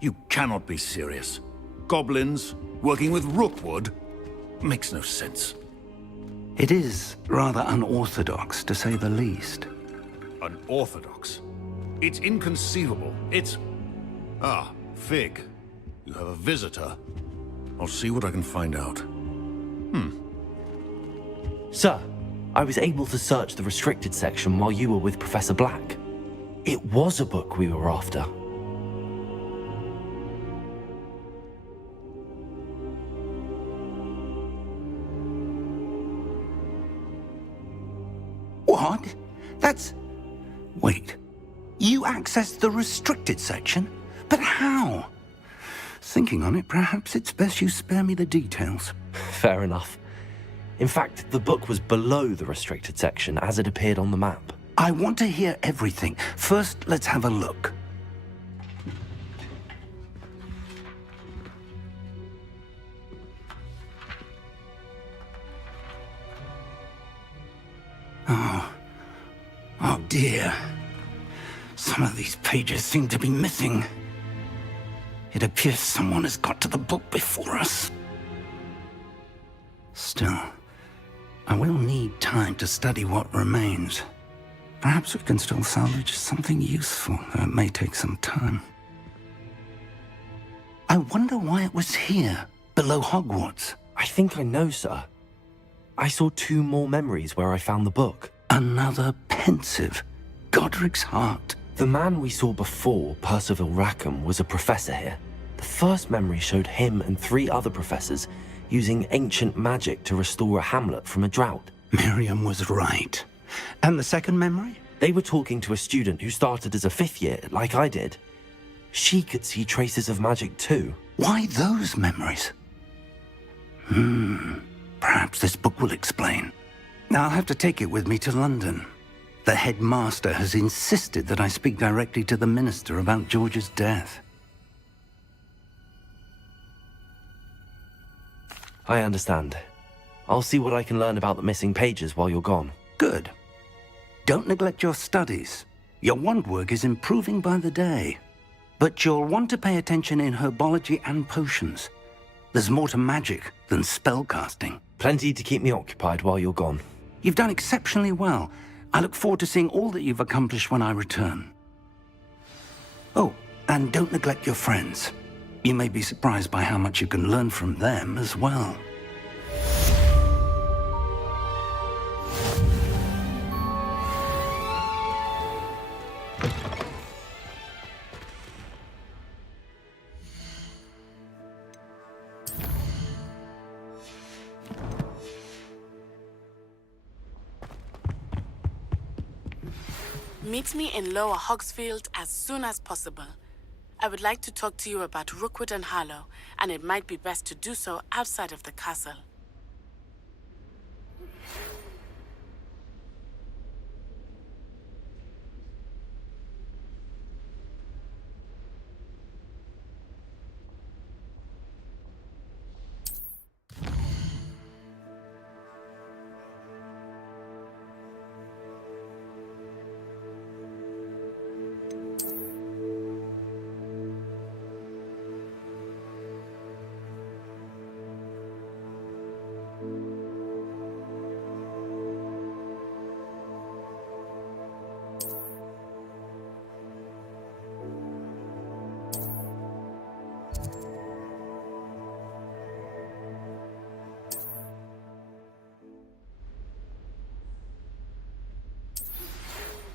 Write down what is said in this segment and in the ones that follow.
You cannot be serious. Goblins working with Rookwood? Makes no sense. It is rather unorthodox, to say the least. Unorthodox? It's inconceivable. It's... Ah, Fig. You have a visitor. I'll see what I can find out. Sir, I was able to search the restricted section while you were with Professor Black. It was a book we were after. What? That's... Wait. You accessed the restricted section? But how? Thinking on it, perhaps it's best you spare me the details. Fair enough. In fact, the book was below the restricted section as it appeared on the map. I want to hear everything. First, let's have a look. Oh dear. Some of these pages seem to be missing. It appears someone has got to the book before us. Still, I will need time to study what remains. Perhaps we can still salvage something useful, though it may take some time. I wonder why it was here, below Hogwarts. I think I know, sir. I saw 2 more memories where I found the book. Another pensive. Godric's heart. The man we saw before, Percival Rackham, was a professor here. The first memory showed him and 3 other professors using ancient magic to restore a hamlet from a drought. Miriam was right. And the second memory? They were talking to a student who started as a 5th year, like I did. She could see traces of magic too. Why those memories? Perhaps this book will explain. Now I'll have to take it with me to London. The headmaster has insisted that I speak directly to the minister about George's death. I understand. I'll see what I can learn about the missing pages while you're gone. Good. Don't neglect your studies. Your wand work is improving by the day. But you'll want to pay attention in herbology and potions. There's more to magic than spellcasting. Plenty to keep me occupied while you're gone. You've done exceptionally well. I look forward to seeing all that you've accomplished when I return. Oh, and don't neglect your friends. You may be surprised by how much you can learn from them as well. Meet me in Lower Hogsfield as soon as possible. I would like to talk to you about Rookwood and Harlow, and it might be best to do so outside of the castle.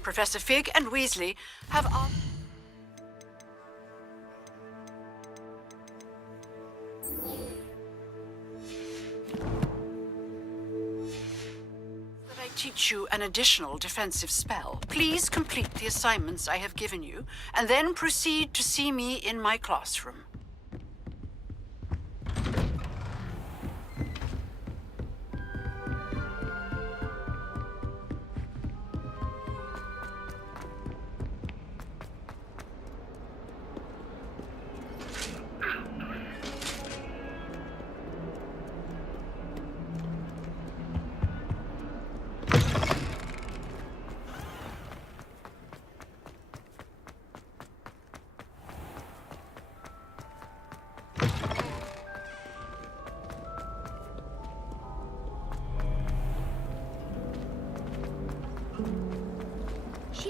Professor Fig and Weasley have asked that I teach you an additional defensive spell. Please complete the assignments I have given you, and then proceed to see me in my classroom.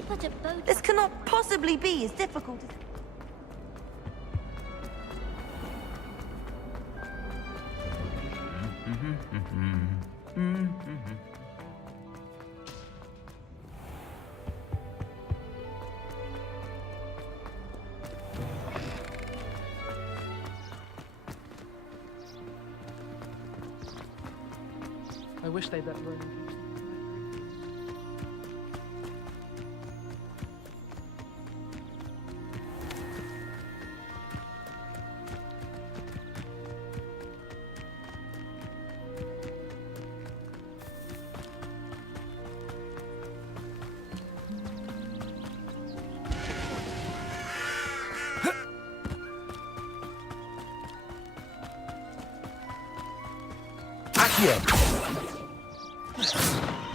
put a bow. This cannot possibly be as difficult as... I wish they'd let Ronan.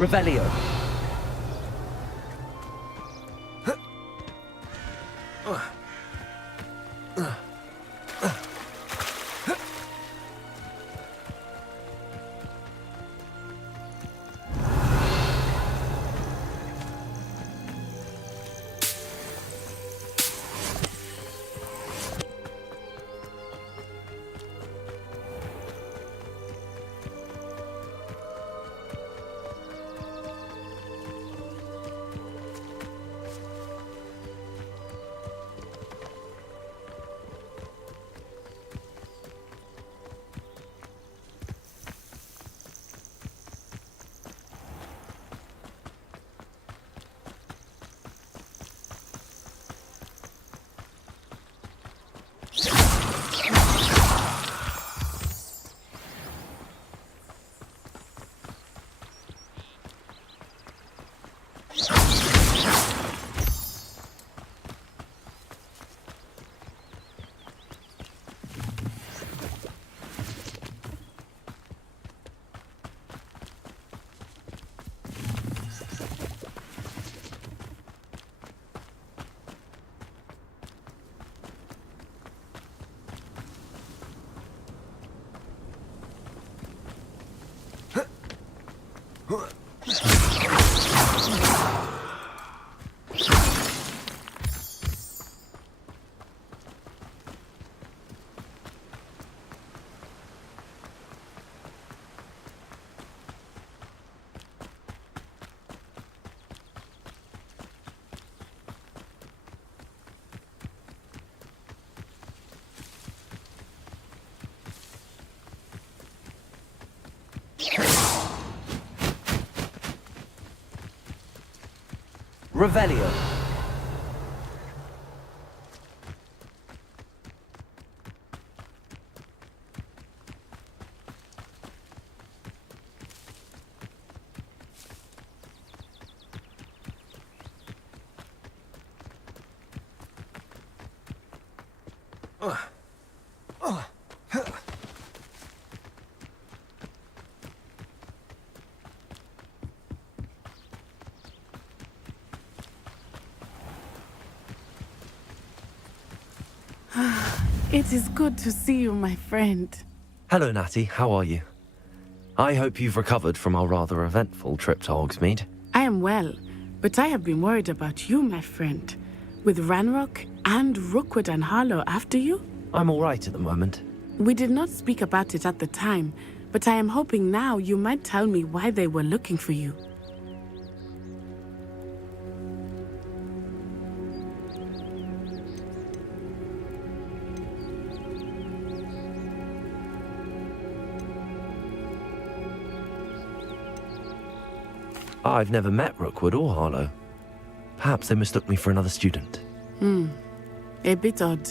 Revelio. Revelio. It is good to see you, my friend. Hello, Natty. How are you? I hope you've recovered from our rather eventful trip to Hogsmeade. I am well, but I have been worried about you, my friend. With Ranrock and Rookwood and Harlow after you? I'm all right at the moment. We did not speak about it at the time, but I am hoping now you might tell me why they were looking for you. I've never met Rookwood or Harlow. Perhaps they mistook me for another student. A bit odd.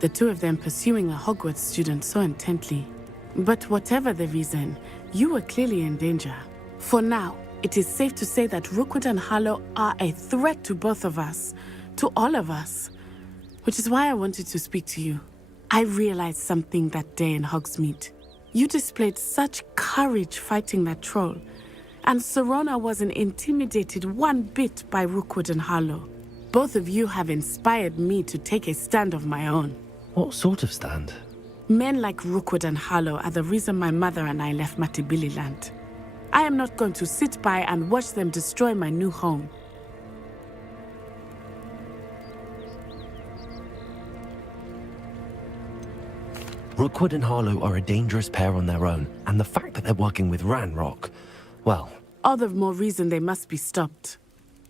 The two of them pursuing a Hogwarts student so intently. But whatever the reason, you were clearly in danger. For now, it is safe to say that Rookwood and Harlow are a threat to both of us. To all of us. Which is why I wanted to speak to you. I realized something that day in Hogsmeade. You displayed such courage fighting that troll. And Serona wasn't intimidated one bit by Rookwood and Harlow. Both of you have inspired me to take a stand of my own. What sort of stand? Men like Rookwood and Harlow are the reason my mother and I left Matibili land. I am not going to sit by and watch them destroy my new home. Rookwood and Harlow are a dangerous pair on their own, and the fact that they're working with Ranrock, well... All the more reason they must be stopped.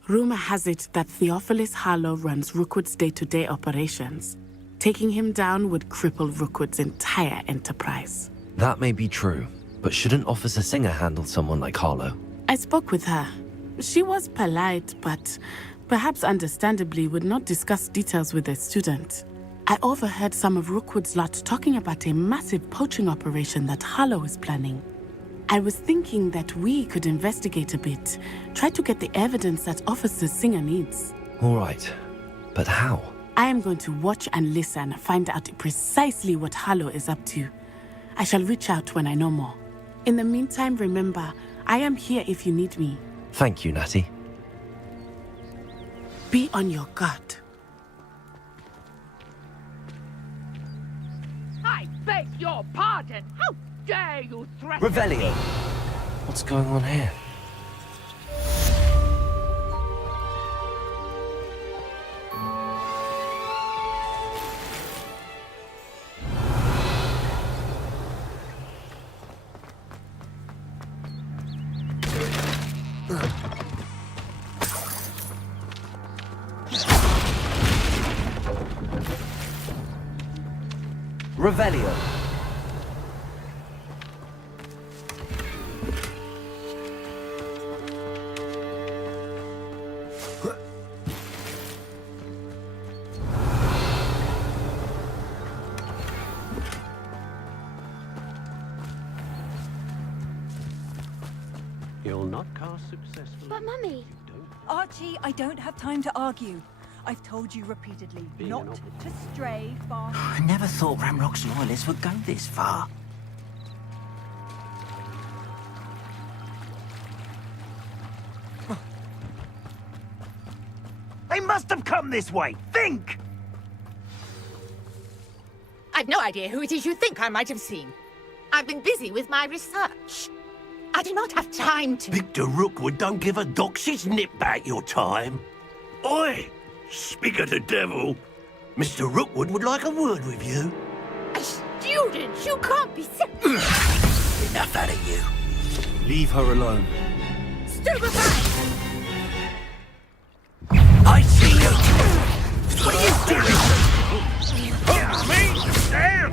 Rumor has it that Theophilus Harlow runs Rookwood's day-to-day operations. Taking him down would cripple Rookwood's entire enterprise. That may be true, but shouldn't Officer Singer handle someone like Harlow? I spoke with her. She was polite, but perhaps understandably would not discuss details with a student. I overheard some of Rookwood's lot talking about a massive poaching operation that Harlow is planning. I was thinking that we could investigate a bit, try to get the evidence that Officer Singer needs. All right, but how? I am going to watch and listen, find out precisely what Harlow is up to. I shall reach out when I know more. In the meantime, remember, I am here if you need me. Thank you, Natty. Be on your guard. I beg your pardon. How dare you threaten Revelio! What's going on here? Revelio. You'll not cast successfully. But, Mummy... Archie, I don't have time to argue. I've told you repeatedly not to stray far. I never thought Ranrock's loyalists would go this far. They must have come this way! Think! I've no idea who it is you think I might have seen. I've been busy with my research. I do not have time to... Victor Rookwood don't give a doxy's nip back your time. Oi! Speak of the devil. Mr. Rookwood would like a word with you. A student? You can't be... Enough out of you. Leave her alone. Stupefy! I see you! What are you doing? Put me down!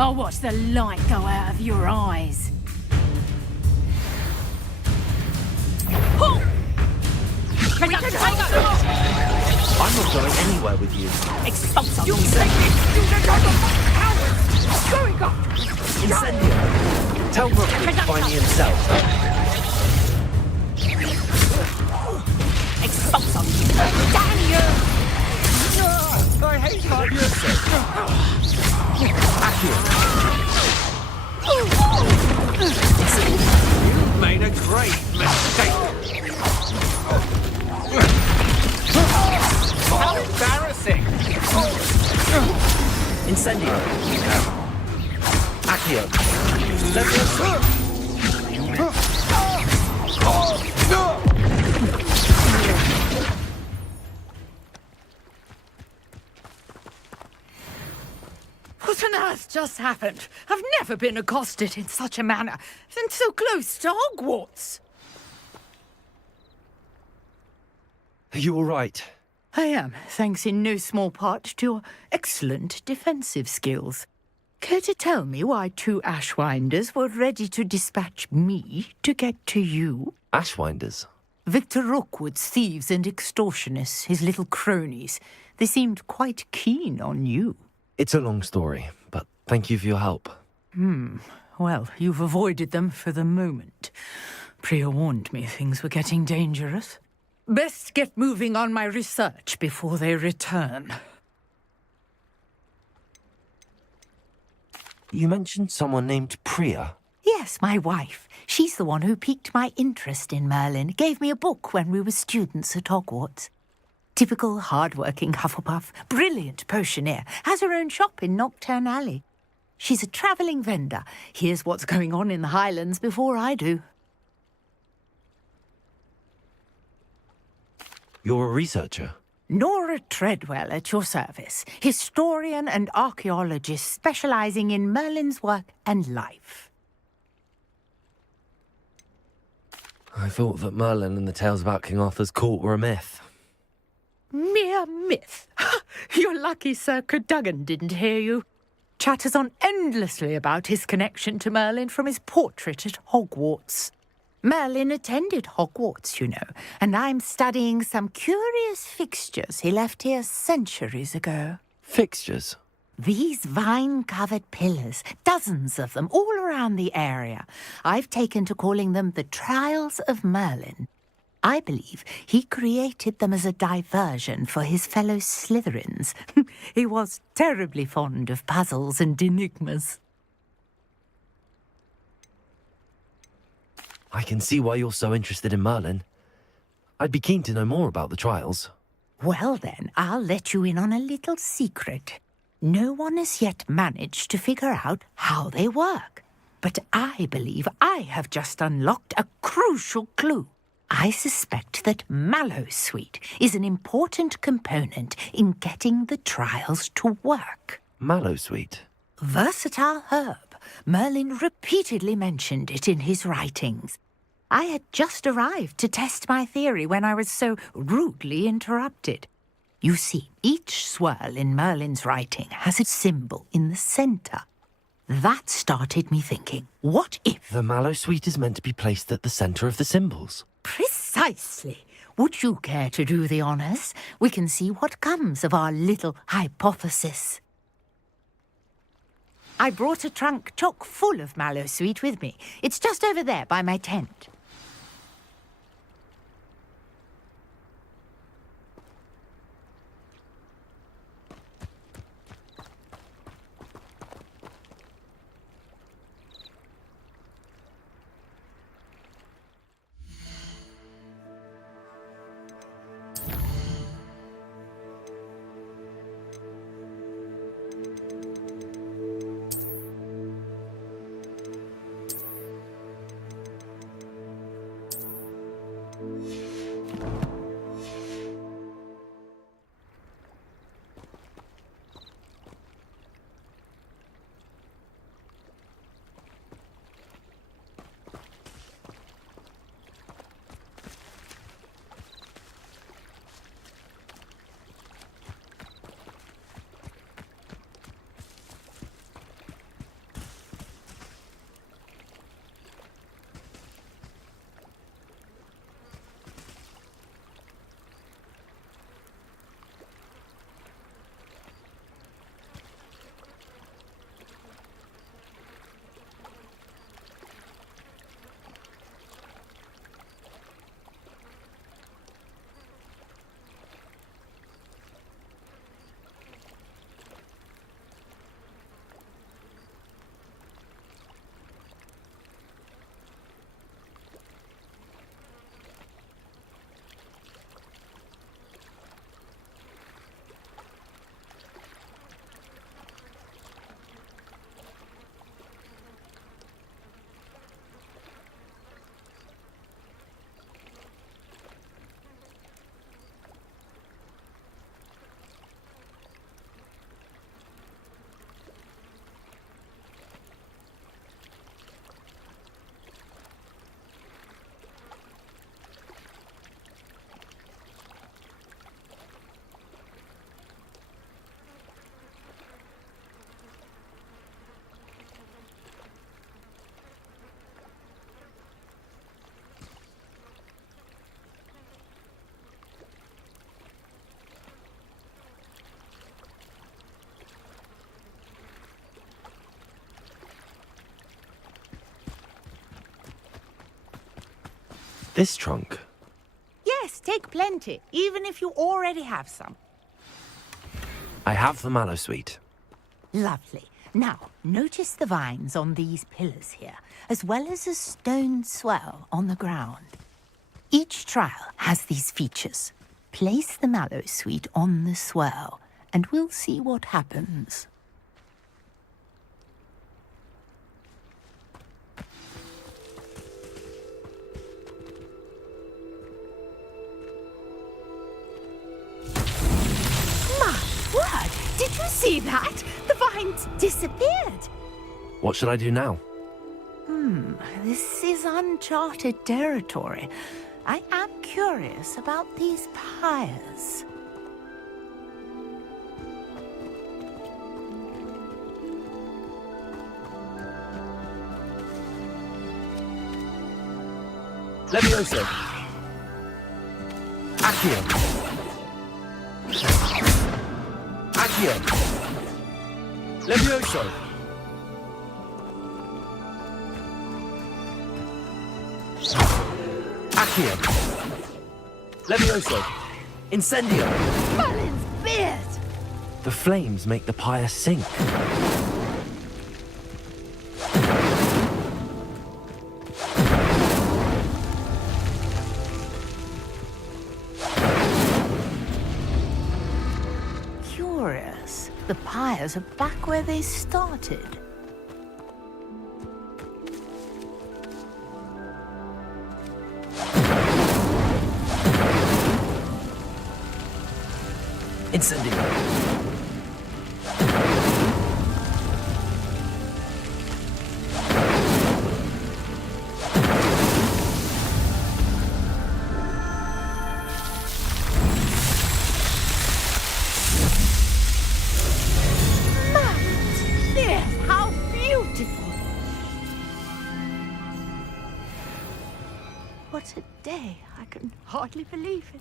I'll watch the light go out of your eyes. I'm not going anywhere with you. Expulso! You Going up! Incendio! Tell Rookwood to find me himself. Expulso! Damn you! I hate my music. You made a great mistake. How embarrassing! Incendio! Accio! What on earth just happened? I've never been accosted in such a manner, and so close to Hogwarts. Are you all right? I am, thanks in no small part to your excellent defensive skills. Care to tell me why 2 Ashwinders were ready to dispatch me to get to you? Ashwinders? Victor Rookwood's thieves and extortionists, his little cronies. They seemed quite keen on you. It's a long story, but thank you for your help. Well, you've avoided them for the moment. Priya warned me things were getting dangerous. Best get moving on my research before they return. You mentioned someone named Priya. Yes, my wife. She's the one who piqued my interest in Merlin. Gave me a book when we were students at Hogwarts. Typical hard-working Hufflepuff, brilliant potioneer, has her own shop in Nocturne Alley. She's a travelling vendor. Here's what's going on in the Highlands before I do. You're a researcher? Nora Treadwell at your service, historian and archaeologist specialising in Merlin's work and life. I thought that Merlin and the tales about King Arthur's court were a myth. Mere myth. You're lucky Sir Cadogan didn't hear you. Chatters on endlessly about his connection to Merlin from his portrait at Hogwarts. Merlin attended Hogwarts, you know, and I'm studying some curious fixtures he left here centuries ago. Fixtures? These vine-covered pillars, dozens of them, all around the area. I've taken to calling them the Trials of Merlin. I believe he created them as a diversion for his fellow Slytherins. He was terribly fond of puzzles and enigmas. I can see why you're so interested in Merlin. I'd be keen to know more about the trials. Well then, I'll let you in on a little secret. No one has yet managed to figure out how they work. But I believe I have just unlocked a crucial clue. I suspect that Mallowsweet is an important component in getting the trials to work. Mallowsweet? Versatile herb. Merlin repeatedly mentioned it in his writings. I had just arrived to test my theory when I was so rudely interrupted. You see, each swirl in Merlin's writing has a symbol in the centre. That started me thinking, what if... The Mallowsweet is meant to be placed at the centre of the symbols. Precisely. Would you care to do the honours? We can see what comes of our little hypothesis. I brought a trunk chock full of Mallowsweet with me. It's just over there by my tent. This trunk? Yes, take plenty, even if you already have some. I have the Mallowsweet. Lovely. Now, notice the vines on these pillars here, as well as a stone swell on the ground. Each trial has these features. place the mallow sweet on the swirl, and we'll see what happens. My word! Did you see that? The vines disappeared. What should I do now? This is uncharted territory. I am curious about these pyres. Levioso! Accio! Accio! Levioso! Accio! Levioso! Incendio! Merlin's beard! The flames make the pyre sink. Curious. The pyres are back where they started. Incendio! How beautiful! What a day. I can hardly believe it.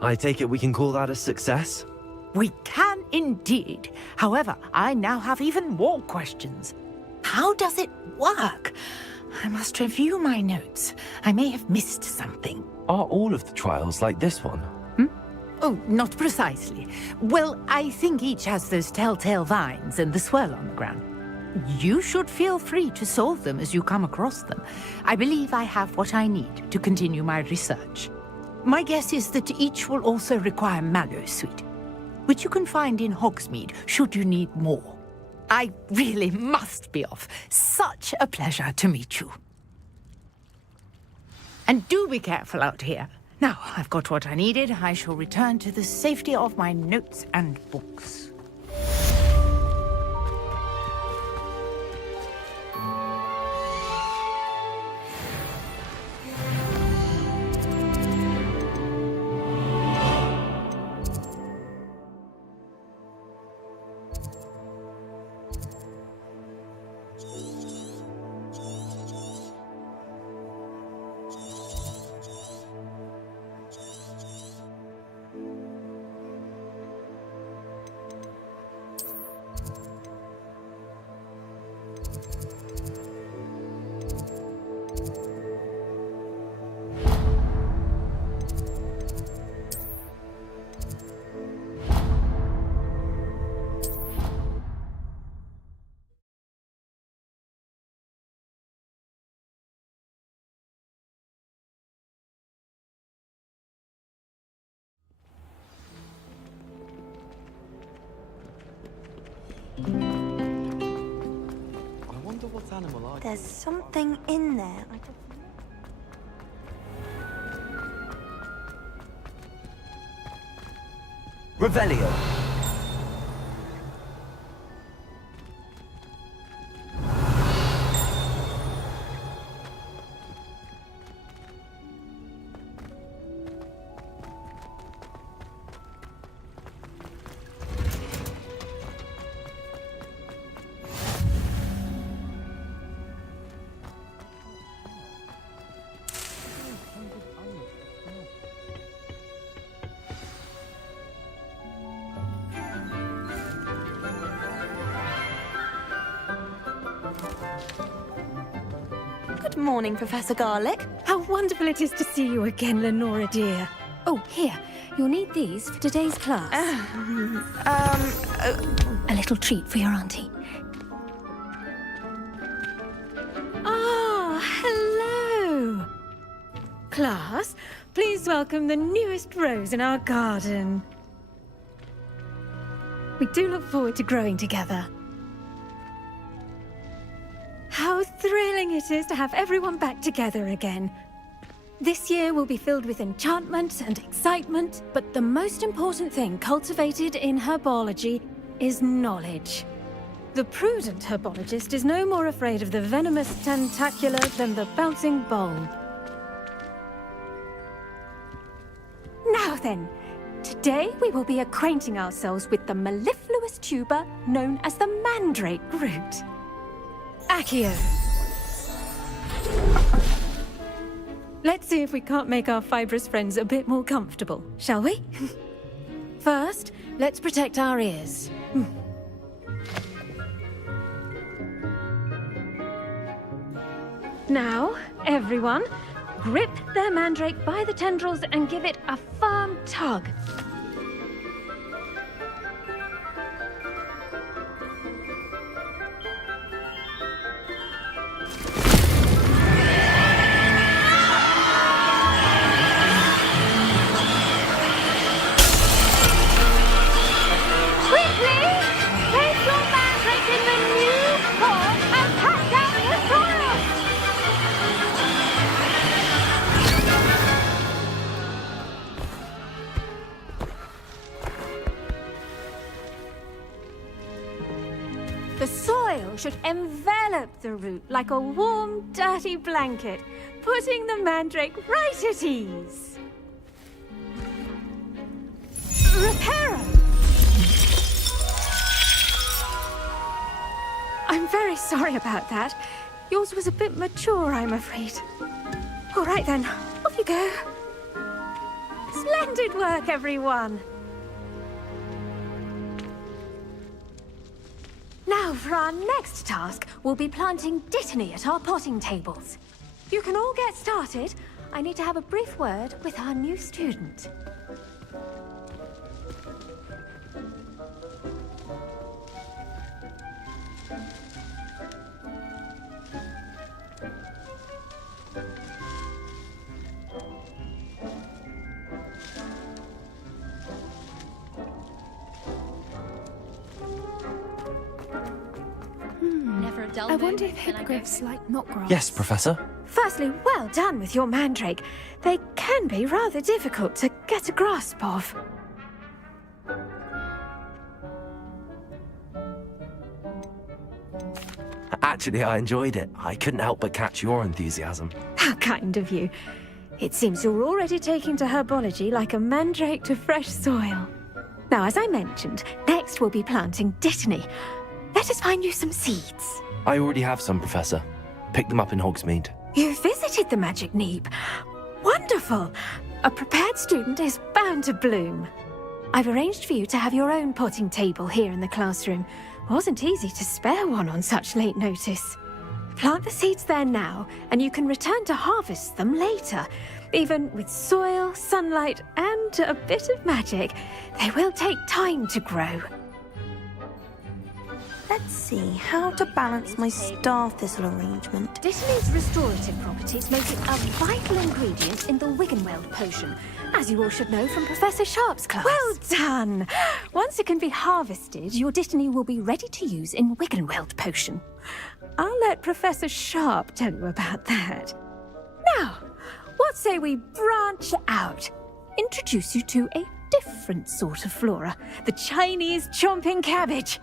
I take it we can call that a success? We can indeed. However, I now have even more questions. How does it work? I must review my notes. I may have missed something. Are all of the trials like this one? Oh, not precisely. Well, I think each has those telltale vines and the swirl on the ground. You should feel free to solve them as you come across them. I believe I have what I need to continue my research. My guess is that each will also require mallow sweet, which you can find in Hogsmeade should you need more. I really must be off. Such a pleasure to meet you. And do be careful out here. Now, I've got what I needed. I shall return to the safety of my notes and books. I wonder what animal I... There's something in there. Revelio! Good morning, Professor Garlick. How wonderful it is to see you again, Lenora dear. Oh, here. You'll need these for today's class. A little treat for your auntie. class, please welcome the newest rose in our garden. We do look forward to growing together. How thrilling it is to have everyone back together again. This year will be filled with enchantment and excitement, but the most important thing cultivated in herbology is knowledge. The prudent herbologist is no more afraid of the venomous tentacula than the bouncing bulb. Now then, today we will be acquainting ourselves with the mellifluous tuber known as the mandrake root. Accio. Let's see if we can't make our fibrous friends a bit more comfortable, shall we? First, let's protect our ears. Now, everyone, grip their mandrake by the tendrils and give it a firm tug. The soil should envelop the root like a warm, dirty blanket, putting the mandrake right at ease. Reparo! I'm very sorry about that. Yours was a bit mature, I'm afraid. All right then, off you go. Splendid work, everyone! Now, for our next task, we'll be planting dittany at our potting tables. You can all get started. I need to have a brief word with our new student. I wonder if hippogriffs like knotgrass. Yes, Professor. Firstly, well done with your mandrake. They can be rather difficult to get a grasp of. Actually, I enjoyed it. I couldn't help but catch your enthusiasm. How kind of you. It seems you're already taking to herbology like a mandrake to fresh soil. Now, as I mentioned, next we'll be planting dittany. Let us find you some seeds. I already have some, Professor. Picked them up in Hogsmeade. You visited the Magic Neep. Wonderful! A prepared student is bound to bloom. I've arranged for you to have your own potting table here in the classroom. Wasn't easy to spare one on such late notice. Plant the seeds there now, and you can return to harvest them later. Even with soil, sunlight, and a bit of magic, they will take time to grow. Let's see how to balance my star thistle arrangement. Dittany's restorative properties make it a vital ingredient in the Wiggenweld potion, as you all should know from Professor Sharp's class. Well done! Once it can be harvested, your dittany will be ready to use in Wiggenweld potion. I'll let Professor Sharp tell you about that. Now, what say we branch out? Introduce you to a different sort of flora, the Chinese chomping cabbage.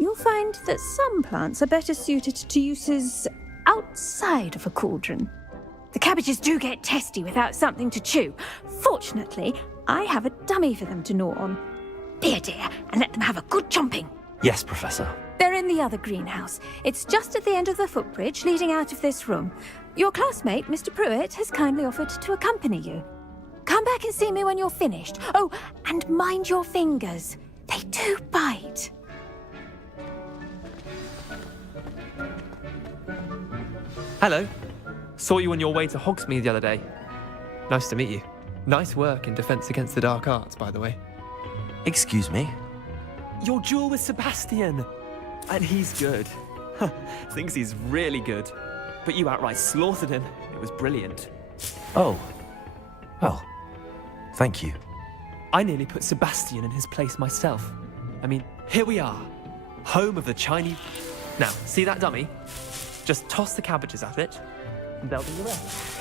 You'll find that some plants are better suited to uses outside of a cauldron. The cabbages do get testy without something to chew. Fortunately, I have a dummy for them to gnaw on. Be a dear and let them have a good chomping. Yes, Professor. They're in the other greenhouse. It's just at the end of the footbridge leading out of this room. Your classmate, Mr. Pruitt, has kindly offered to accompany you. Come back and see me when you're finished. Oh, and mind your fingers. They do bite. Hello. Saw you on your way to Hogsmeade the other day. Nice to meet you. Nice work in Defense Against the Dark Arts, by the way. Excuse me? Your duel with Sebastian. And he's good. Thinks he's really good. But you outright slaughtered him. It was brilliant. Oh. Well, thank you. I nearly put Sebastian in his place myself. I mean, here we are. Home of the Chinese... Now, see that dummy? Just toss the cabbages at it, and they'll do the rest.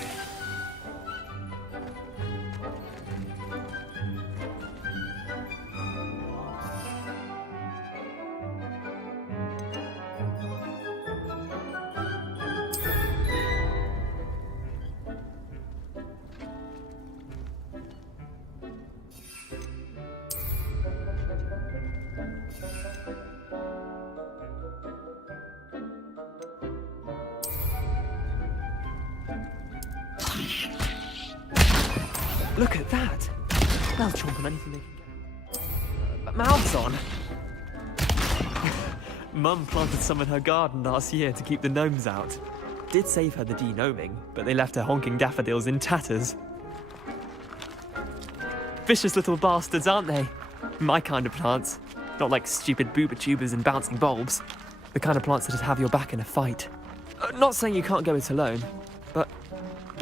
Look at that! They'll chomp on anything they can get. Mouths on! Mum planted some in her garden last year to keep the gnomes out. Did save her the de-gnoming, but they left her honking daffodils in tatters. Vicious little bastards, aren't they? My kind of plants. Not like stupid booba tubers and bouncing bulbs. The kind of plants that'd have your back in a fight. Not saying you can't go it alone, but...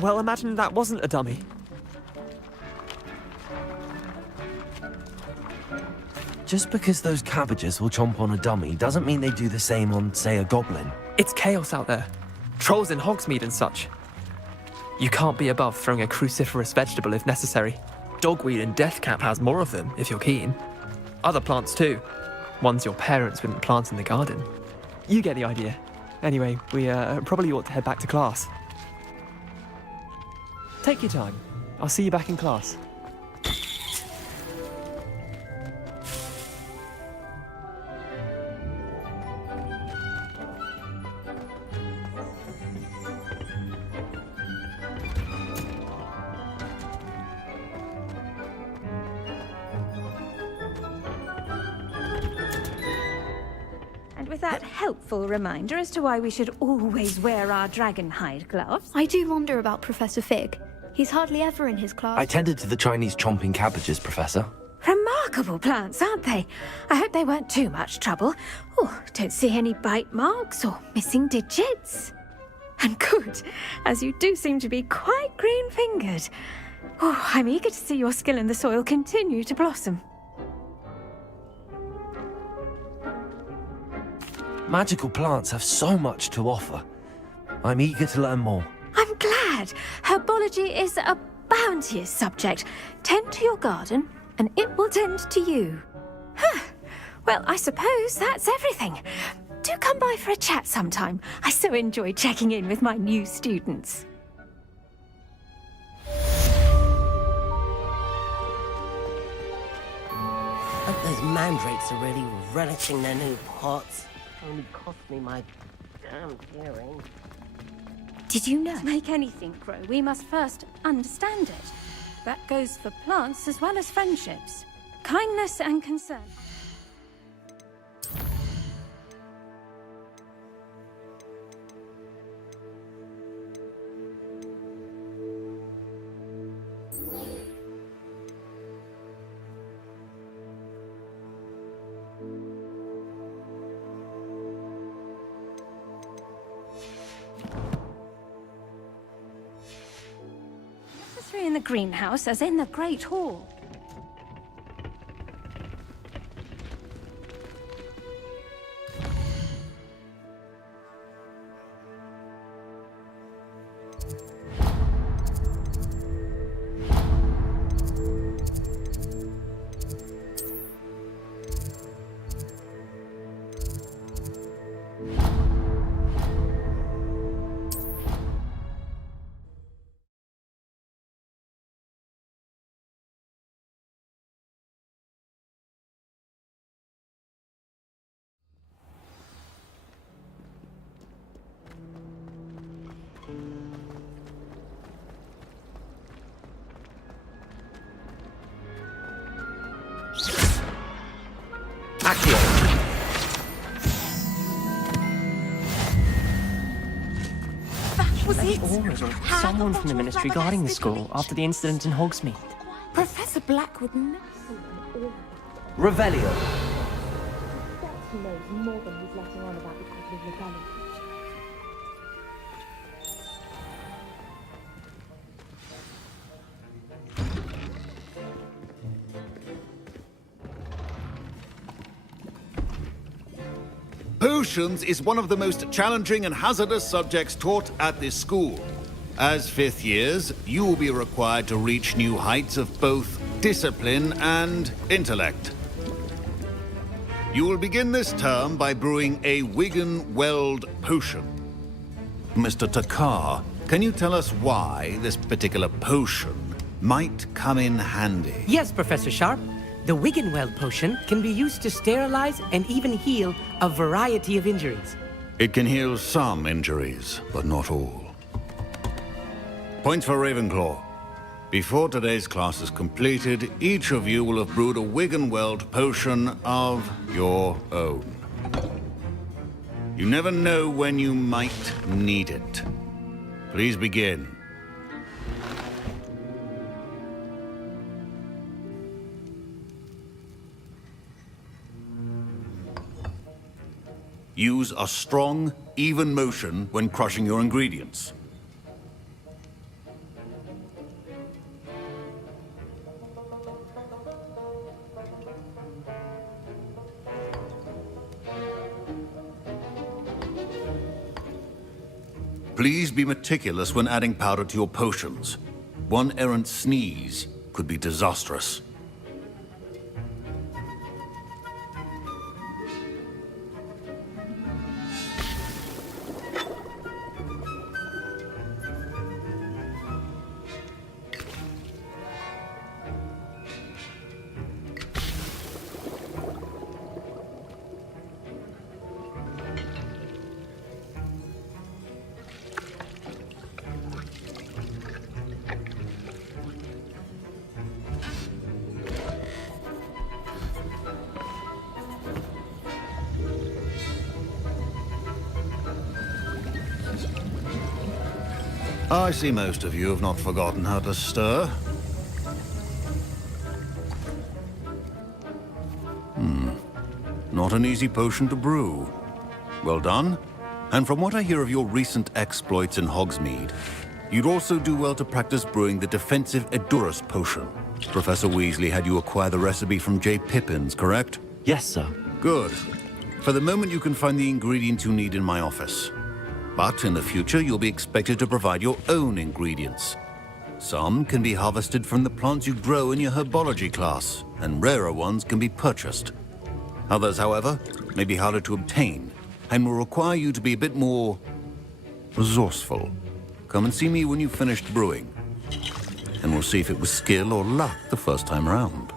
well, imagine that wasn't a dummy. Just because those cabbages will chomp on a dummy doesn't mean they do the same on, say, a goblin. It's chaos out there. Trolls in Hogsmeade and such. You can't be above throwing a cruciferous vegetable if necessary. Dogweed and deathcap has more of them, if you're keen. Other plants too. Ones your parents wouldn't plant in the garden. You get the idea. Anyway, we probably ought to head back to class. Take your time. I'll see you back in class. With that helpful reminder as to why we should always wear our dragon hide gloves. I do wonder about Professor Fig. He's hardly ever in his class. I tended to the Chinese chomping cabbages, Professor. Remarkable plants, aren't they? I hope they weren't too much trouble. Oh, don't see any bite marks or missing digits. And good, as you do seem to be quite green-fingered. Oh, I'm eager to see your skill in the soil continue to blossom. Magical plants have so much to offer. I'm eager to learn more. I'm glad. Herbology is a bounteous subject. Tend to your garden, and it will tend to you. Huh. Well, I suppose that's everything. Do come by for a chat sometime. I so enjoy checking in with my new students. Hope those mandrakes are really relishing their new pots. Only cost me my damn hearing. Did you know? To make anything grow, we must first understand it. That goes for plants as well as friendships. Kindness and concern. In the greenhouse as in the Great Hall. Someone from the Ministry guarding the school after the incident in Hogsmeade. Professor Black would never... Revelio. He knows more than he's letting on about the Catholic rebellion. Potions is one of the most challenging and hazardous subjects taught at this school. As fifth years, you will be required to reach new heights of both discipline and intellect. You will begin this term by brewing a Wiggenweld potion. Mr. Takar, can you tell us why this particular potion might come in handy? Yes, Professor Sharp. The Wiggenweld potion can be used to sterilize and even heal a variety of injuries. It can heal some injuries, but not all. Points for Ravenclaw. Before today's class is completed, each of you will have brewed a Wiggenweld potion of your own. You never know when you might need it. Please begin. Use a strong, even motion when crushing your ingredients. Please be meticulous when adding powder to your potions. One errant sneeze could be disastrous. I see most of you have not forgotten how to stir. Not an easy potion to brew. Well done. And from what I hear of your recent exploits in Hogsmeade, you'd also do well to practice brewing the defensive Edurus potion. Professor Weasley had you acquire the recipe from J. Pippin's, correct? Yes, sir. Good. For the moment, you can find the ingredients you need in my office. But in the future, you'll be expected to provide your own ingredients. Some can be harvested from the plants you grow in your herbology class, and rarer ones can be purchased. Others, however, may be harder to obtain, and will require you to be a bit more resourceful. Come and see me when you've finished brewing, and we'll see if it was skill or luck the first time around.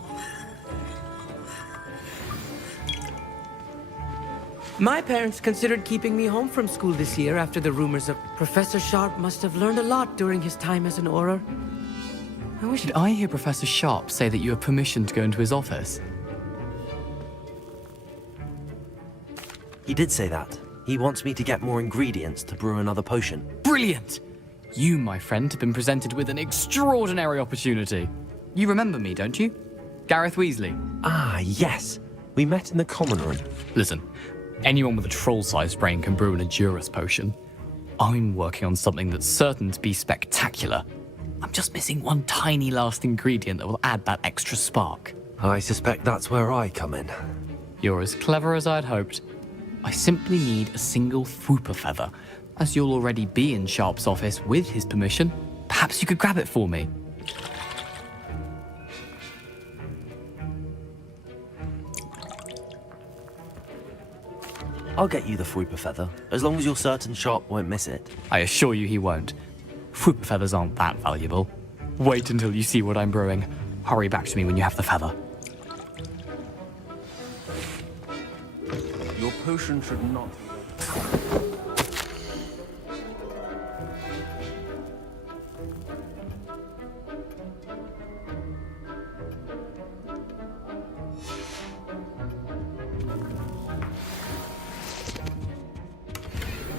My parents considered keeping me home from school this year after the rumors of Professor Sharp must have learned a lot during his time as an Auror. Did I hear Professor Sharp say that you have permission to go into his office? He did say that. He wants me to get more ingredients to brew another potion. Brilliant! You, my friend, have been presented with an extraordinary opportunity. You remember me, don't you? Gareth Weasley. Ah, yes. We met in the common room. Listen, anyone with a troll-sized brain can brew an Edurus potion. I'm working on something that's certain to be spectacular. I'm just missing one tiny last ingredient that will add that extra spark. I suspect that's where I come in. You're as clever as I'd hoped. I simply need a single Fwooper feather. As you'll already be in Sharp's office with his permission, perhaps you could grab it for me. I'll get you the Fwooper feather, as long as you're certain Sharp won't miss it. I assure you he won't. Fwooper feathers aren't that valuable. Wait until you see what I'm brewing. Hurry back to me when you have the feather. Your potion should not...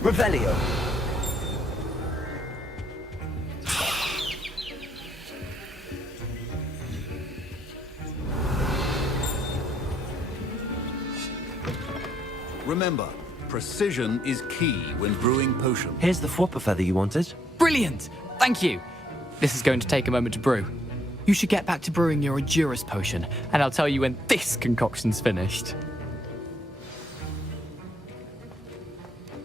Revelio. Remember, precision is key when brewing potions. Here's the Fwooper feather you wanted. Brilliant! Thank you! This is going to take a moment to brew. You should get back to brewing your Edurus potion, and I'll tell you when this concoction's finished.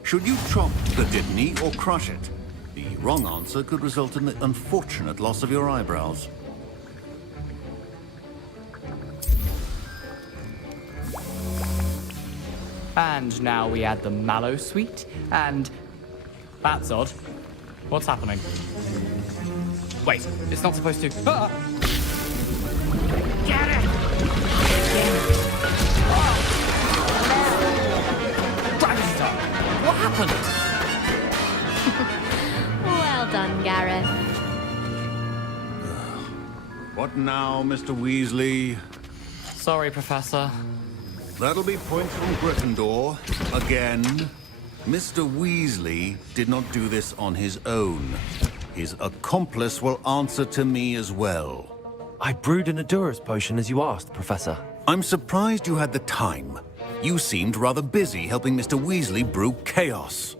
Should you chop the Dittany or crush it? The wrong answer could result in the unfortunate loss of your eyebrows. And now we add the mallow sweet, and... That's odd. What's happening? Wait, it's not supposed to... Ah! Get it! Dragonstone! What happened? Well done, Gareth. What now, Mr. Weasley? Sorry, Professor. That'll be points from Gryffindor. Again. Mr. Weasley did not do this on his own. His accomplice will answer to me as well. I brewed an Adurus potion as you asked, Professor. I'm surprised you had the time. You seemed rather busy helping Mr. Weasley brew chaos.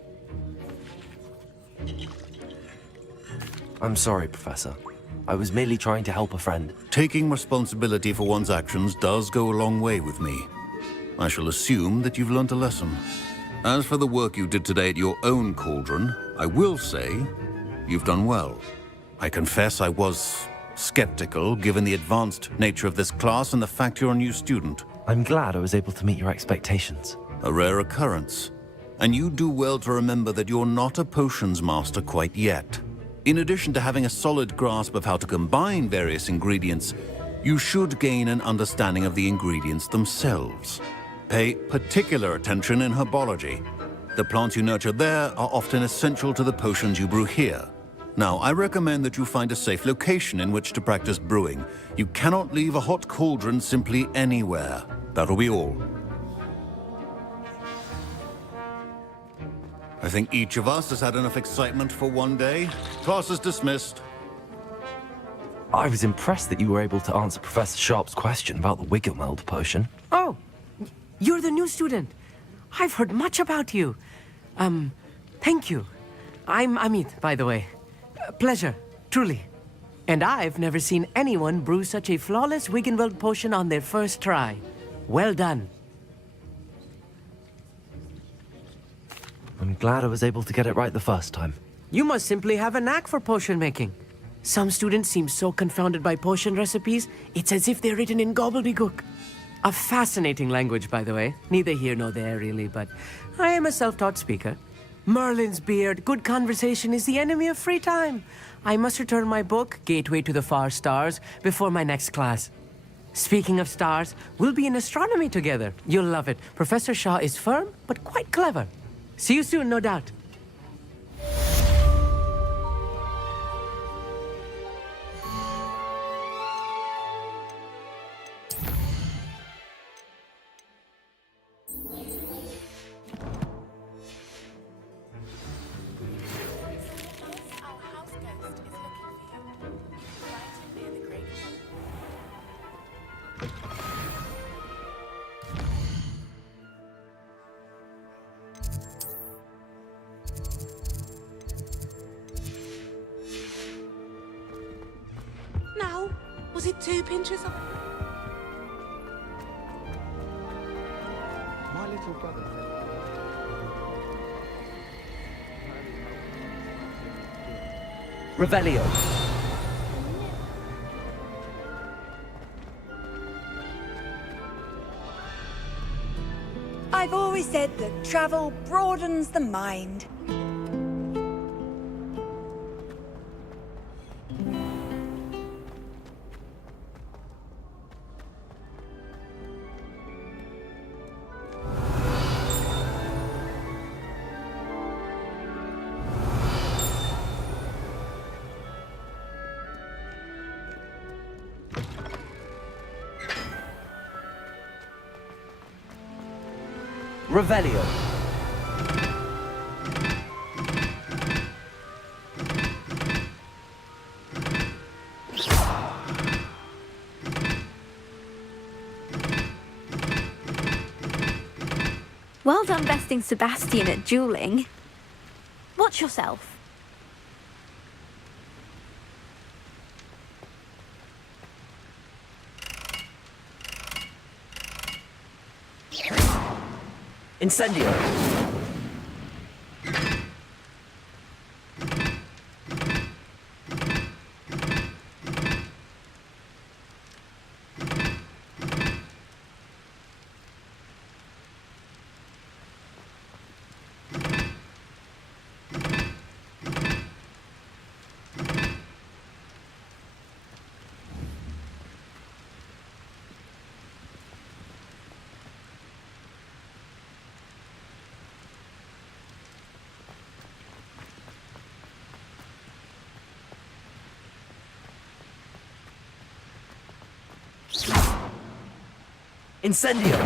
I'm sorry, Professor. I was merely trying to help a friend. Taking responsibility for one's actions does go a long way with me. I shall assume that you've learnt a lesson. As for the work you did today at your own cauldron, I will say you've done well. I confess I was skeptical, given the advanced nature of this class and the fact you're a new student. I'm glad I was able to meet your expectations. A rare occurrence. And you do well to remember that you're not a potions master quite yet. In addition to having a solid grasp of how to combine various ingredients, you should gain an understanding of the ingredients themselves. Pay particular attention in herbology. The plants you nurture there are often essential to the potions you brew here. Now, I recommend that you find a safe location in which to practice brewing. You cannot leave a hot cauldron simply anywhere. That'll be all. I think each of us has had enough excitement for one day. Class is dismissed. I was impressed that you were able to answer Professor Sharp's question about the Wiggenweld potion. Oh, you're the new student. I've heard much about you. Thank you. I'm Amit, by the way. Pleasure, truly. And I've never seen anyone brew such a flawless Wiggenweld potion on their first try. Well done. I'm glad I was able to get it right the first time. You must simply have a knack for potion making. Some students seem so confounded by potion recipes, it's as if they're written in gobbledygook. A fascinating language, by the way. Neither here nor there, really, but I am a self-taught speaker. Merlin's beard, good conversation is the enemy of free time. I must return my book, Gateway to the Far Stars, before my next class. Speaking of stars, we'll be in astronomy together. You'll love it. Professor Shaw is firm, but quite clever. See you soon, no doubt. Now, was it 2 pinches of... My little brother said... Revelio. I've always said that travel broadens the mind. Revelio. Well done besting Sebastian at dueling. Watch yourself. Incendio. Incendio!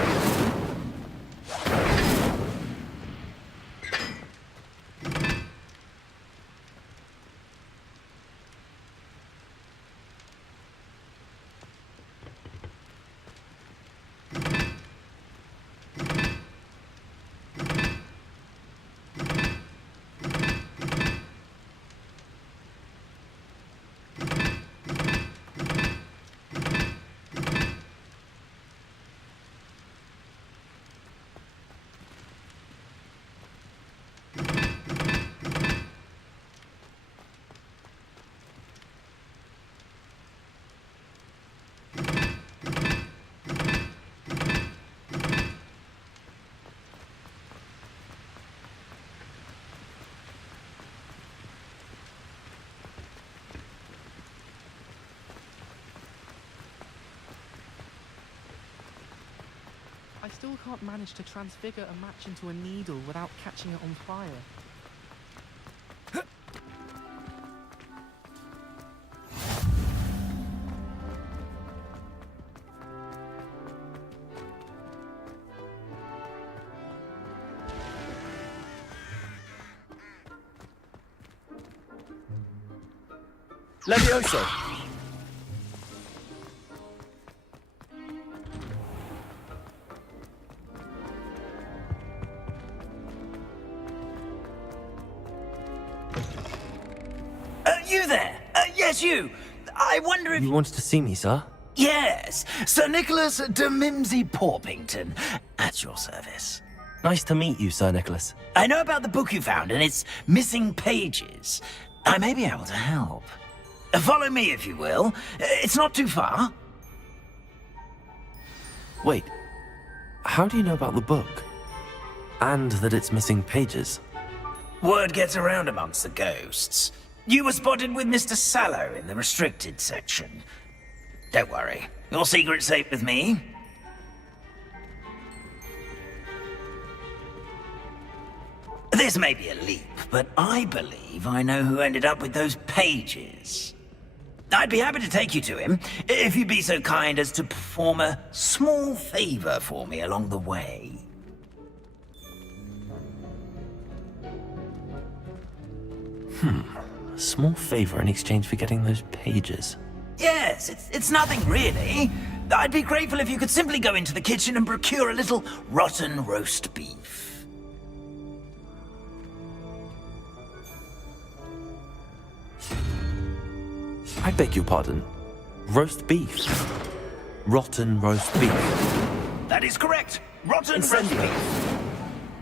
I still can't manage to transfigure a match into a needle without catching it on fire. Levioso! You there? Yes, you. I wonder if... You wanted to see me, sir? Yes, Sir Nicholas de Mimsy Porpington, at your service. Nice to meet you, Sir Nicholas. I know about the book you found and its missing pages. I may be able to help. Follow me, if you will. It's not too far. Wait, how do you know about the book? And that it's missing pages? Word gets around amongst the ghosts. You were spotted with Mr. Sallow in the restricted section. Don't worry, your secret's safe with me. This may be a leap, but I believe I know who ended up with those pages. I'd be happy to take you to him, if you'd be so kind as to perform a small favor for me along the way. A small favor in exchange for getting those pages. Yes, it's nothing really. I'd be grateful if you could simply go into the kitchen and procure a little rotten roast beef. I beg your pardon. Roast beef. Rotten roast beef. That is correct. Rotten roast beef.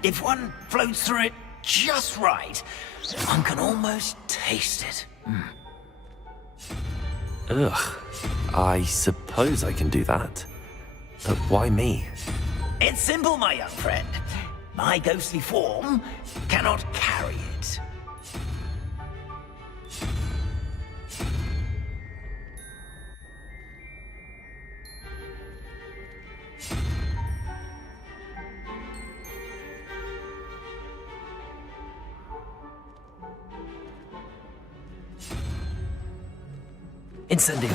If one floats through it just right, one can almost taste it. Ugh. I suppose I can do that. But why me? It's simple, my young friend. My ghostly form cannot carry it. Incendio.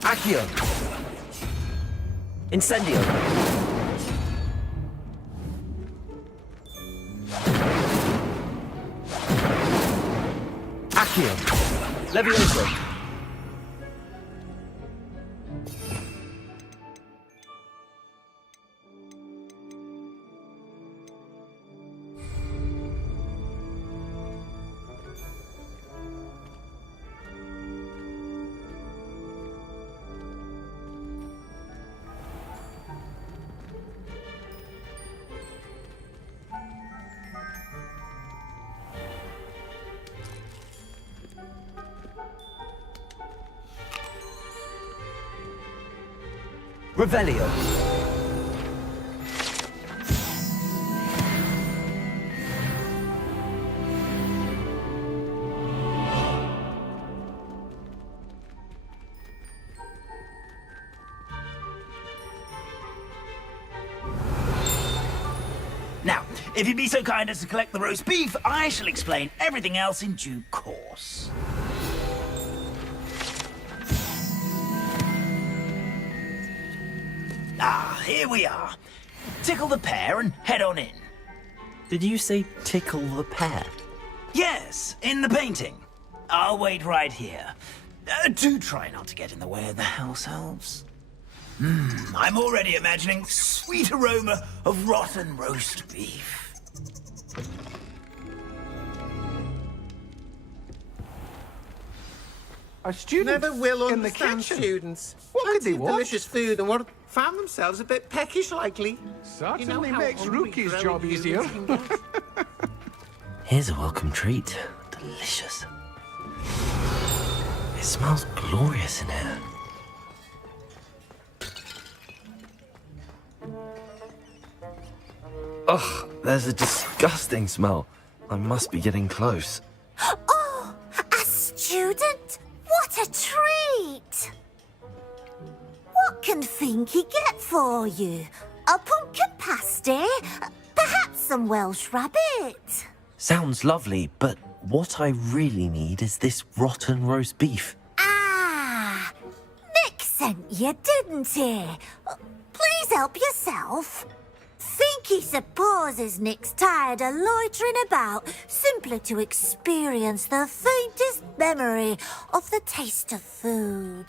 Accio. Incendio. Accio. Levioso. Revelio. Now, if you'd be so kind as to collect the roast beef, I shall explain everything else in due course. Ah, here we are. Tickle the pear and head on in. Did you say tickle the pear? Yes, in the painting. I'll wait right here. Do try not to get in the way of the house elves. I'm already imagining sweet aroma of rotten roast beef. Our students Never will in the understand kitchen. students. What could Plenty they of want? delicious food and what found themselves a bit peckish likely. Certainly how makes hungry Rookie's growing job humans easier. can get. Here's a welcome treat. Delicious. It smells glorious in here. Ugh, there's a disgusting smell. I must be getting close. Oh, a student? What a treat! What can Finky get for you? A pumpkin pasty? Perhaps some Welsh rabbit? Sounds lovely, but what I really need is this rotten roast beef. Ah, Nick sent you, didn't he? Please help yourself. Finky supposes Nick's tired of loitering about simply to experience the faintest memory of the taste of food.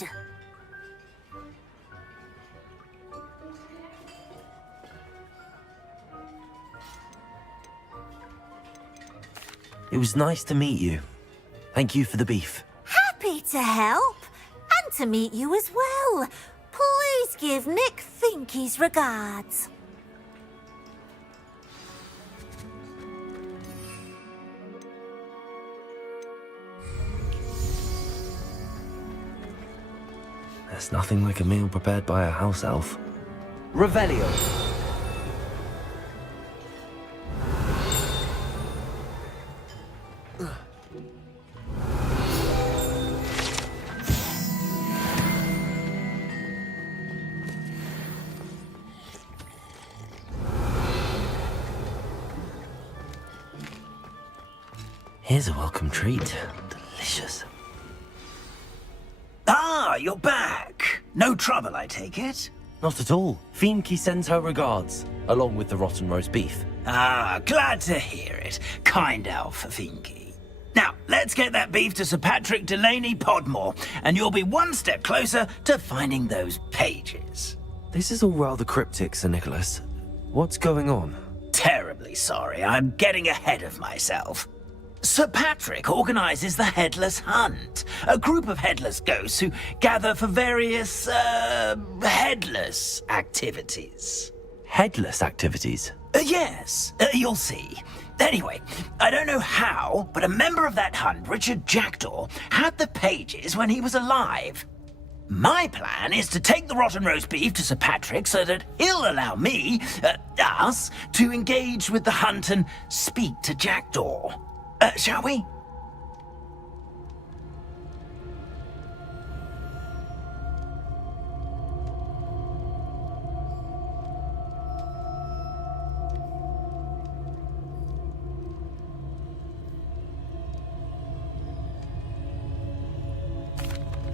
It was nice to meet you. Thank you for the beef. Happy to help, and to meet you as well. Please give Nick Finky's regards. There's nothing like a meal prepared by a house elf. Revelio. Here's a welcome treat. Delicious. Ah, you're back. No trouble, I take it? Not at all. Fienke sends her regards, along with the rotten roast beef. Ah, glad to hear it. Kind elf, Finky. Now, let's get that beef to Sir Patrick Delaney Podmore, and you'll be one step closer to finding those pages. This is all rather cryptic, Sir Nicholas. What's going on? Terribly sorry, I'm getting ahead of myself. Sir Patrick organises the Headless Hunt, a group of headless ghosts who gather for various, headless activities. Headless activities? Yes, you'll see. Anyway, I don't know how, but a member of that hunt, Richard Jackdaw, had the pages when he was alive. My plan is to take the rotten roast beef to Sir Patrick so that he'll allow me, us, to engage with the hunt and speak to Jackdaw. Shall we?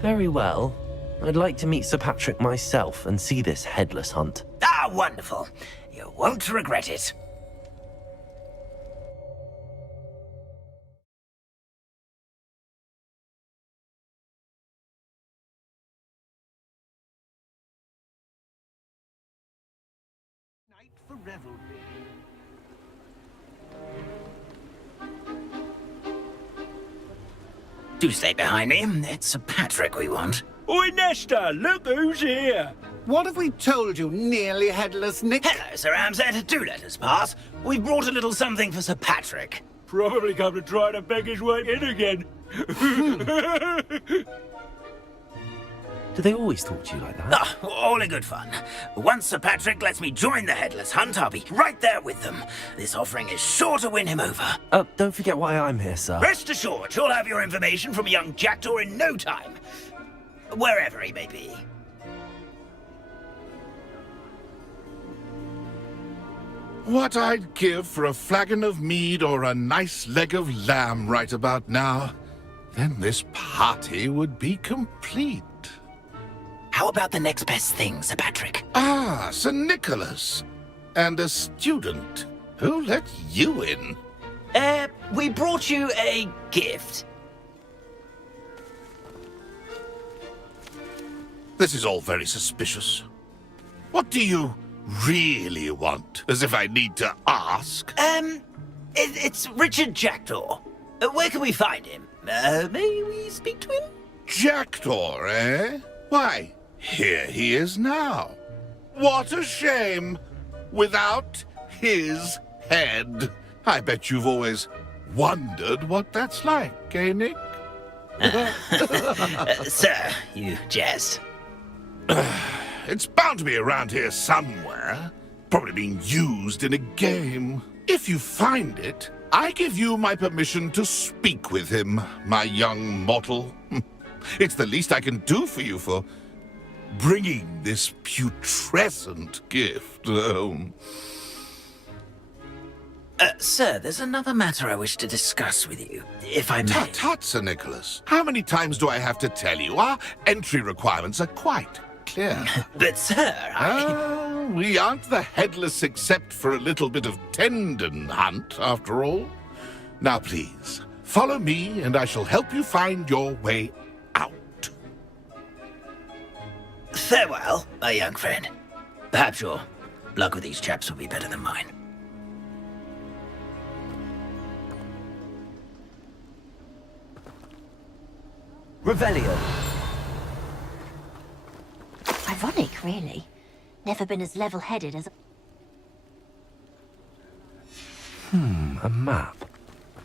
Very well. I'd like to meet Sir Patrick myself and see this headless hunt. Ah, wonderful. You won't regret it. For revelry. Do stay behind me. It's Sir Patrick we want. Oi, Nesta, look who's here. What have we told you, nearly headless Nick? Hello, Sir Ramsay. Do let us pass. We've brought a little something for Sir Patrick. Probably come to try to beg his way in again. Do they always talk to you like that? Ah, all in good fun. Once Sir Patrick lets me join the Headless Hunt, I'll be right there with them. This offering is sure to win him over. Don't forget why I'm here, sir. Rest assured, you'll have your information from young Jackdaw in no time. Wherever he may be. What I'd give for a flagon of mead or a nice leg of lamb right about now. Then this party would be complete. How about the next best thing, Sir Patrick? Ah, Sir Nicholas. And a student. Who let you in? We brought you a gift. This is all very suspicious. What do you really want? As if I need to ask. It's Richard Jackdaw. Where can we find him? May we speak to him? Jackdaw, eh? Why, here he is now. What a shame. Without his head. I bet you've always wondered what that's like, eh, Nick? Sir, you jest. It's bound to be around here somewhere. Probably being used in a game. If you find it, I give you my permission to speak with him, my young mortal. It's the least I can do for you for bringing this putrescent gift home. Sir, there's another matter I wish to discuss with you, if I may. Tut, Sir Nicholas. How many times do I have to tell you? Our entry requirements are quite clear. But, sir, we aren't the headless except for a little bit of tendon hunt, after all. Now, please, follow me, and I shall help you find your way out. Farewell, my young friend. Perhaps your luck with these chaps will be better than mine. Revelio. Ironic, really. Never been as level-headed as... A map.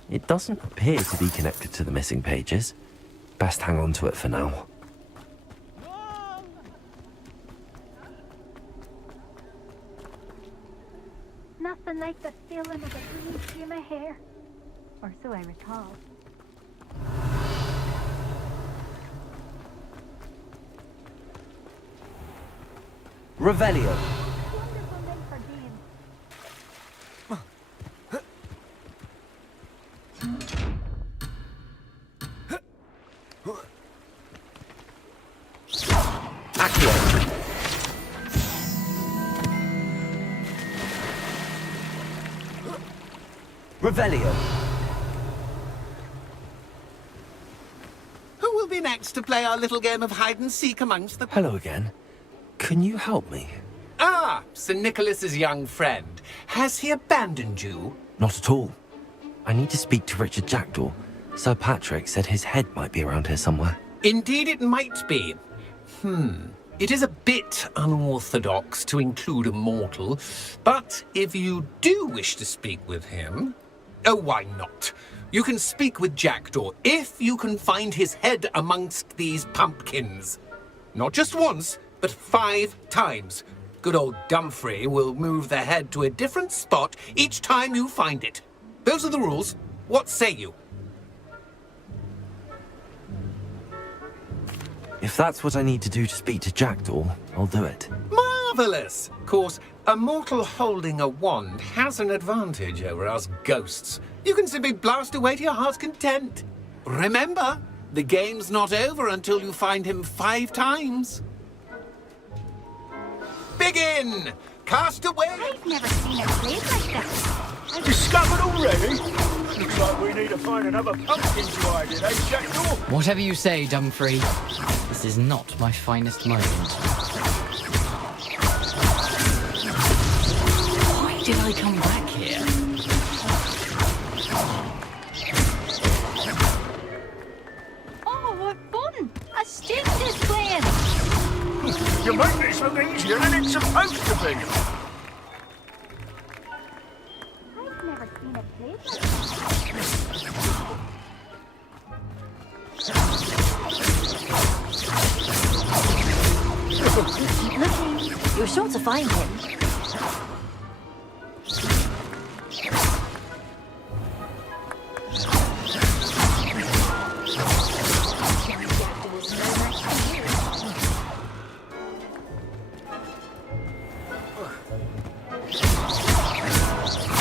It doesn't appear to be connected to the missing pages. Best hang on to it for now. Nothing like the feeling of a breeze through my hair. Or so I recall. Revelio. Revelio. Who will be next to play our little game of hide-and-seek amongst the... Hello again. Can you help me? Ah, Sir Nicholas's young friend. Has he abandoned you? Not at all. I need to speak to Richard Jackdaw. Sir Patrick said his head might be around here somewhere. Indeed it might be. It is a bit unorthodox to include a mortal, but if you do wish to speak with him... Oh, why not? You can speak with Jackdaw if you can find his head amongst these pumpkins. Not just once, but 5 times. Good old Dumfrey will move the head to a different spot each time you find it. Those are the rules. What say you? If that's what I need to do to speak to Jackdaw, I'll do it. Marvellous! Of course, a mortal holding a wand has an advantage over us ghosts. You can simply blast away to your heart's content. Remember, the game's not over until you find him 5 times. Begin! Cast away! I've never seen it played like that. Discovered already? Looks like we need to find another pumpkin to hide in, eh, Jackdaw? Whatever you say, Dumfrey. This is not my finest moment. Why did I come back here? Oh, what fun! A stick is playing! You make this look easier than it's supposed to be. I've never seen it played like Keep looking. You're sure to find him.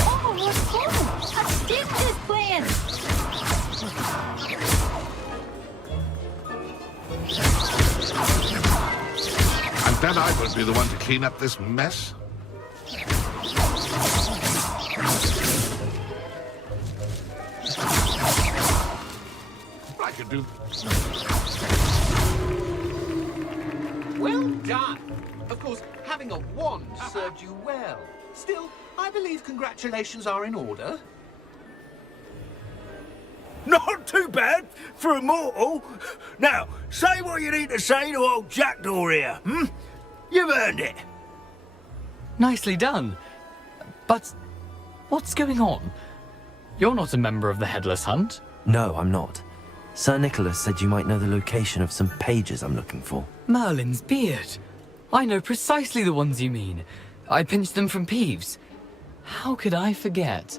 Oh, what fun! A stick is playing! Instead, I would be the one to clean up this mess. I could do... Well done. Of course, having a wand served you well. Still, I believe congratulations are in order. Not too bad for a mortal. Now, say what you need to say to old Jackdaw here, hmm? You've earned it. Nicely done. But what's going on? You're not a member of the Headless Hunt. No, I'm not. Sir Nicholas said you might know the location of some pages I'm looking for. Merlin's beard. I know precisely the ones you mean. I pinched them from Peeves. How could I forget?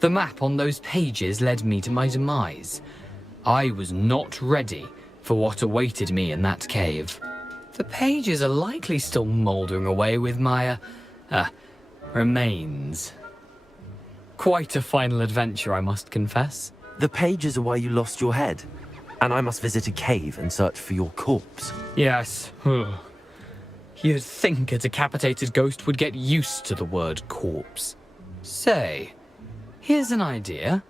The map on those pages led me to my demise. I was not ready for what awaited me in that cave. The pages are likely still mouldering away with my, remains. Quite a final adventure, I must confess. The pages are why you lost your head, and I must visit a cave and search for your corpse. Yes. You'd think a decapitated ghost would get used to the word corpse. Say, here's an idea.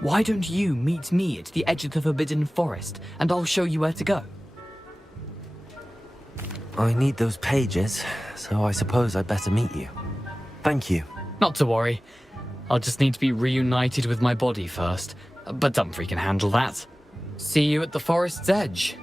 Why don't you meet me at the edge of the Forbidden Forest, and I'll show you where to go? I need those pages, so I suppose I'd better meet you. Thank you. Not to worry. I'll just need to be reunited with my body first, but Dumfries can handle that. See you at the forest's edge.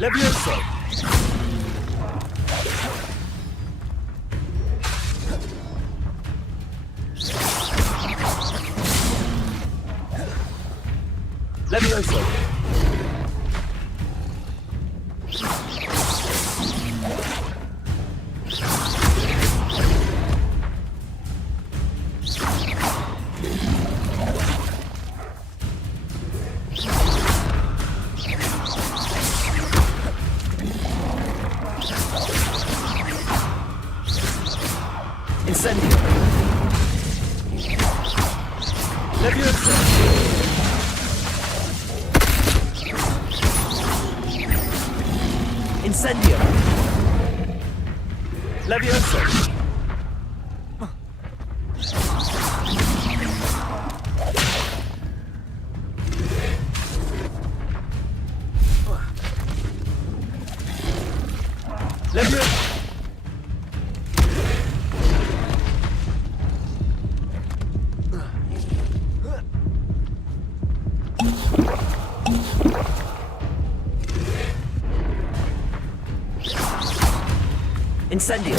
Levioso! Levioso! Incendio! Levioso! Incendio! Levioso! Levioso! Incendio!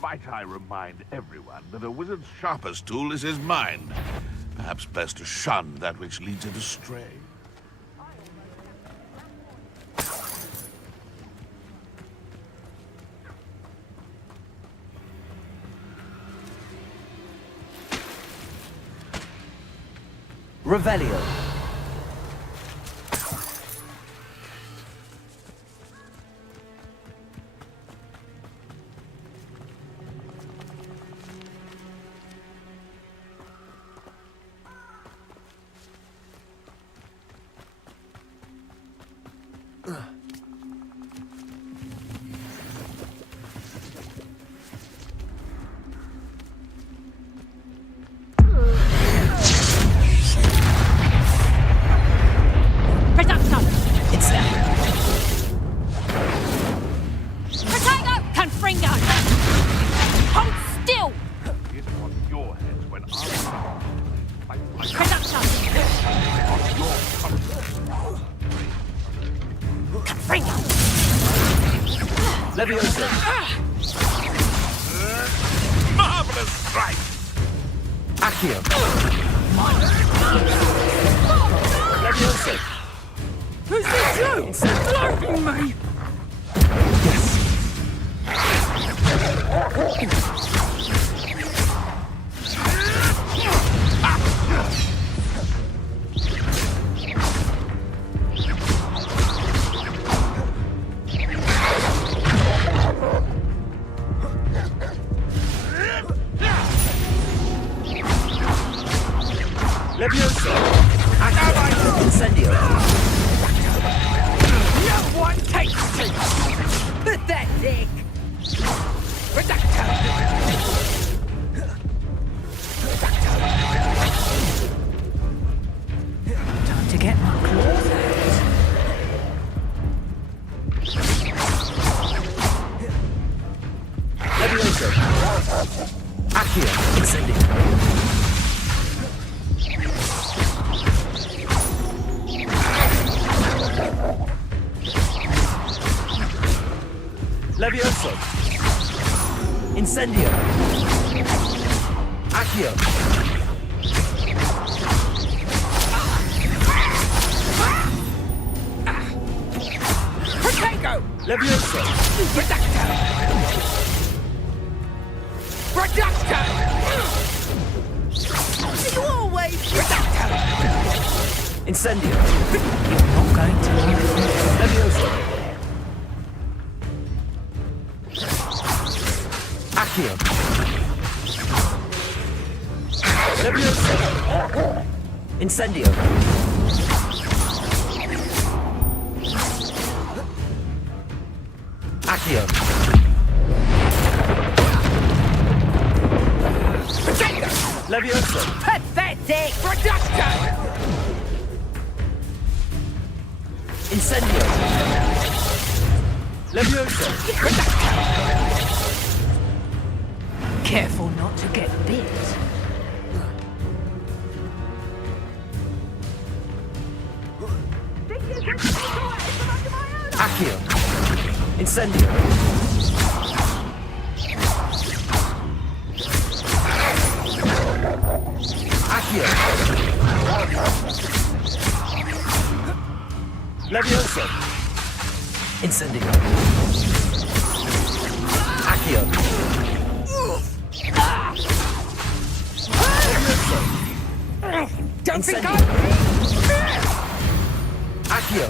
Might I remind everyone that a wizard's sharpest tool is his mind. Perhaps best to shun that which leads it astray. Revelio! Levioso! Marvelous strike! Accio! Levioso! Is this you? Blinding me! Levioso! Incendio! No one takes to you! Pathetic! Reducto! Time to get my claws out. Levioso! Accio! Incendio! Levioso! Incendio! Accio! Protego! Levioso! Reducto! Reducto! You always reducto! Incendio! You're not going to like this. Levioso! Accio! Levioso! Incendio! Accio! Leviosa! Pathetic! Reduction! Incendio! Leviosa! Careful not to get bit. Accio! Incendio! Accio! Leviosa! Incendio! Accio! Don't think Accio!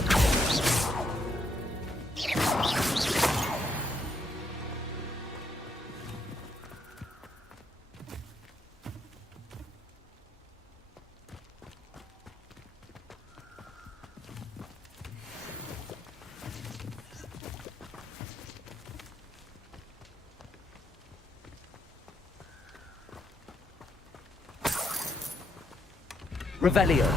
Revelio.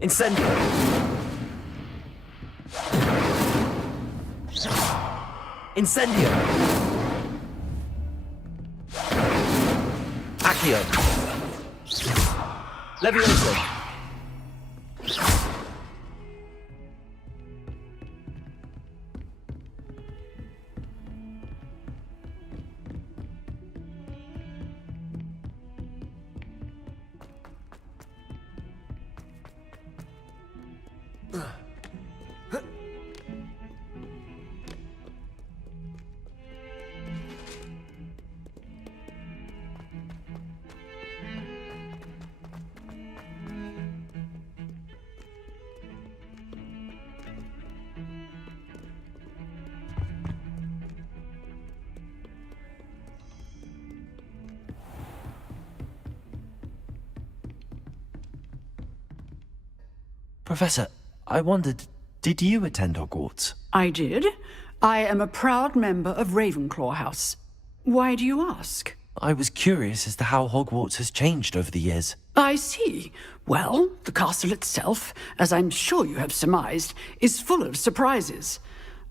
Incendio! Incendio! Accio! Leviosa! Professor, I wondered, did you attend Hogwarts? I did. I am a proud member of Ravenclaw House. Why do you ask? I was curious as to how Hogwarts has changed over the years. I see. Well, the castle itself, as I'm sure you have surmised, is full of surprises.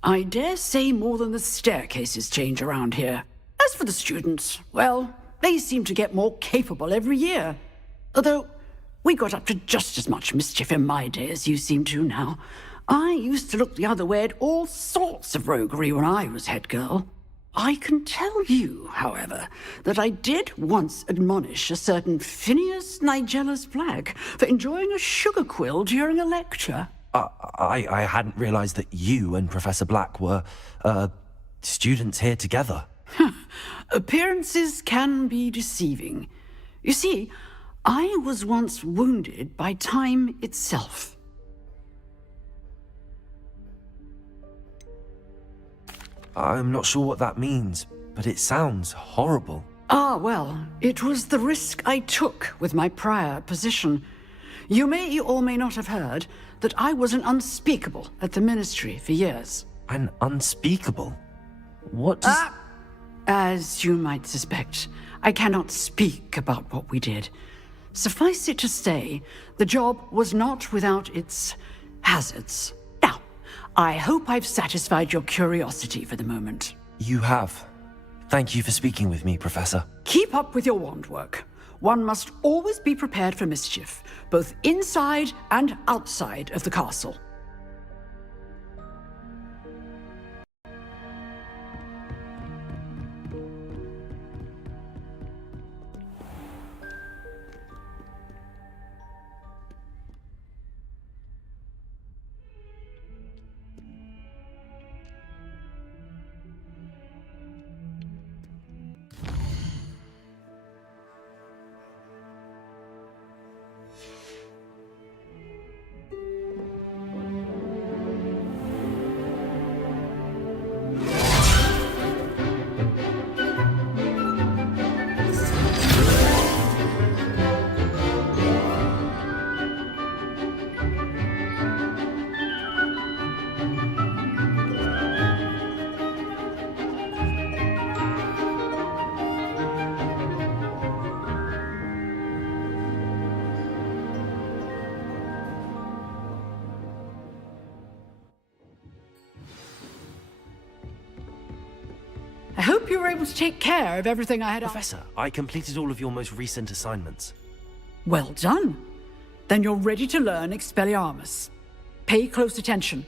I dare say more than the staircases change around here. As for the students, well, they seem to get more capable every year. Although, we got up to just as much mischief in my day as you seem to now. I used to look the other way at all sorts of roguery when I was head girl. I can tell you, however, that I did once admonish a certain Phineas Nigella's Black for enjoying a sugar quill during a lecture. I hadn't realized that you and Professor Black were, students here together. Appearances can be deceiving. You see, I was once wounded by time itself. I'm not sure what that means, but it sounds horrible. Ah, well, it was the risk I took with my prior position. You may or may not have heard that I was an unspeakable at the Ministry for years. An unspeakable? What does... As you might suspect, I cannot speak about what we did. Suffice it to say, the job was not without its hazards. Now, I hope I've satisfied your curiosity for the moment. You have. Thank you for speaking with me, Professor. Keep up with your wand work. One must always be prepared for mischief, both inside and outside of the castle. I hope you were able to take care of everything I had... Professor, I completed all of your most recent assignments. Well done. Then you're ready to learn Expelliarmus. Pay close attention.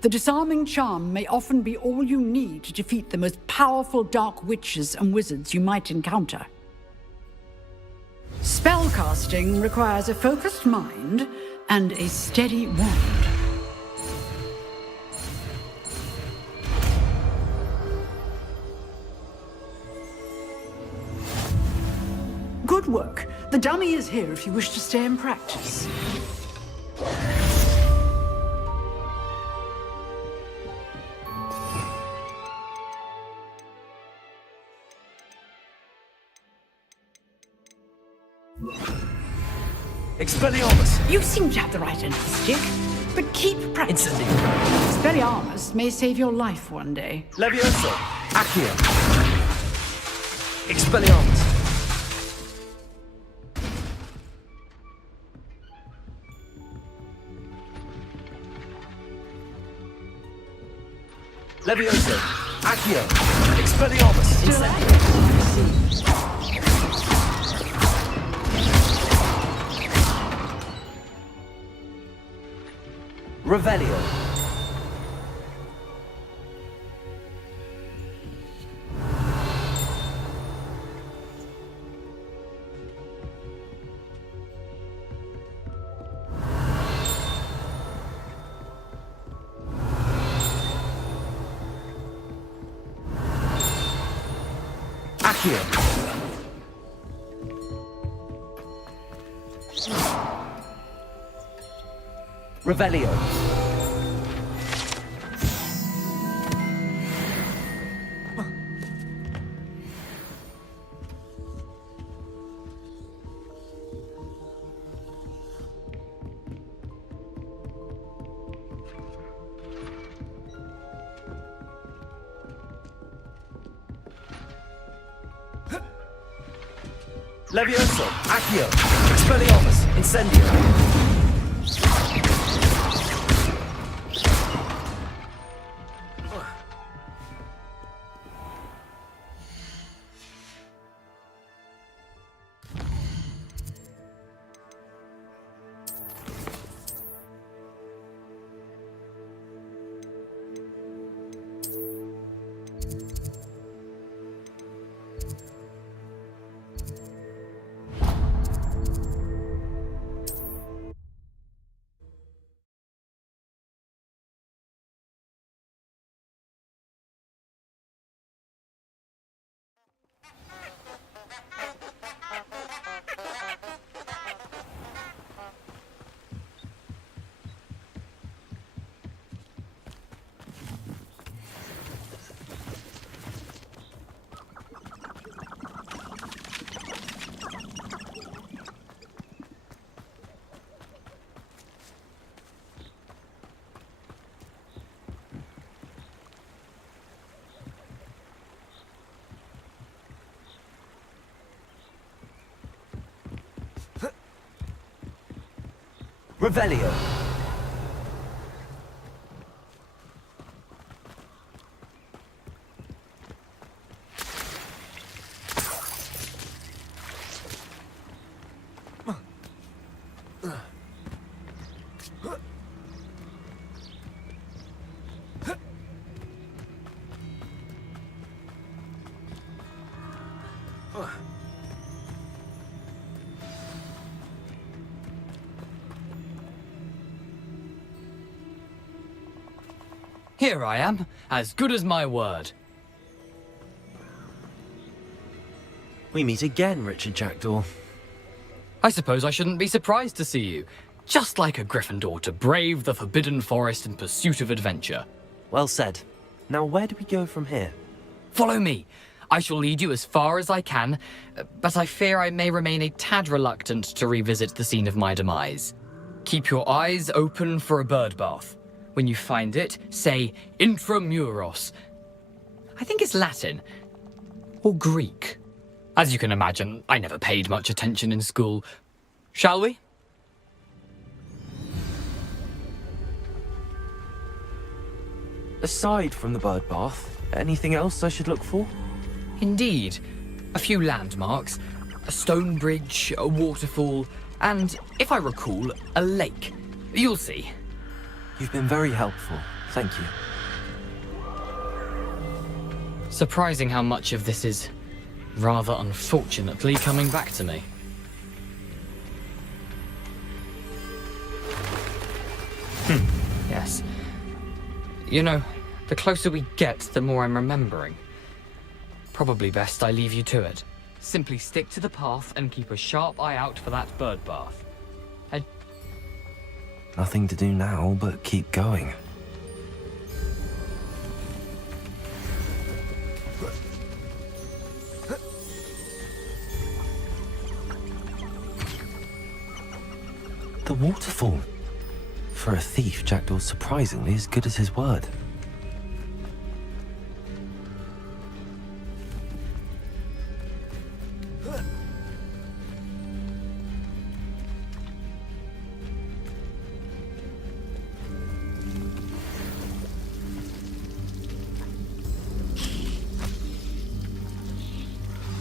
The disarming charm may often be all you need to defeat the most powerful dark witches and wizards you might encounter. Spellcasting requires a focused mind and a steady wand. Good work. The dummy is here if you wish to stay and practice. Expelliarmus! You seem to have the right end of the stick, but keep practicing. Expelliarmus may save your life one day. Levioso! Accio! Expelliarmus! Levioso! Accio! Expelliarmus! Incendio! Revelio! Accio! Revelio! Levioso! Accio! Expelliarmus! Incendio! Revelio. Here I am, as good as my word. We meet again, Richard Jackdaw. I suppose I shouldn't be surprised to see you. Just like a Gryffindor to brave the Forbidden Forest in pursuit of adventure. Well said. Now where do we go from here? Follow me. I shall lead you as far as I can, but I fear I may remain a tad reluctant to revisit the scene of my demise. Keep your eyes open for a bird bath. When you find it, say intramuros. I think it's Latin. Or Greek. As you can imagine, I never paid much attention in school. Shall we? Aside from the bird bath, anything else I should look for? Indeed. A few landmarks, a stone bridge, a waterfall, and, if I recall, a lake. You'll see. You've been very helpful. Thank you. Surprising how much of this is, rather unfortunately, coming back to me. Yes. You know, the closer we get, the more I'm remembering. Probably best I leave you to it. Simply stick to the path and keep a sharp eye out for that bird bath. Nothing to do now but keep going. The waterfall. For a thief, Jackdaw's surprisingly as good as his word.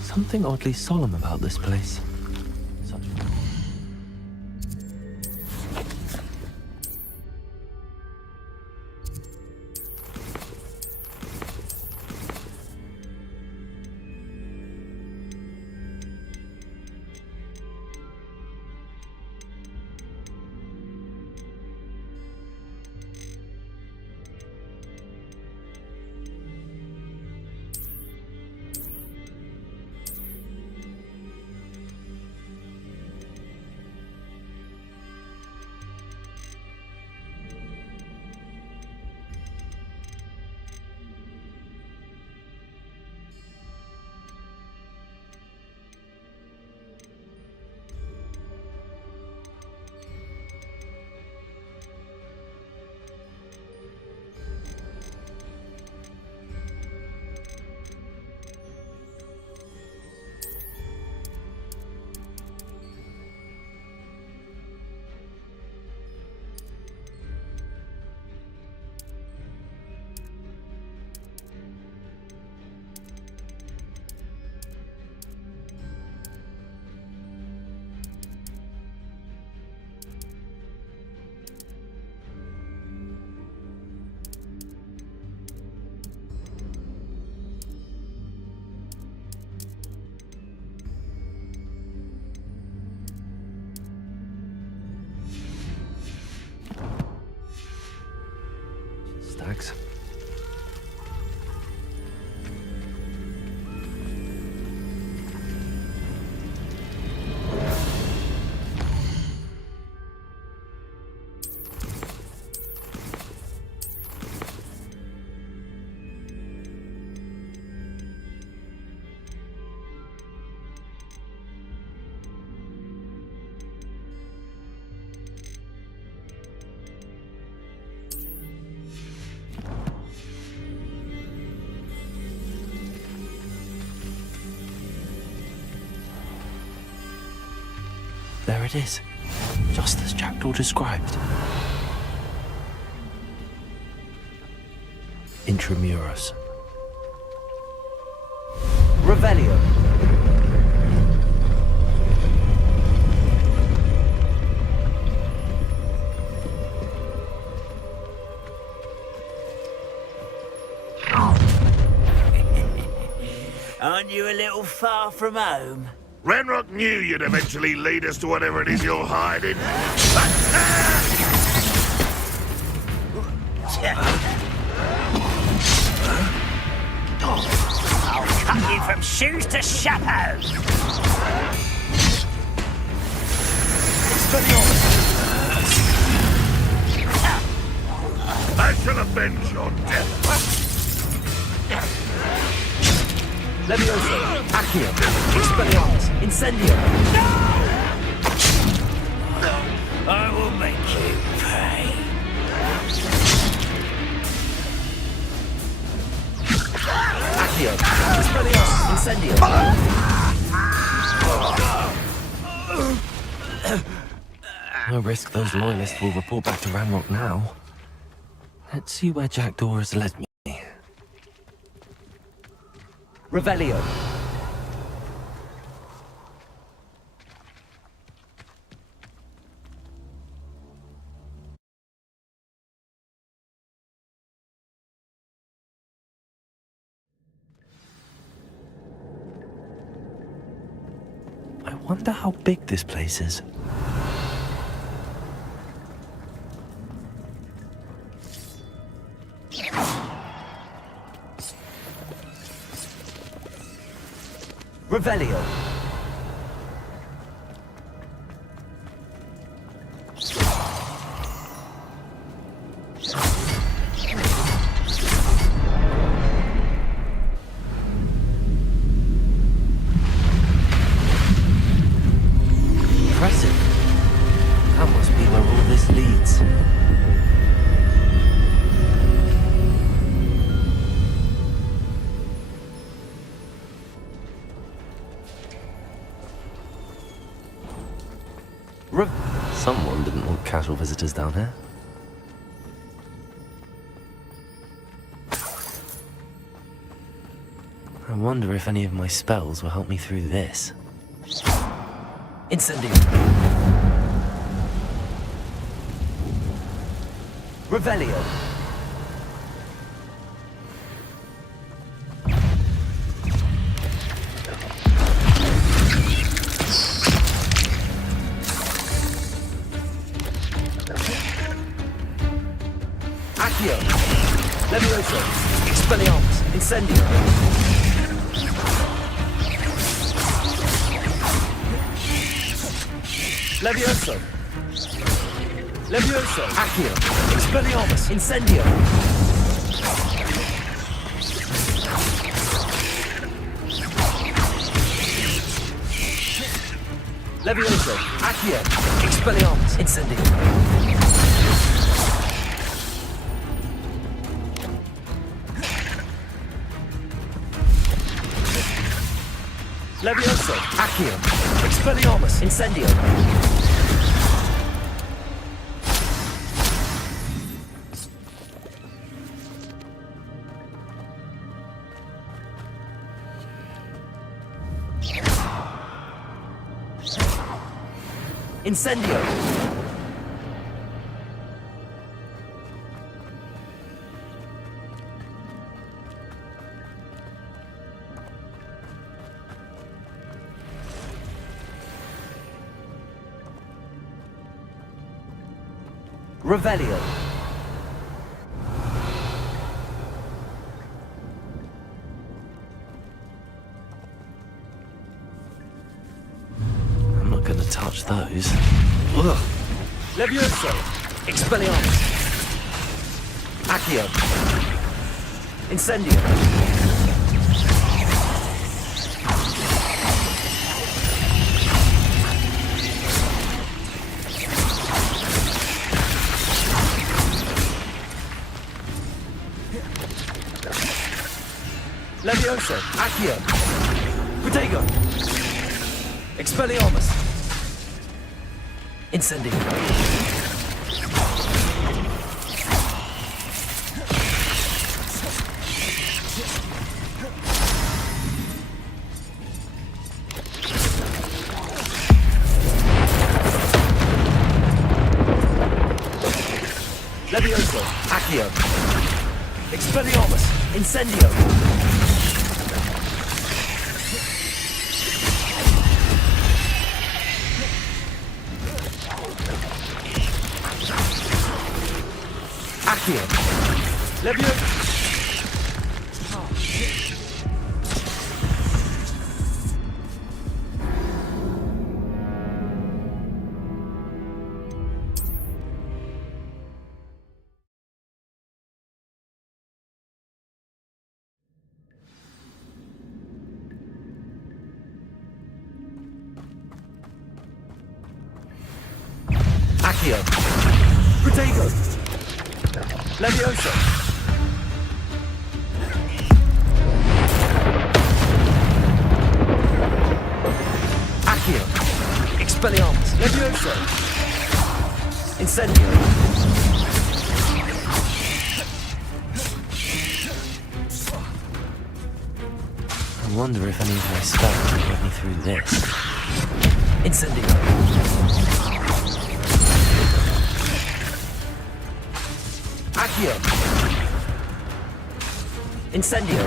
Something oddly solemn about this place. Stags. There it is. just as Jackdaw described. Intramuros. Revelio. Aren't you a little far from home? Renrock knew you'd eventually lead us to whatever it is you're hiding. I'll cut you from shoes to chapeau. I shall avenge your death. Levioso, Accio, Expelliarmus, Incendio. I will make you pay. Accio, Expelliarmus, Incendio. No risk those loyalists will report back to Ranrock now. Let's see where Jackdaw has led me. Revelio. I wonder how big this place is. Revelio. Impressive. That must be where all this leads. Someone didn't want casual visitors down here. I wonder if any of my spells will help me through this. Incendio. Revelio. Accio. Levioso. Expelliarmus. Incendio. Levioso. Levioso. Accio. Expelliarmus. Incendio. Levioso. Accio. Expelliarmus. Incendio. Levioso, Accio, Expelliarmus, Incendio. Incendio. Revelio. I'm not gonna touch those. Ugh. Levioso. Expelliarmus. Accio. Incendio. Levioso, Accio, Protego, Expelliarmus. Incendio. Levioso. Accio. Expelliarmus. Incendio. Accio. Levioso. Accio. Protego. Levioso. Accio. Expelliarmus. Levioso. Incendio. I wonder if any of my spells will get me through this. Incendio. Accio. Incendio.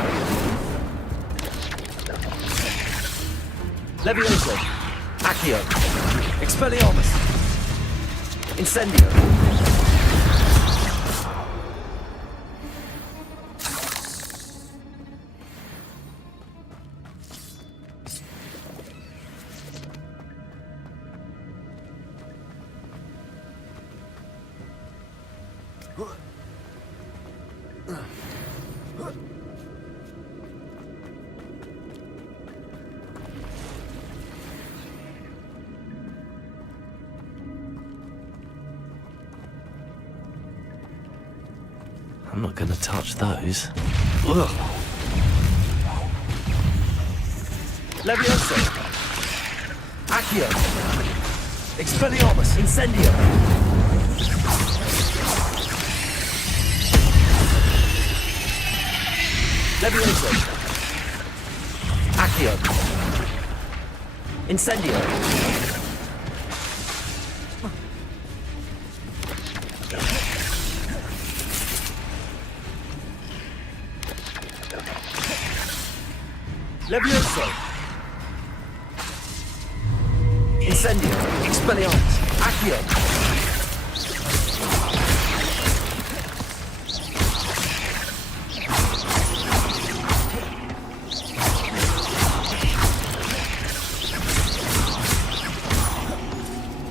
Levioso. Accio. Expelliarmus. Incendio. I'm not gonna touch those. Ugh. Levioso. Accio. Expelliarmus. Incendio. Levioso. Accio. Incendio. Levioso. Incendio. Expelliarmus. Accio.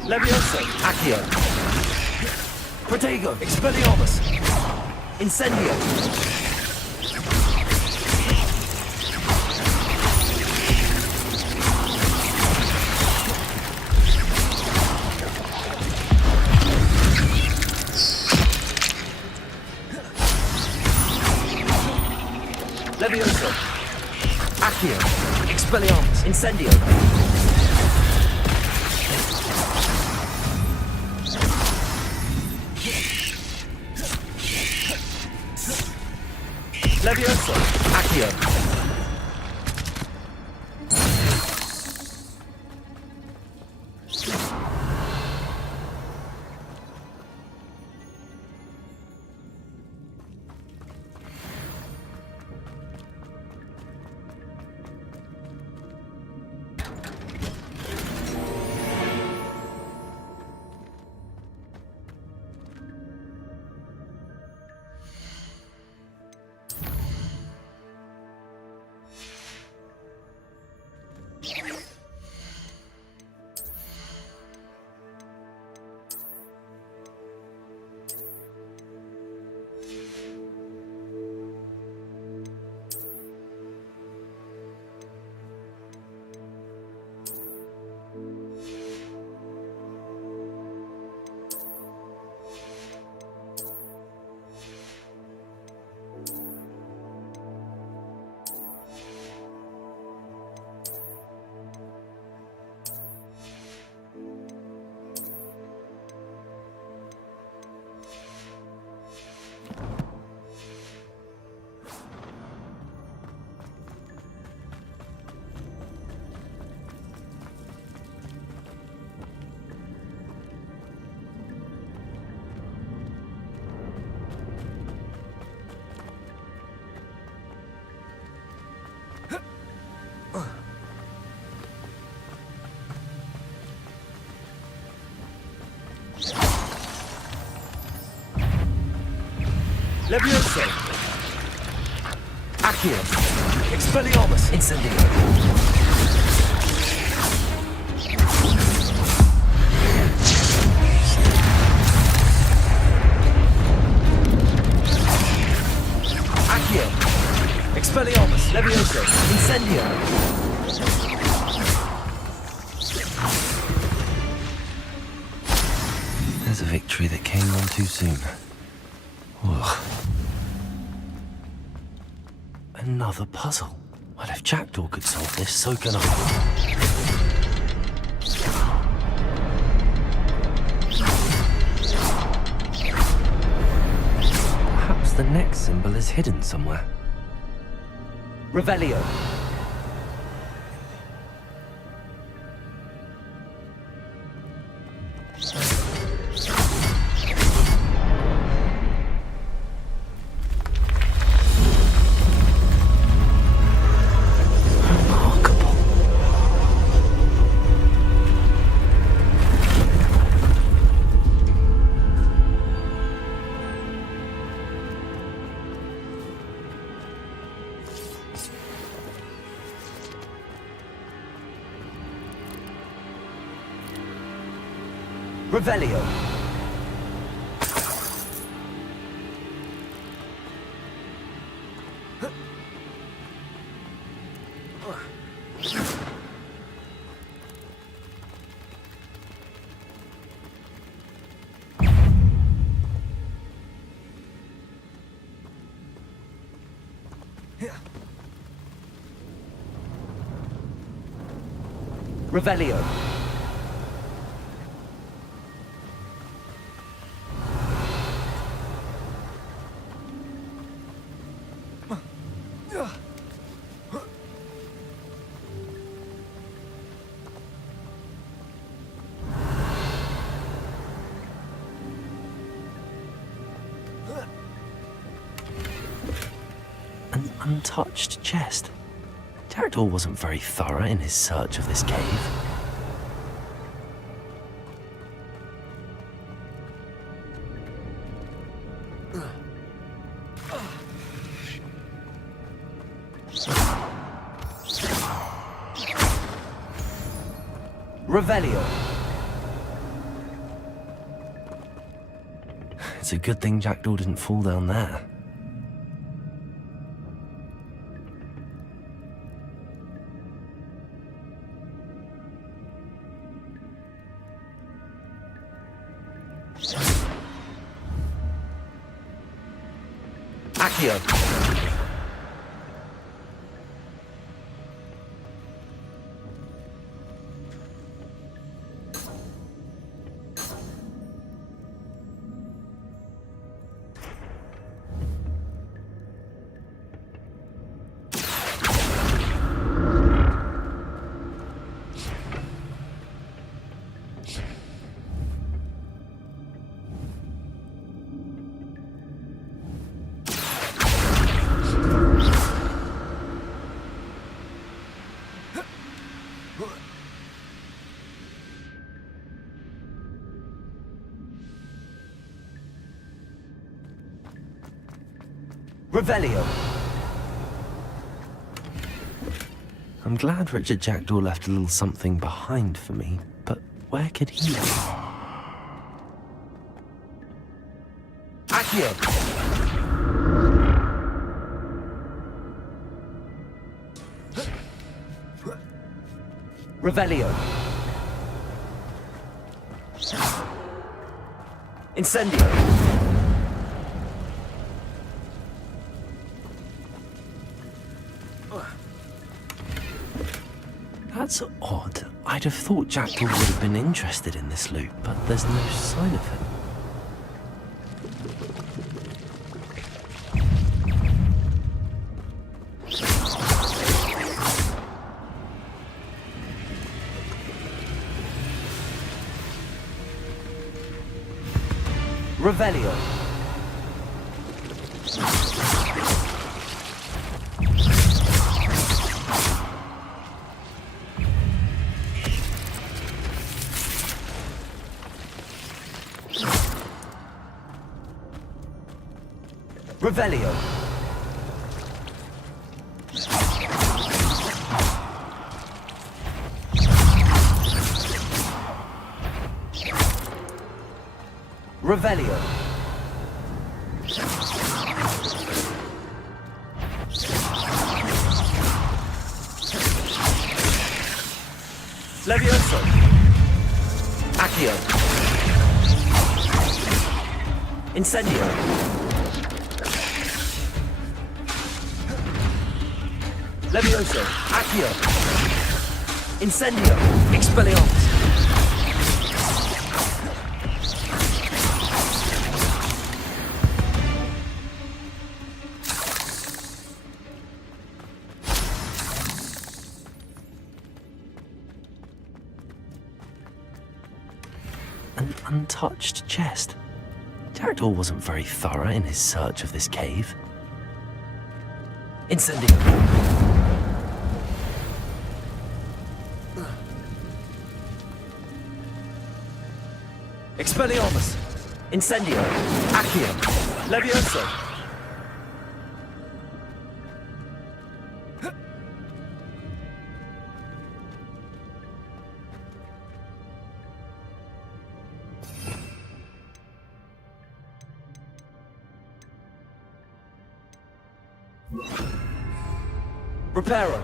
Levioso. Accio. Protego. Expelliarmus. Incendio. Levioso. Accio. Expelliarmus. Incendio. Levioso. Accio. Levioso! Accio! Expelliarmus! Incendio! Accio! Expelliarmus! Levioso! Incendio! There's a victory that came on too soon. Ugh. Another puzzle. Well, if Jackdaw could solve this, so can I. Perhaps the next symbol is hidden somewhere. Revelio. Revelio. Revelio. An untouched chest. Jackdaw wasn't very thorough in his search of this cave. Revelio. It's a good thing Jackdaw didn't fall down there. Accio. Revelio. I'm glad Richard Jackdaw left a little something behind for me, but where could he be? Accio. Revelio. Incendio. That's odd. I'd have thought Jackdaw would have been interested in this loot, but there's no sign of him. Revelio. Revelio. Revelio. Levioso. Accio. Incendio. Levioso. Accio. Incendio. Expelliarmus. An untouched chest. Jackdaw wasn't very thorough in his search of this cave. Incendio. Expelliarmus. Incendio. Accio. Levioso. Reparo.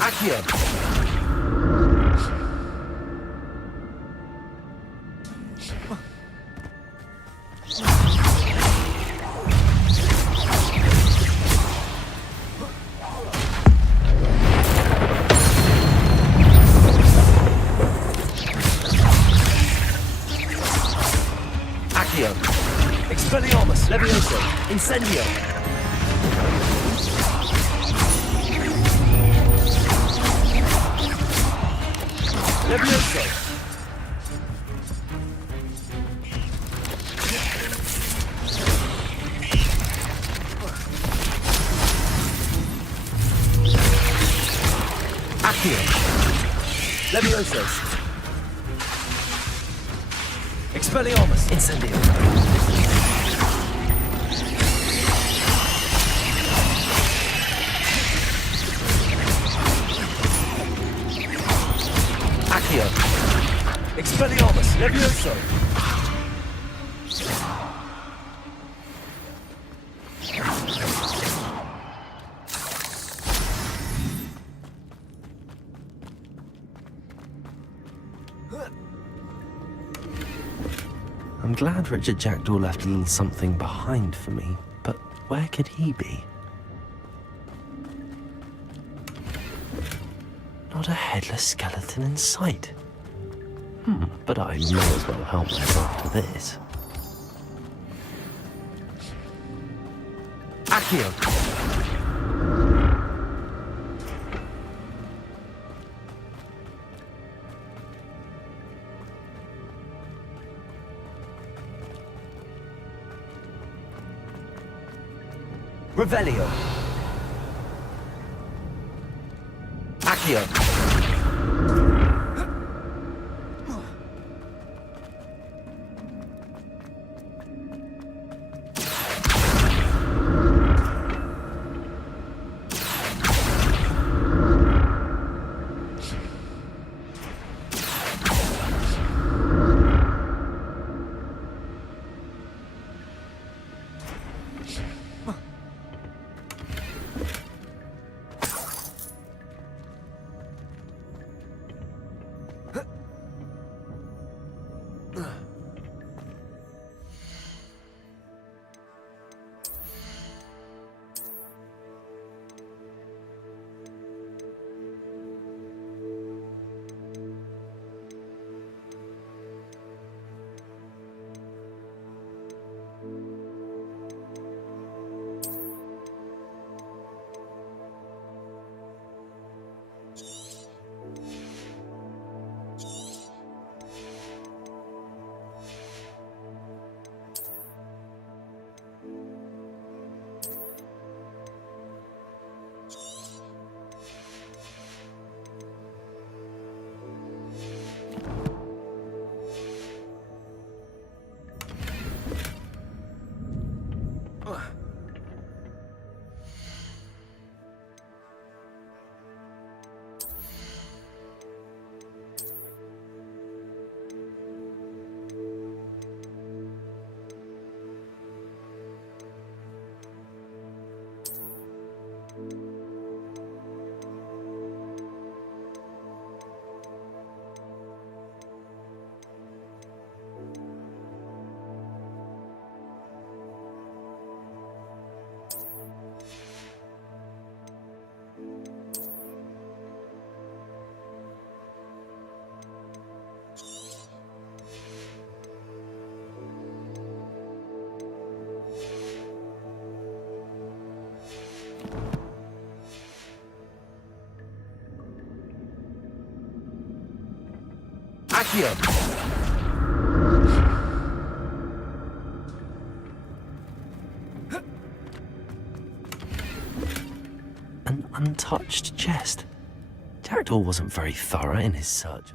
Accio. Accio. Expelliarmus. Levioso. Incendio. Levioso. Accio. Levioso. Expelliarmus. Incendio. Accio. Expelliarmus. Levioso. I'm glad Richard Jackdaw left a little something behind for me, but where could he be? Not a headless skeleton in sight. But I may as well help myself to this. Accio. Revelio. Accio. Accio! An untouched chest. Jackdaw wasn't very thorough in his search.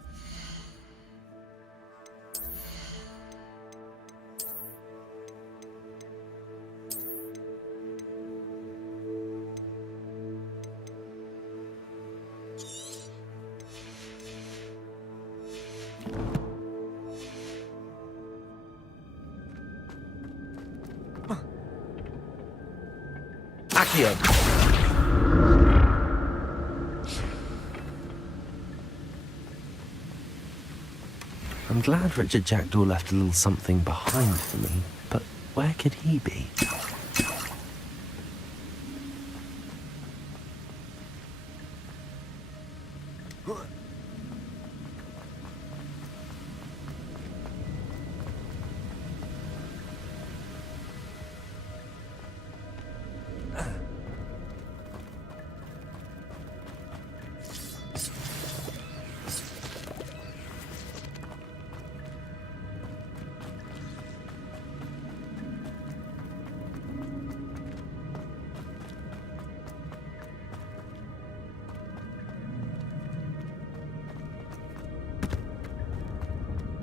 Accio! I'm glad Richard Jackdaw left a little something behind for me, but where could he be?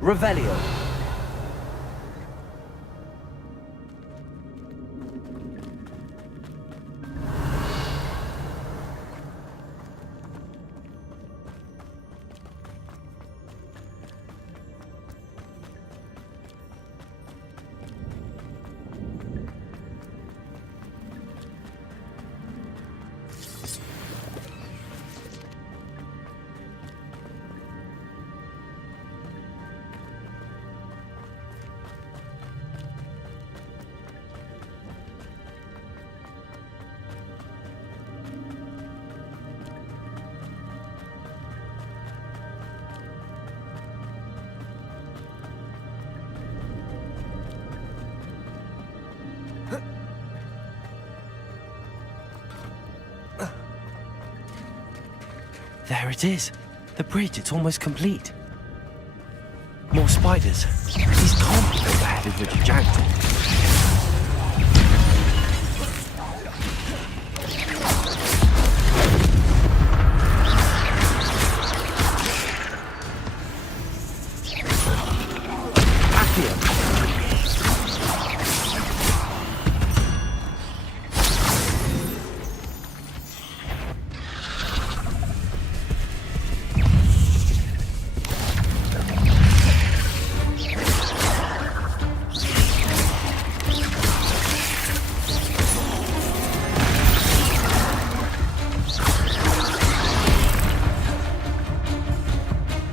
Revelio. There it is. The bridge, it's almost complete. More spiders. These can't be the beheaded Richard Jackdaw.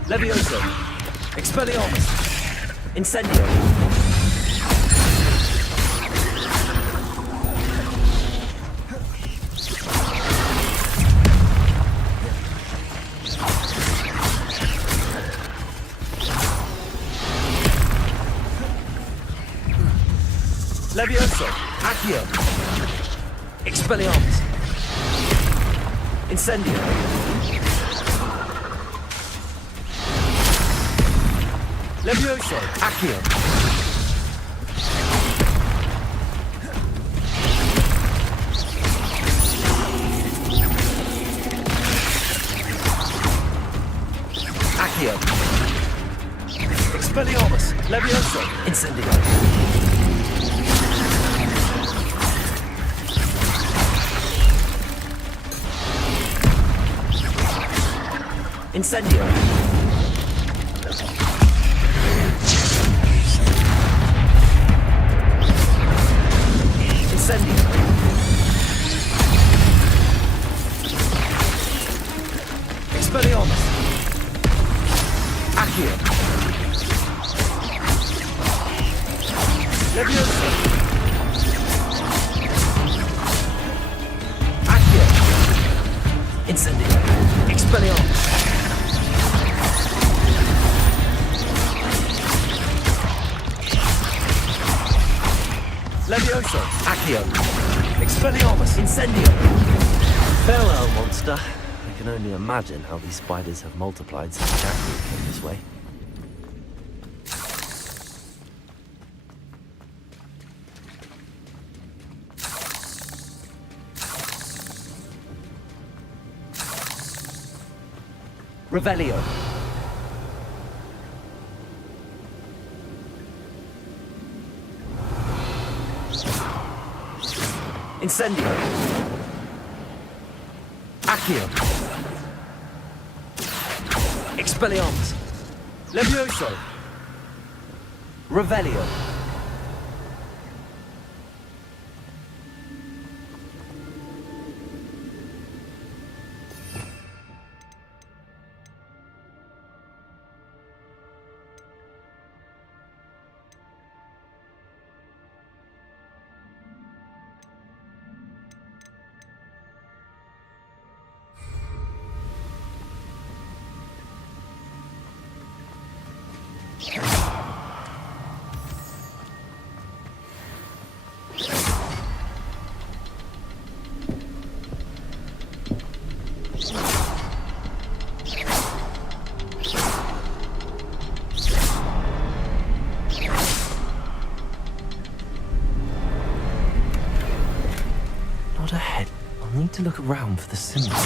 Levioso. Expelliarmus. Incendio. Levioso. Accio. Expelliarmus. Incendio. Levioso, Accio. Accio. Expelliarmus, Levioso, Incendio. Incendio. Expelliarmus. Accio. Levioso. Accio. Incendio. Expelliarmus. Levioso. Accio. Expelliarmus. Incendio. Farewell, monster. I can only imagine how these spiders have multiplied since Jackdaw came this way. Revelio. Incendio. Accio. Expelliarmus. Levioso. Revelio. Not ahead. I'll need to look around for the symbol.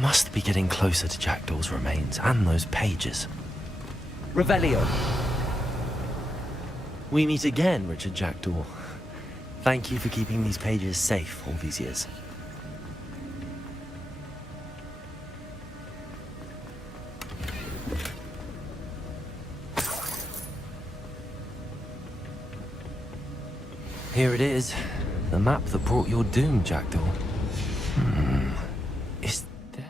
Must be getting closer to Jackdaw's remains and those pages. Revelio. We meet again, Richard Jackdaw. Thank you for keeping these pages safe all these years. Here it is. The map that brought your doom, Jackdaw. Is there...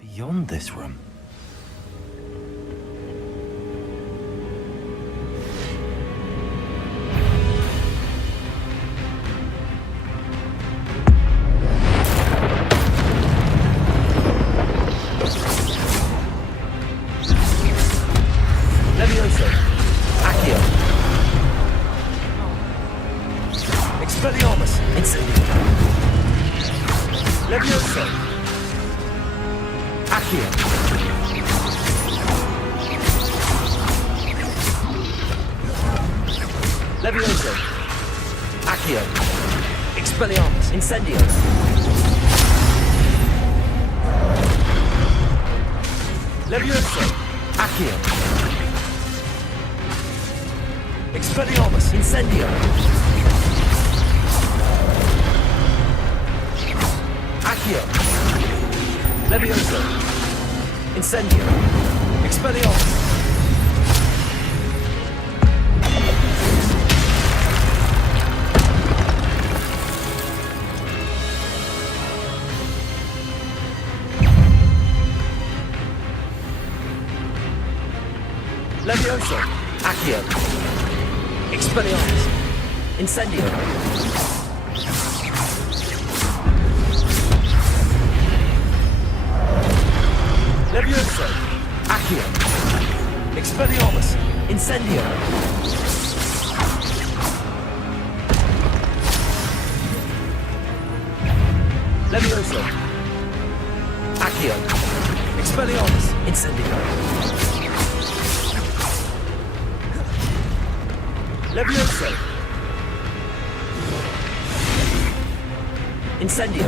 Beyond this room. Levioso. Accio. Expelliarmus. Incendio. Levioso. Accio. Levioso. Accio. Expelliarmus. Incendio. Levioso. Accio. Expelliarmus. Incendio. Accio. Levioso. Incendio. Expelliarmus. Accio. Expelliarmus. Incendio. Levioso. Accio. Expelliarmus. Incendio. Levioso. Accio. Expelliarmus. Incendio. Levioso. Incendio.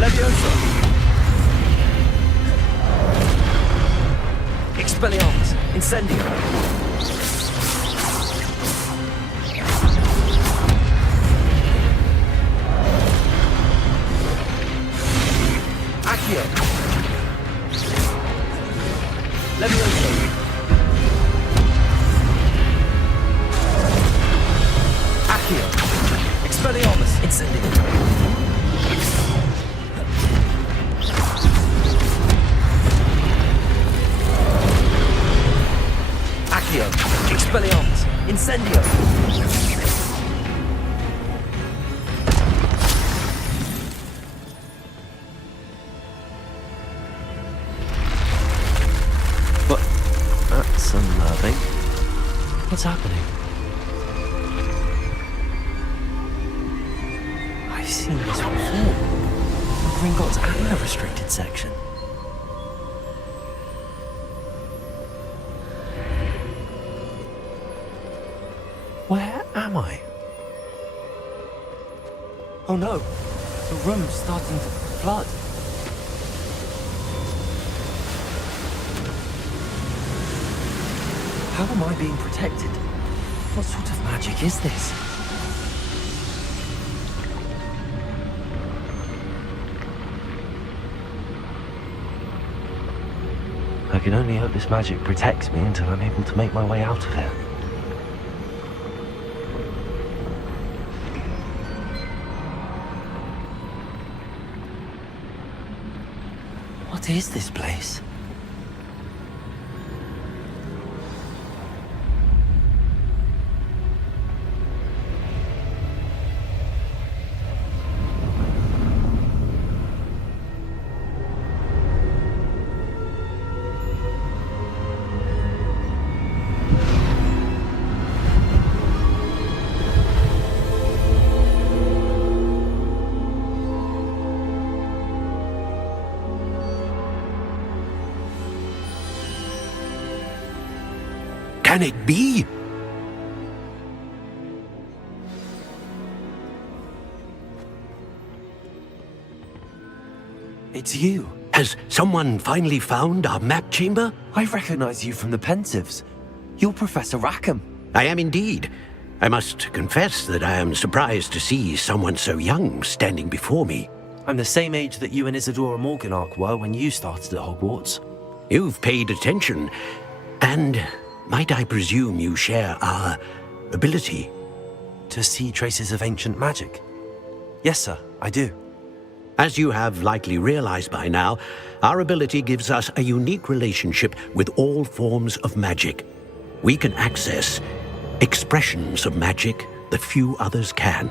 Levioso. Expelliarmus. Incendio. Accio. Levioso. Accio. Expelliarmus. Incendio. Accio. Expelliarmus. Incendio. But that's unnerving. What's happening? I've seen this before. Gringotts and the restricted section. Where am I? Oh no, the room's starting to flood. How am I being protected? What sort of magic is this? I can only hope this magic protects me until I'm able to make my way out of here. What is this place? Can it be? It's you. Has someone finally found our map chamber? I recognize you from the Pensives. You're Professor Rackham. I am indeed. I must confess that I am surprised to see someone so young standing before me. I'm the same age that you and Isadora Morganach were when you started at Hogwarts. You've paid attention, and might I presume you share our ability? To see traces of ancient magic? Yes, sir, I do. As you have likely realized by now, our ability gives us a unique relationship with all forms of magic. We can access expressions of magic that few others can.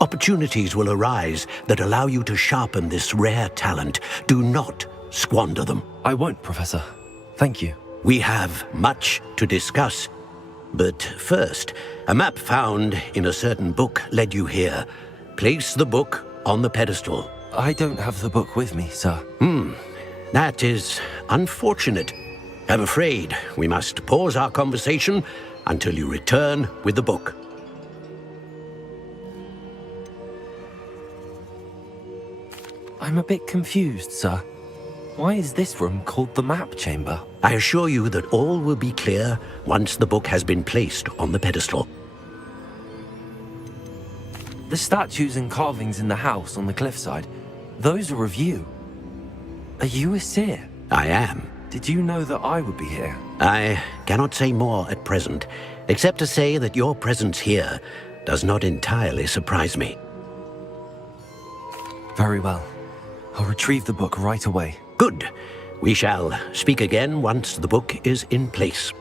Opportunities will arise that allow you to sharpen this rare talent. Do not squander them. I won't, Professor. Thank you. We have much to discuss. But first, a map found in a certain book led you here. Place the book on the pedestal. I don't have the book with me, sir. That is unfortunate. I'm afraid we must pause our conversation until you return with the book. I'm a bit confused, sir. Why is this room called the map chamber? I assure you that all will be clear once the book has been placed on the pedestal. The statues and carvings in the house on the cliffside, those are of you. Are you a seer? I am. Did you know that I would be here? I cannot say more at present, except to say that your presence here does not entirely surprise me. Very well. I'll retrieve the book right away. Good. We shall speak again once the book is in place.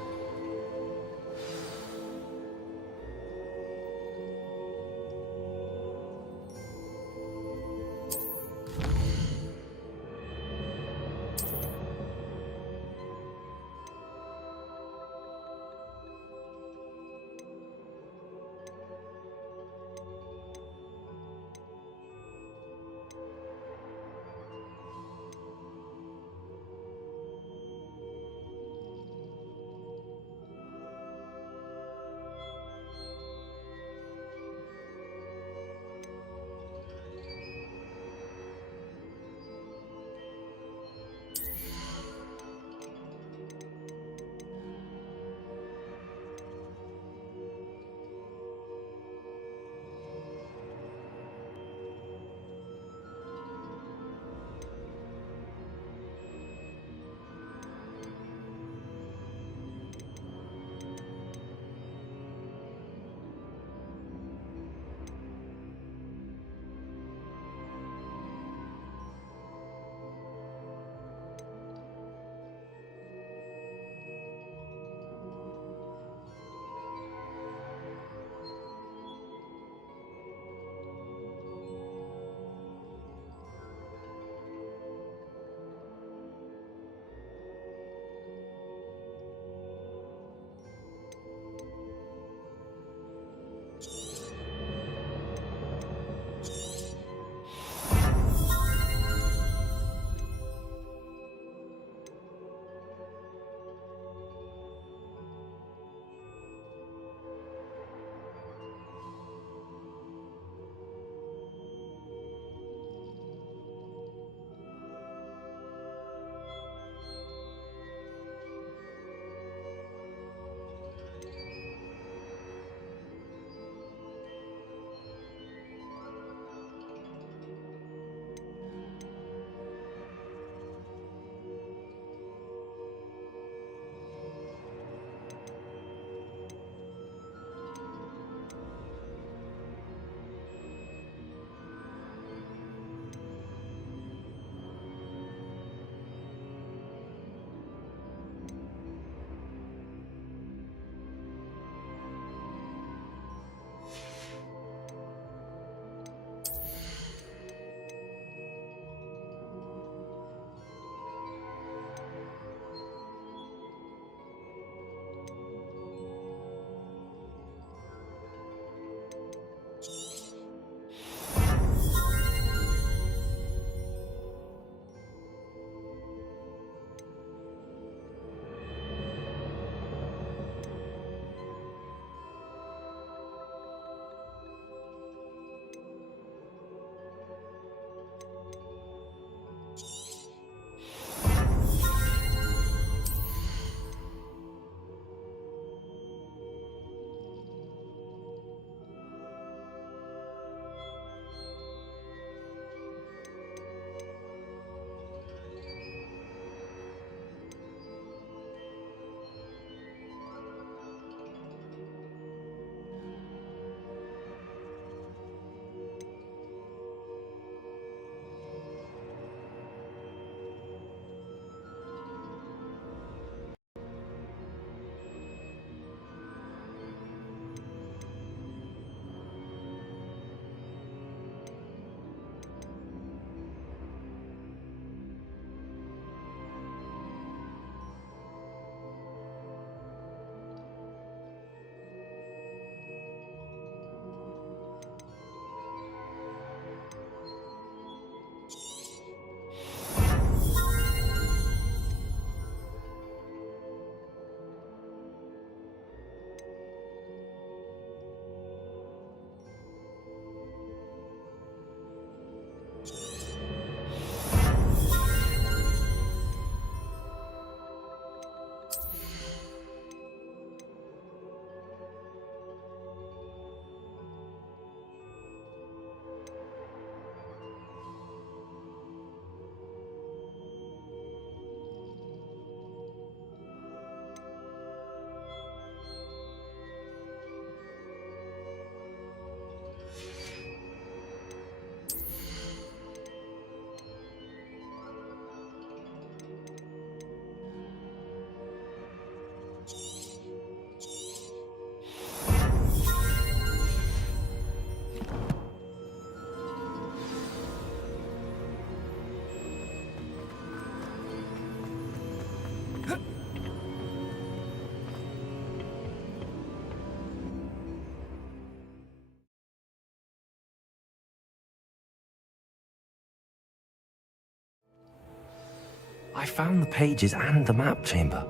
I found the pages and the map chamber.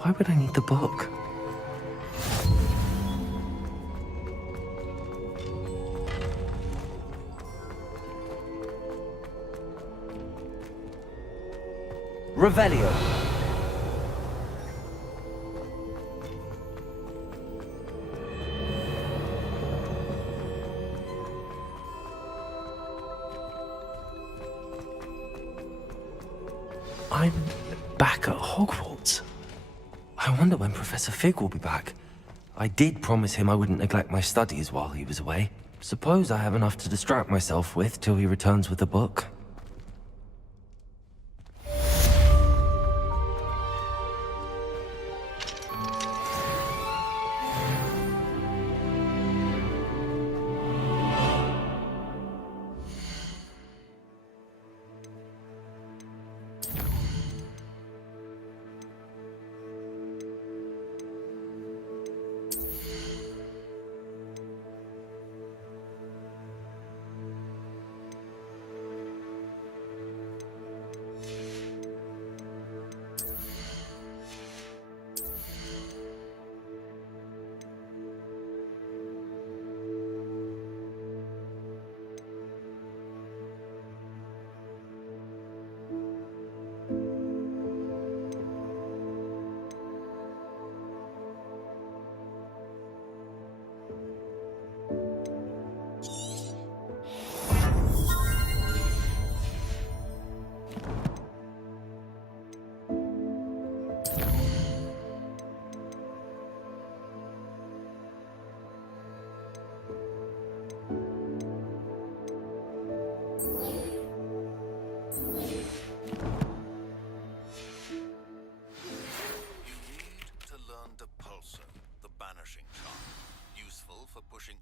Why would I need the book? Revelio. I'm back at Hogwarts. I wonder when Professor Fig will be back. I did promise him I wouldn't neglect my studies while he was away. Suppose I have enough to distract myself with till he returns with the book.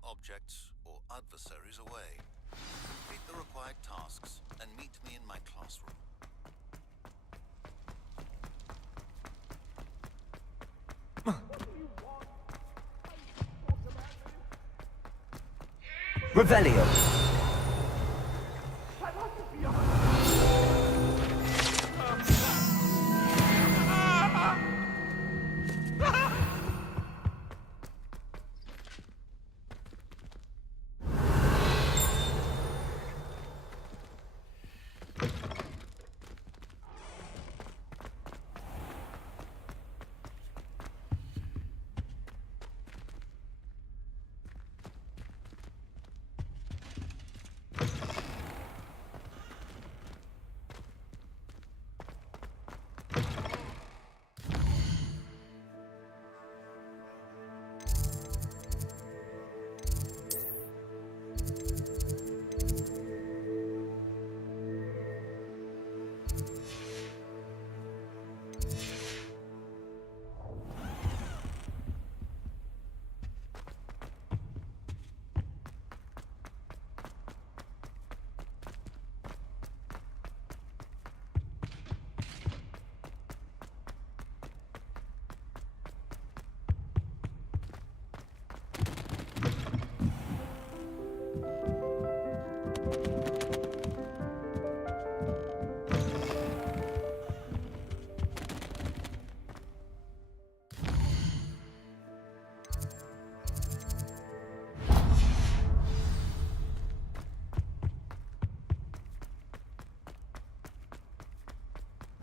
Objects or adversaries away. Complete the required tasks and meet me in my classroom. Revelio.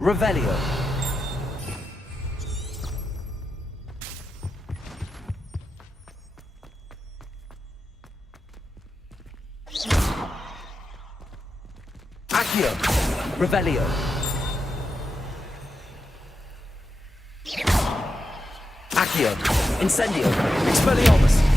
Revelio. Accio. Revelio. Accio. Incendio. Expelliarmus.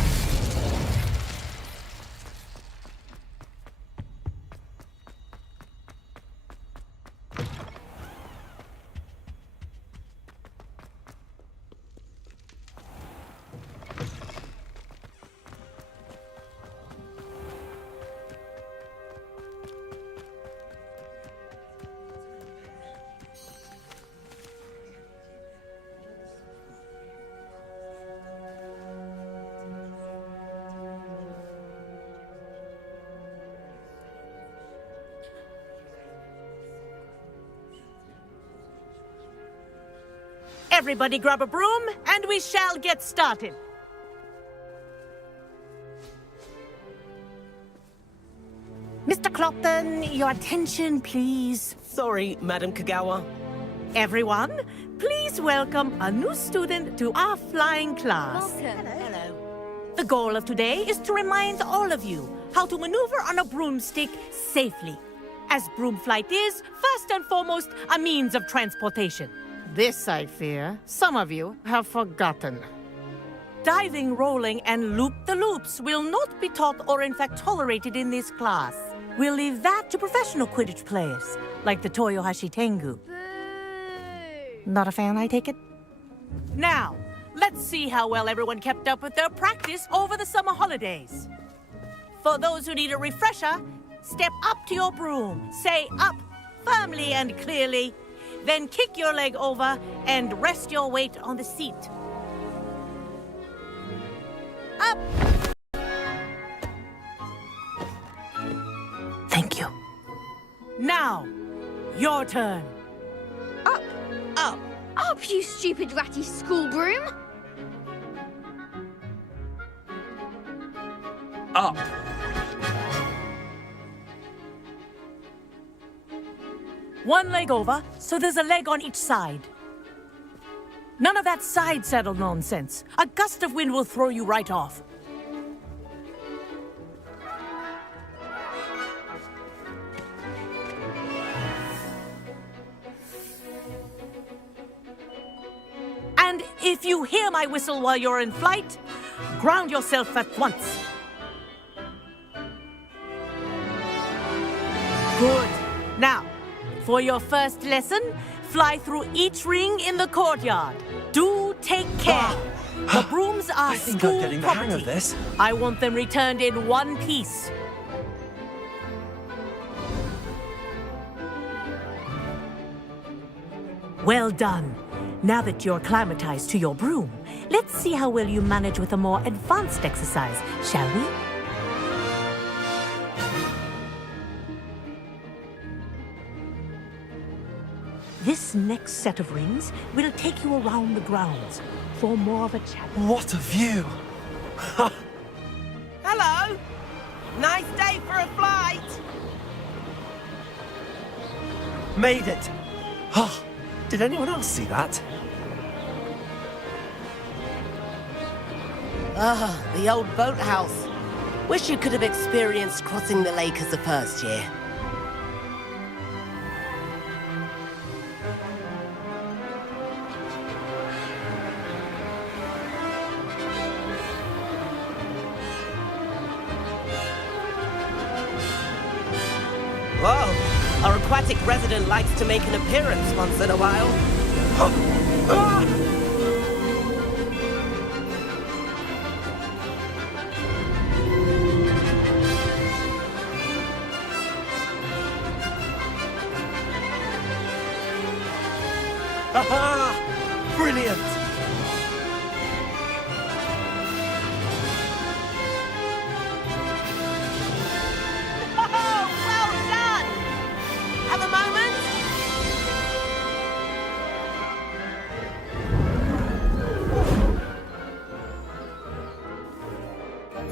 Everybody grab a broom, and we shall get started. Mr. Clopton, your attention, please. Sorry, Madam Kagawa. Everyone, please welcome a new student to our flying class. Welcome. Hello. The goal of today is to remind all of you how to maneuver on a broomstick safely, as broom flight is, first and foremost, a means of transportation. This, I fear, some of you have forgotten. Diving, rolling, and loop-the-loops will not be taught or in fact tolerated in this class. We'll leave that to professional Quidditch players, like the Toyohashi Tengu. Not a fan, I take it? Now, let's see how well everyone kept up with their practice over the summer holidays. For those who need a refresher, step up to your broom, say up firmly and clearly, then kick your leg over and rest your weight on the seat. Up! Thank you. Now, your turn. Up! Up! Up, you stupid ratty school broom! Up! One leg over, so there's a leg on each side. None of that side saddle nonsense. A gust of wind will throw you right off. And if you hear my whistle while you're in flight, ground yourself at once. Good. Now, for your first lesson, fly through each ring in the courtyard. Do take care. The brooms are I think I'm school getting the property. hang of this. I want them returned in one piece. Well done. Now that you're acclimatized to your broom, let's see how well you manage with a more advanced exercise, shall we? This next set of rings will take you around the grounds for more of a challenge. What a view! Hello! Nice day for a flight! Made it! Oh, did anyone else see that? Ah, the old boathouse. Wish you could have experienced crossing the lake as a first year. Whoa! Our aquatic resident likes to make an appearance once in a while. Aha! Brilliant! Oh, well done! Have a moment?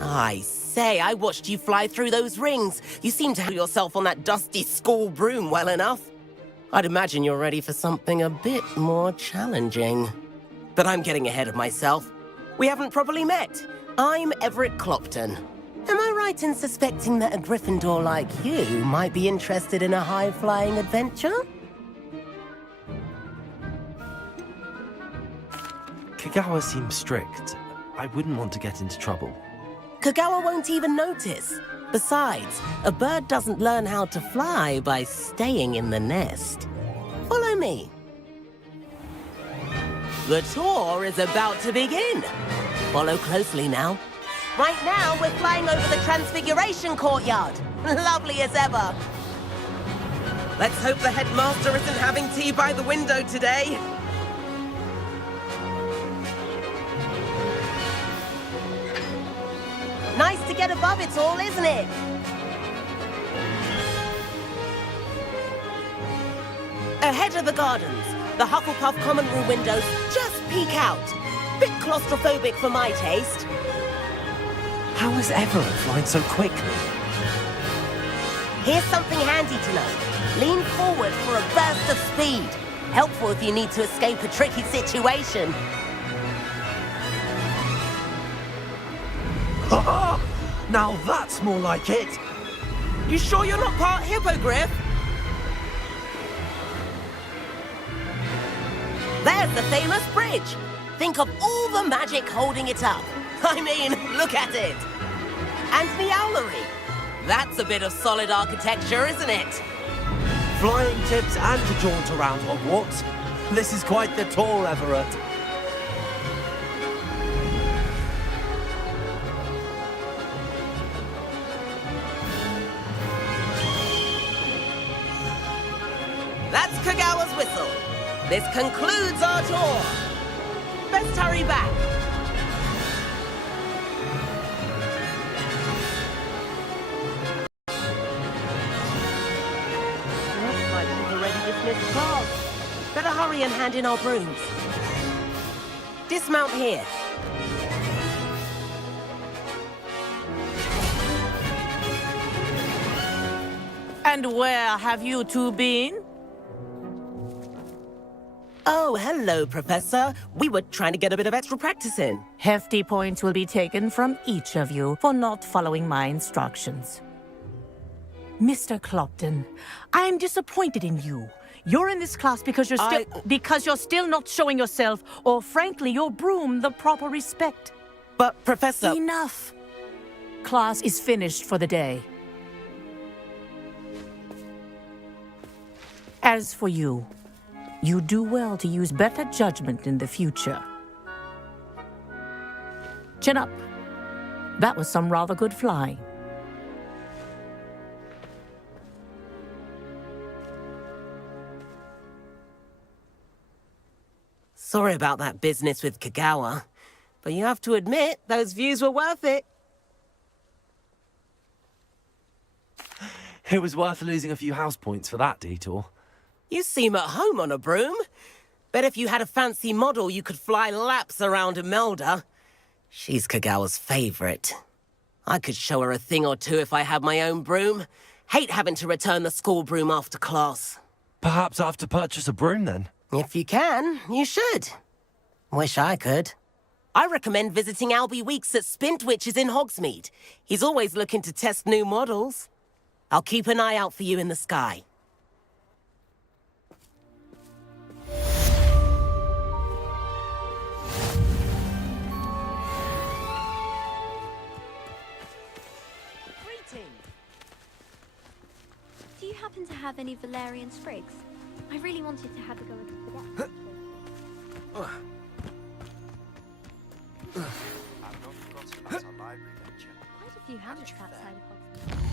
I say, I watched you fly through those rings. You seem to have yourself on that dusty school broom well enough. I'd imagine you're ready for something a bit more challenging. But I'm getting ahead of myself. We haven't properly met. I'm Everett Clopton. Am I right in suspecting that a Gryffindor like you might be interested in a high-flying adventure? Kagawa seems strict. I wouldn't want to get into trouble. Kagawa won't even notice. Besides, a bird doesn't learn how to fly by staying in the nest. Follow me. The tour is about to begin. Follow closely now. Right now, we're flying over the Transfiguration Courtyard. Lovely as ever. Let's hope the headmaster isn't having tea by the window today. Nice to get above it all, isn't it? Ahead of the gardens, The Hufflepuff common room windows just peek out. Bit claustrophobic for my taste. How is Everett flying so quickly? Here's something handy to know. Lean forward for a burst of speed. Helpful if you need to escape a tricky situation. Now that's more like it. You sure you're not part hippogriff? There's the famous bridge. Think of all the magic holding it up. I mean, look at it. And the owlery. That's a bit of solid architecture, isn't it? Flying tips and a jaunt around Hogwarts. This is quite the tour, Everett. That's Kagawa's whistle. This concludes our tour. Best hurry back. Looks like she's already dismissed class. Better hurry and hand in our brooms. Dismount here. And where have you two been? Oh, hello, Professor. We were trying to get a bit of extra practice in. Hefty points will be taken from each of you for not following my instructions. Mr. Clopton, I am disappointed in you. You're in this class because you're still not showing yourself, or frankly, your broom the proper respect. But, Professor... Enough. Class is finished for the day. As for you, you do well to use better judgment in the future. Chin up. That was some rather good flying. Sorry about that business with Kagawa, but you have to admit, those views were worth it. It was worth losing a few house points for that detour. You seem at home on a broom. Bet if you had a fancy model, you could fly laps around Imelda. She's Kagawa's favorite. I could show her a thing or two if I had my own broom. Hate having to return the school broom after class. Perhaps I have to purchase a broom then? If you can, you should. Wish I could. I recommend visiting Albie Weeks at Spintwitches in Hogsmeade. He's always looking to test new models. I'll keep an eye out for you in the sky. Do you happen to have any Valerian sprigs? I really wanted to have a go at the I've not forgotten about our library lecture. Quite a few hammocks outside of Hogsmeade.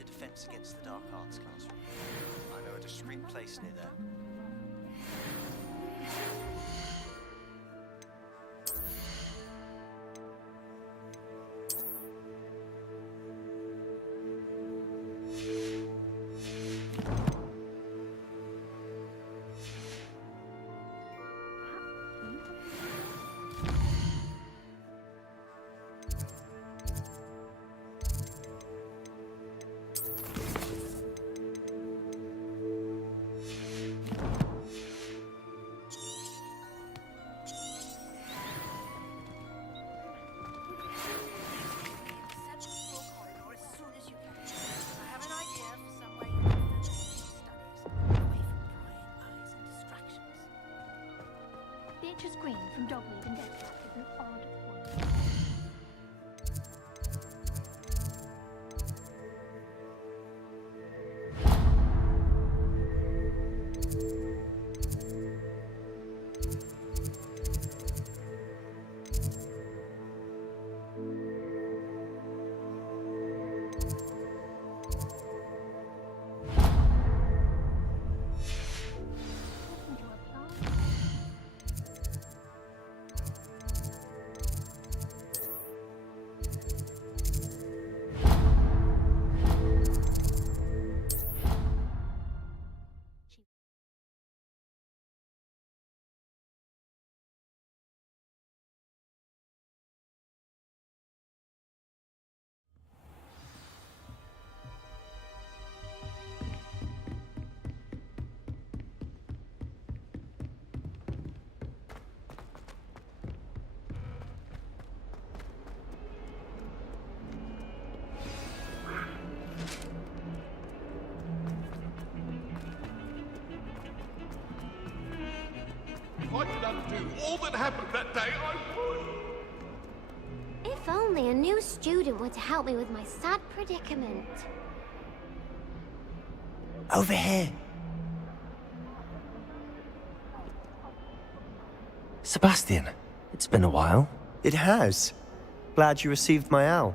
the defense against the dark arts classroom. I know a discreet place near there. Beatrice Green from Dogweed and Deathtrap is an odd one. If I could undo all that happened that day, I would. If only a new student were to help me with my sad predicament. Over here. Sebastian, it's been a while. It has. Glad you received my owl.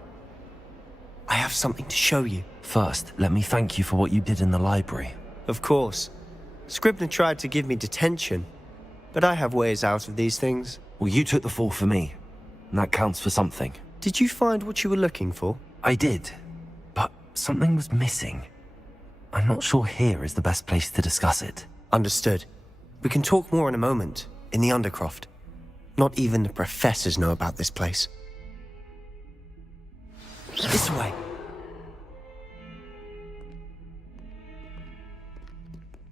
I have something to show you. First, let me thank you for what you did in the library. Of course. Scribner tried to give me detention, but I have ways out of these things. Well, you took the fall for me, and that counts for something. Did you find what you were looking for? I did, but something was missing. I'm not sure here is the best place to discuss it. Understood. We can talk more in a moment, in the Undercroft. Not even the professors know about this place. This way.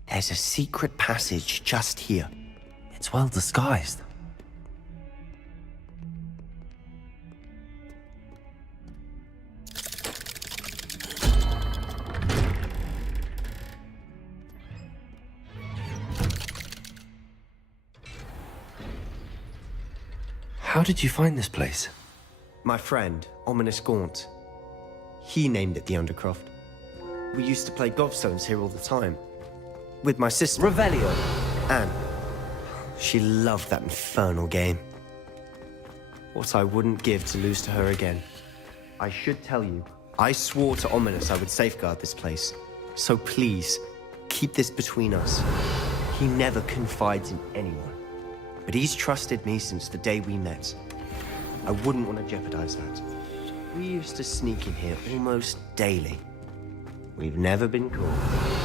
There's a secret passage just here. It's well disguised. How did you find this place? My friend, Ominous Gaunt. He named it the Undercroft. We used to play gobstones here all the time. With my sister, Revelio. Anne. She loved that infernal game. What I wouldn't give to lose to her again. I should tell you, I swore to Ominous I would safeguard this place. So please, keep this between us. He never confides in anyone. But he's trusted me since the day we met. I wouldn't want to jeopardize that. We used to sneak in here almost daily. We've never been caught.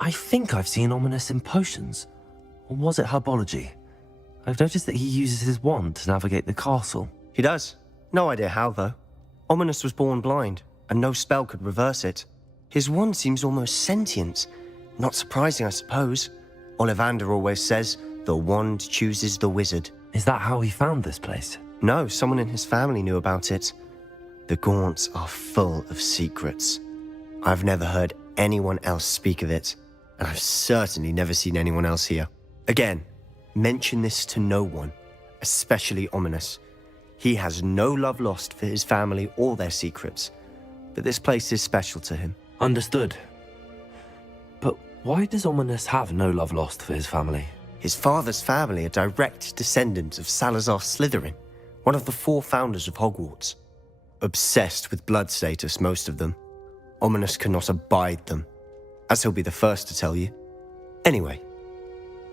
I think I've seen Ominous in potions. Or was it herbology? I've noticed that he uses his wand to navigate the castle. He does. No idea how, though. Ominous was born blind, and no spell could reverse it. His wand seems almost sentient. Not surprising, I suppose. Ollivander always says, the wand chooses the wizard. Is that how he found this place? No, someone in his family knew about it. The Gaunts are full of secrets. I've never heard anyone else speak of it, and I've certainly never seen anyone else here. Again, mention this to no one, especially Ominous. He has no love lost for his family or their secrets, but this place is special to him. Understood. But why does Ominous have no love lost for his family? His father's family are direct descendants of Salazar Slytherin, One of the 4 founders of Hogwarts. Obsessed with blood status, most of them. Ominous cannot abide them, as he'll be the first to tell you. Anyway,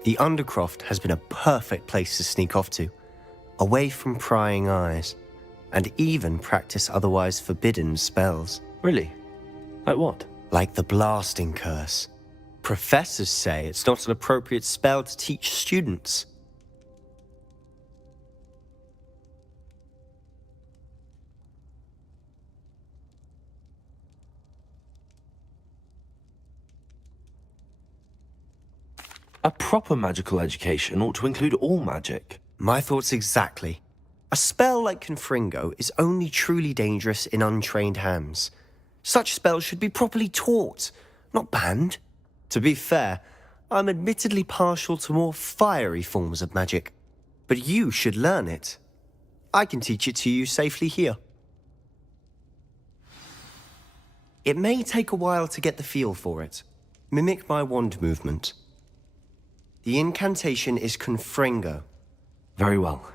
the Undercroft has been a perfect place to sneak off to, away from prying eyes, and even practice otherwise forbidden spells. Really? Like what? Like the blasting curse. Professors say it's not an appropriate spell to teach students. A proper magical education ought to include all magic. My thoughts exactly. A spell like Confringo is only truly dangerous in untrained hands. Such spells should be properly taught, not banned. To be fair, I'm admittedly partial to more fiery forms of magic. But you should learn it. I can teach it to you safely here. It may take a while to get the feel for it. Mimic my wand movement. The incantation is Confringo. Very well.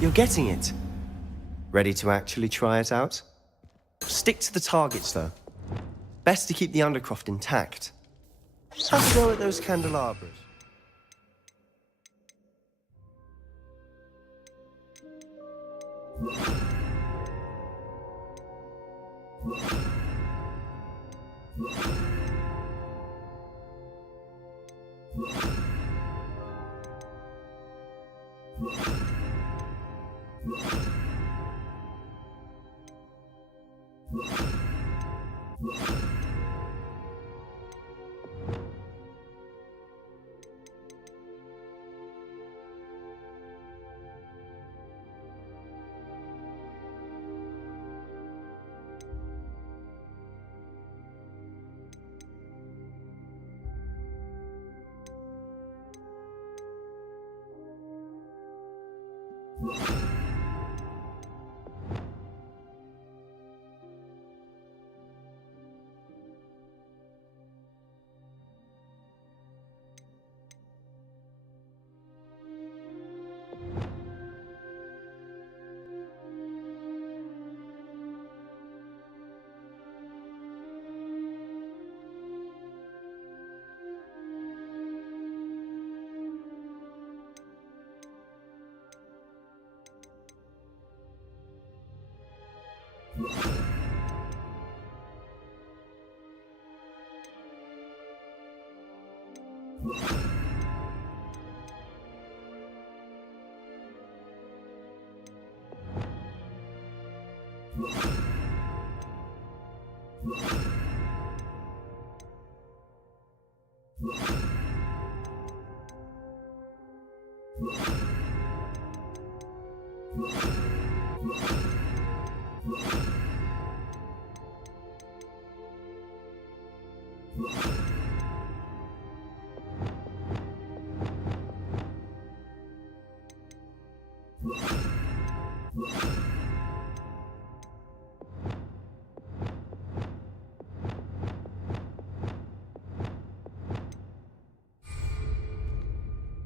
You're getting it. Ready to actually try it out? Stick to the targets, though. Best to keep the Undercroft intact. Have a go at those candelabras.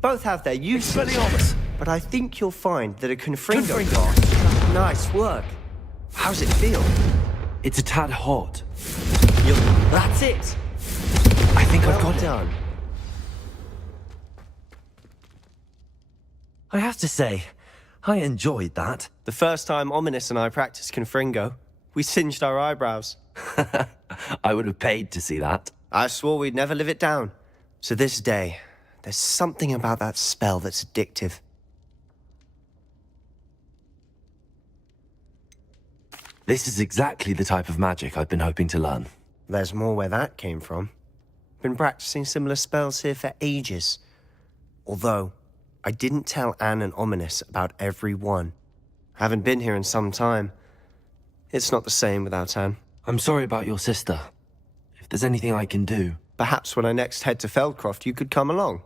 Both have their uses, but I think you'll find that a Confringo cast. Nice work. How's it feel? It's a tad hot. That's it. I think I've Well got done. it. I have to say, I enjoyed that. The first time Ominous and I practiced Confringo, we singed our eyebrows. I would have paid to see that. I swore we'd never live it down. To this day, there's something about that spell that's addictive. This is exactly the type of magic I've been hoping to learn. There's more where that came from. Been practicing similar spells here for ages. Although, I didn't tell Anne and Ominous about every one. Haven't been here in some time. It's not the same without Anne. I'm sorry about your sister. If there's anything I can do... Perhaps when I next head to Feldcroft, you could come along.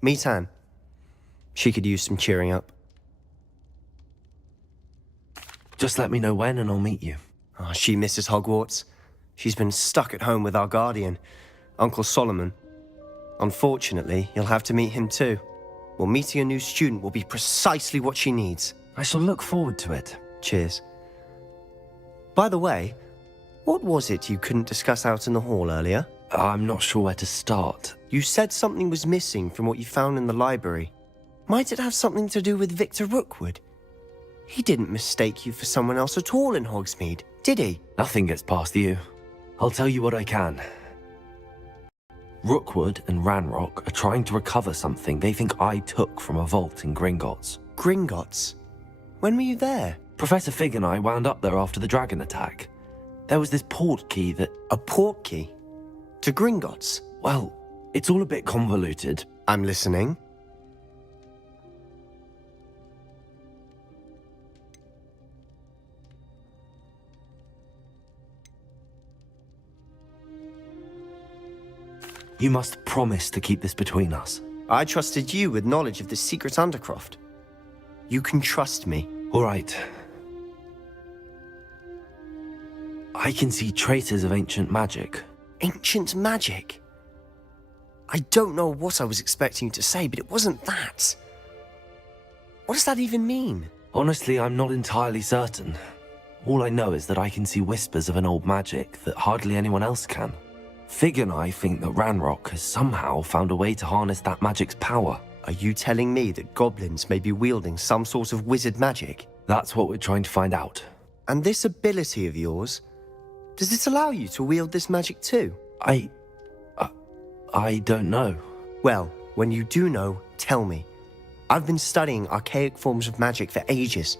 Meet Anne. She could use some cheering up. Just let me know when and I'll meet you. Oh, she misses Hogwarts. She's been stuck at home with our guardian, Uncle Solomon. Unfortunately, you'll have to meet him too. Well, meeting a new student will be precisely what she needs. I shall look forward to it. Cheers. By the way, what was it you couldn't discuss out in the hall earlier? I'm not sure where to start. You said something was missing from what you found in the library. Might it have something to do with Victor Rookwood? He didn't mistake you for someone else at all in Hogsmeade, did he? Nothing gets past you. I'll tell you what I can. Rookwood and Ranrock are trying to recover something they think I took from a vault in Gringotts. Gringotts? When were you there? Professor Fig and I wound up there after the dragon attack. There was this port key that... A port key? To Gringotts? Well, it's all a bit convoluted. I'm listening. You must promise to keep this between us. I trusted you with knowledge of the secret Undercroft. You can trust me. All right. I can see traces of ancient magic. Ancient magic? I don't know what I was expecting you to say, but it wasn't that. What does that even mean? Honestly, I'm not entirely certain. All I know is that I can see whispers of an old magic that hardly anyone else can. Fig and I think that Ranrock has somehow found a way to harness that magic's power. Are you telling me that goblins may be wielding some sort of wizard magic? That's what we're trying to find out. And this ability of yours, does it allow you to wield this magic too? I don't know. Well, when you do know, tell me. I've been studying archaic forms of magic for ages.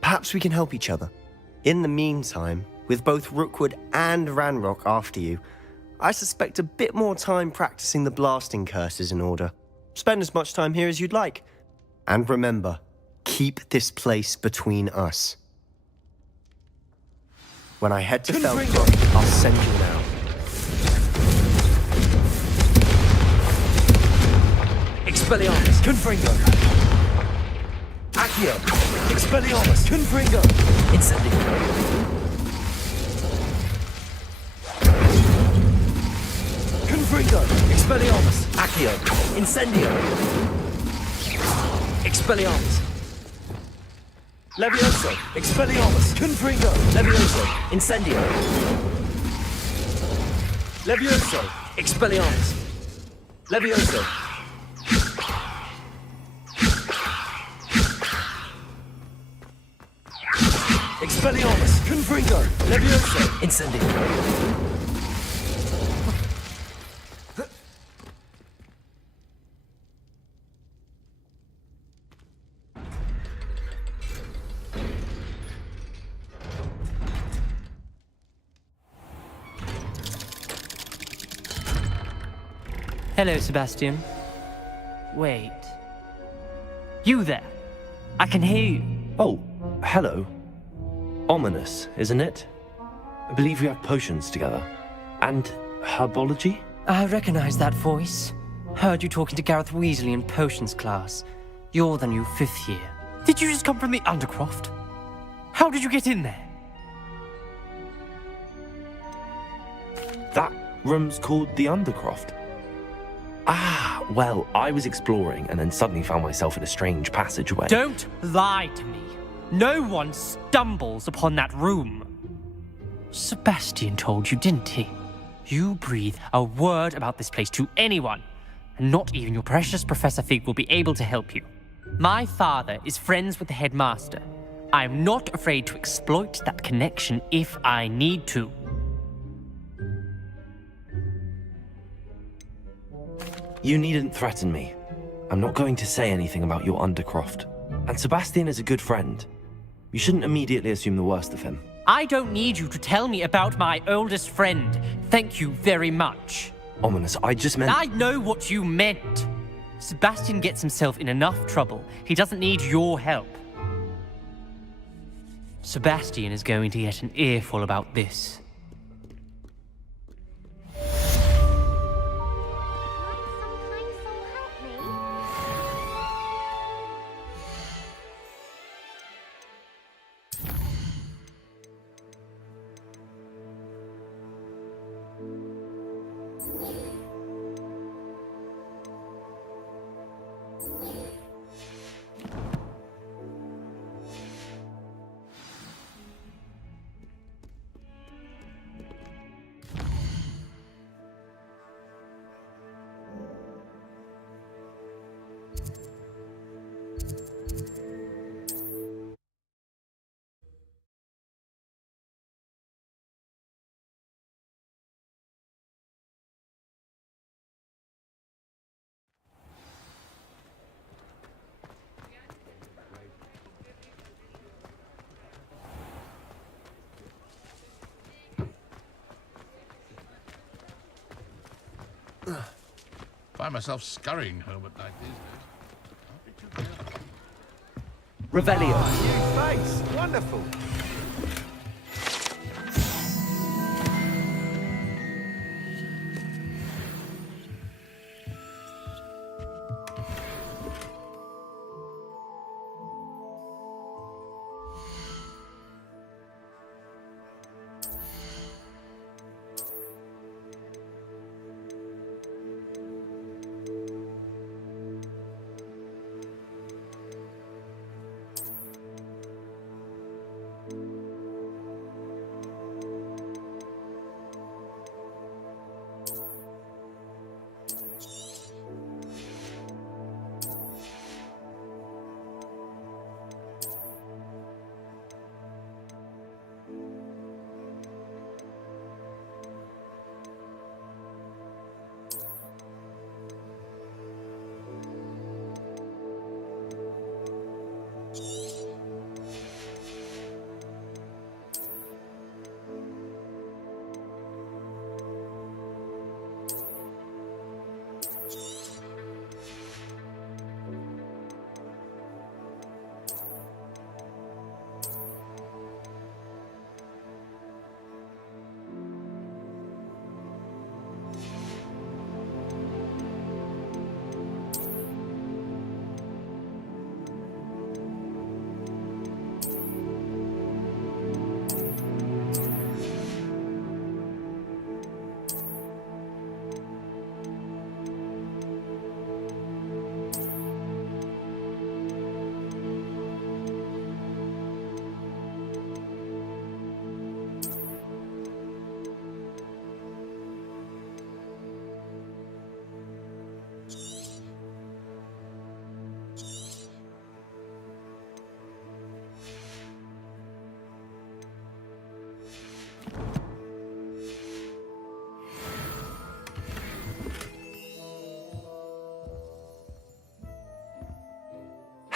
Perhaps we can help each other. In the meantime, with both Rookwood and Ranrock after you, I suspect a bit more time practicing the blasting curse is in order. Spend as much time here as you'd like. And remember, keep this place between us. When I head to Feldcroft, I'll send you now. Expelliarmus, Confringo. Accio, Expelliarmus, Confringo. Incendio. Confringo, Expelliarmus, Accio, Incendio. Expelliarmus. Levioso, Expelliarmus, Confringo, Levioso, Incendio. Levioso, Expelliarmus. Levioso. Expelliarmus, Confringo, Levioso, Incendio. Hello, Sebastian. Wait. You there? I can hear you. Oh, hello. Ominous, isn't it? I believe we have potions together. And herbology? I recognize that voice. Heard you talking to Gareth Weasley in potions class. You're the new 5th year. Did you just come from the Undercroft? How did you get in there? That room's called the Undercroft. Ah, well, I was exploring and then suddenly found myself in a strange passageway. Don't lie to me. No one stumbles upon that room. Sebastian told you, didn't he? You breathe a word about this place to anyone, and not even your precious Professor Fig will be able to help you. My father is friends with the headmaster. I am not afraid to exploit that connection if I need to. You needn't threaten me. I'm not going to say anything about your Undercroft. And Sebastian is a good friend. You shouldn't immediately assume the worst of him. I don't need you to tell me about my oldest friend. Thank you very much. Ominous, I just meant... I know what you meant. Sebastian gets himself in enough trouble. He doesn't need your help. Sebastian is going to get an earful about this. Find myself scurrying home at night these days. Can't be too careful. Revelio. New face. Wonderful.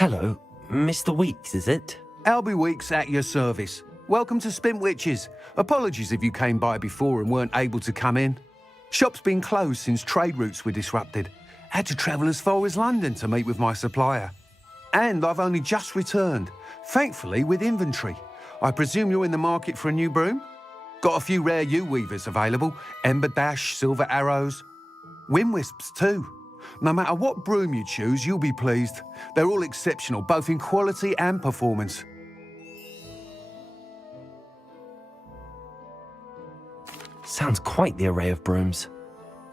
Hello, Mr. Weeks, is it? Albie Weeks at your service. Welcome to Spintwitches. Apologies if you came by before and weren't able to come in. Shop's been closed since trade routes were disrupted. Had to travel as far as London to meet with my supplier. And I've only just returned, thankfully with inventory. I presume you're in the market for a new broom? Got a few rare yew-weavers available, Ember Dash, Silver Arrows. Wind Wisps too. No matter what broom you choose, you'll be pleased. They're all exceptional, both in quality and performance. Sounds quite the array of brooms.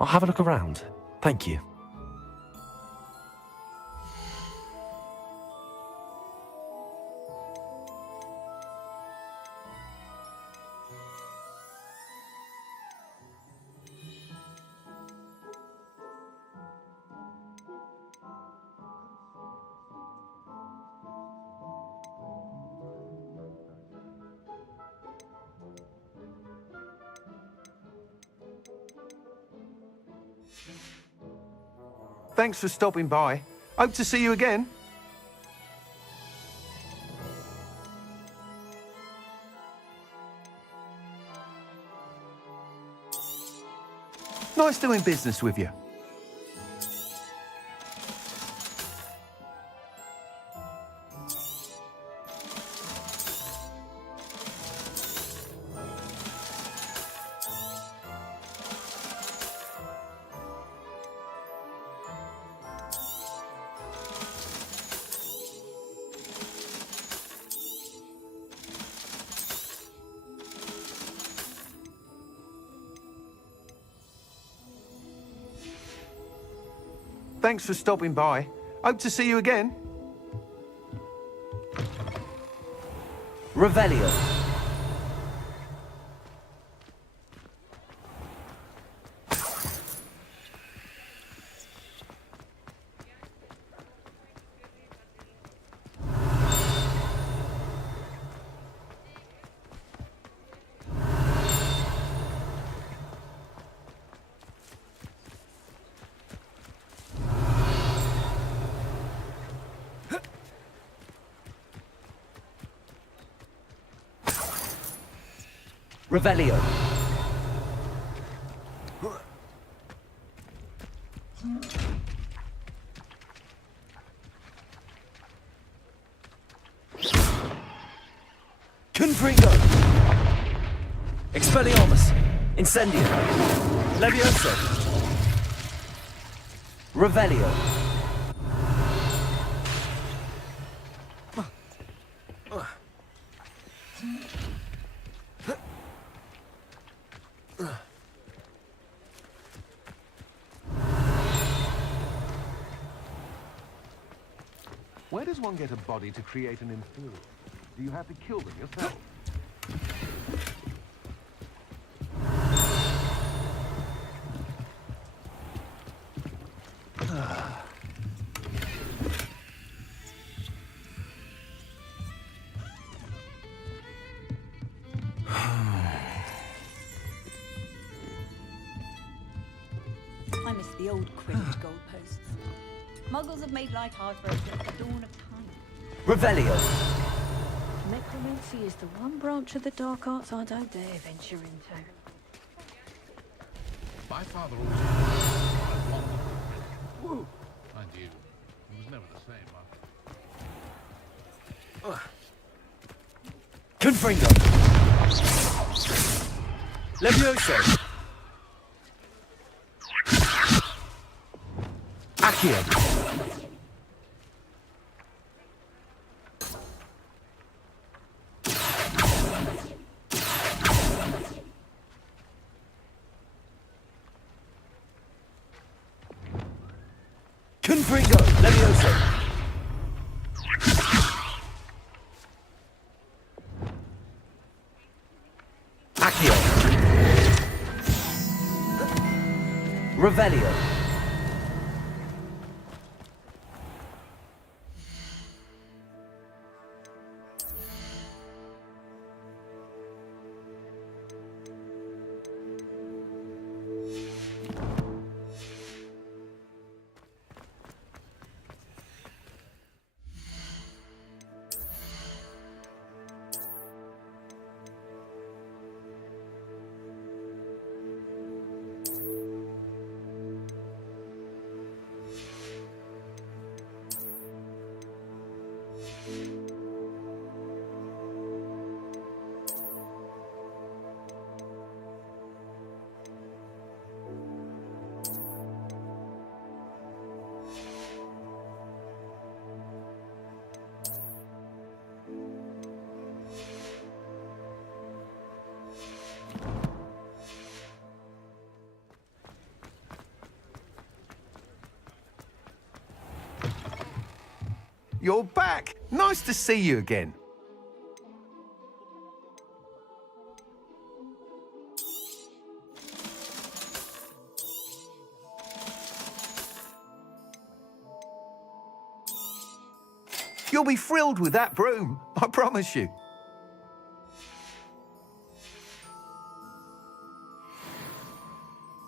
I'll have a look around. Thank you. Thanks for stopping by. Hope to see you again. Nice doing business with you. Thanks for stopping by. Hope to see you again. Revelio. Revelio. Confringo! Expelliarmus! Incendio! Levioso! Revelio! Where does one get a body to create an Imperial? Do you have to kill them yourself? I miss the old Quidditch goalposts. Muggles have made life hard for us since the dawn of time. Revelio! Necromancy is the one branch of the dark arts I don't dare venture into. My father always I wondered. Woo! Mind you, he was never the same after. Confringo! Levioso! Accio! Confringo! Levioso! Accio! Revelio! You're back! Nice to see you again. You'll be thrilled with that broom, I promise you.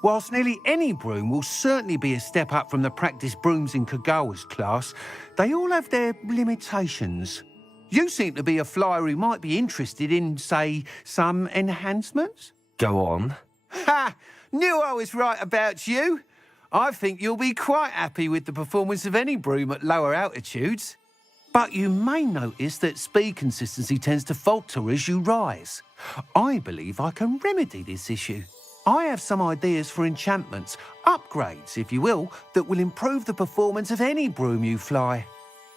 Whilst nearly any broom will certainly be a step up from the practice brooms in Kagawa's class, they all have their limitations. You seem to be a flyer who might be interested in, say, some enhancements? Go on. Ha! Knew I was right about you. I think you'll be quite happy with the performance of any broom at lower altitudes. But you may notice that speed consistency tends to falter as you rise. I believe I can remedy this issue. I have some ideas for enchantments, upgrades, if you will, that will improve the performance of any broom you fly.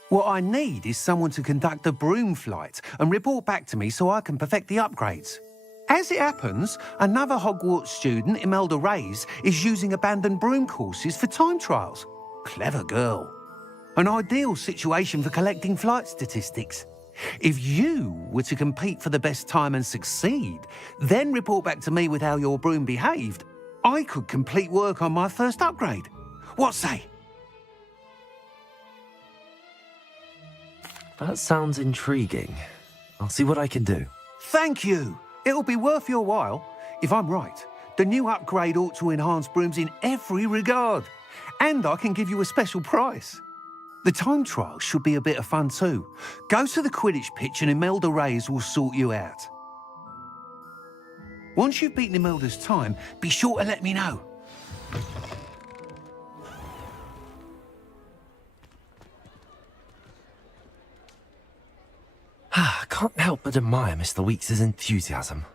What I need is someone to conduct a broom flight and report back to me so I can perfect the upgrades. As it happens, another Hogwarts student, Imelda Reyes, is using abandoned broom courses for time trials. Clever girl. An ideal situation for collecting flight statistics. If you were to compete for the best time and succeed, then report back to me with how your broom behaved, I could complete work on my first upgrade. What say? That sounds intriguing. I'll see what I can do. Thank you. It'll be worth your while. If I'm right, the new upgrade ought to enhance brooms in every regard. And I can give you a special price. The time trial should be a bit of fun too. Go to the Quidditch pitch and Imelda Reyes will sort you out. Once you've beaten Imelda's time, be sure to let me know. Ah, can't help but admire Mr. Weeks' enthusiasm.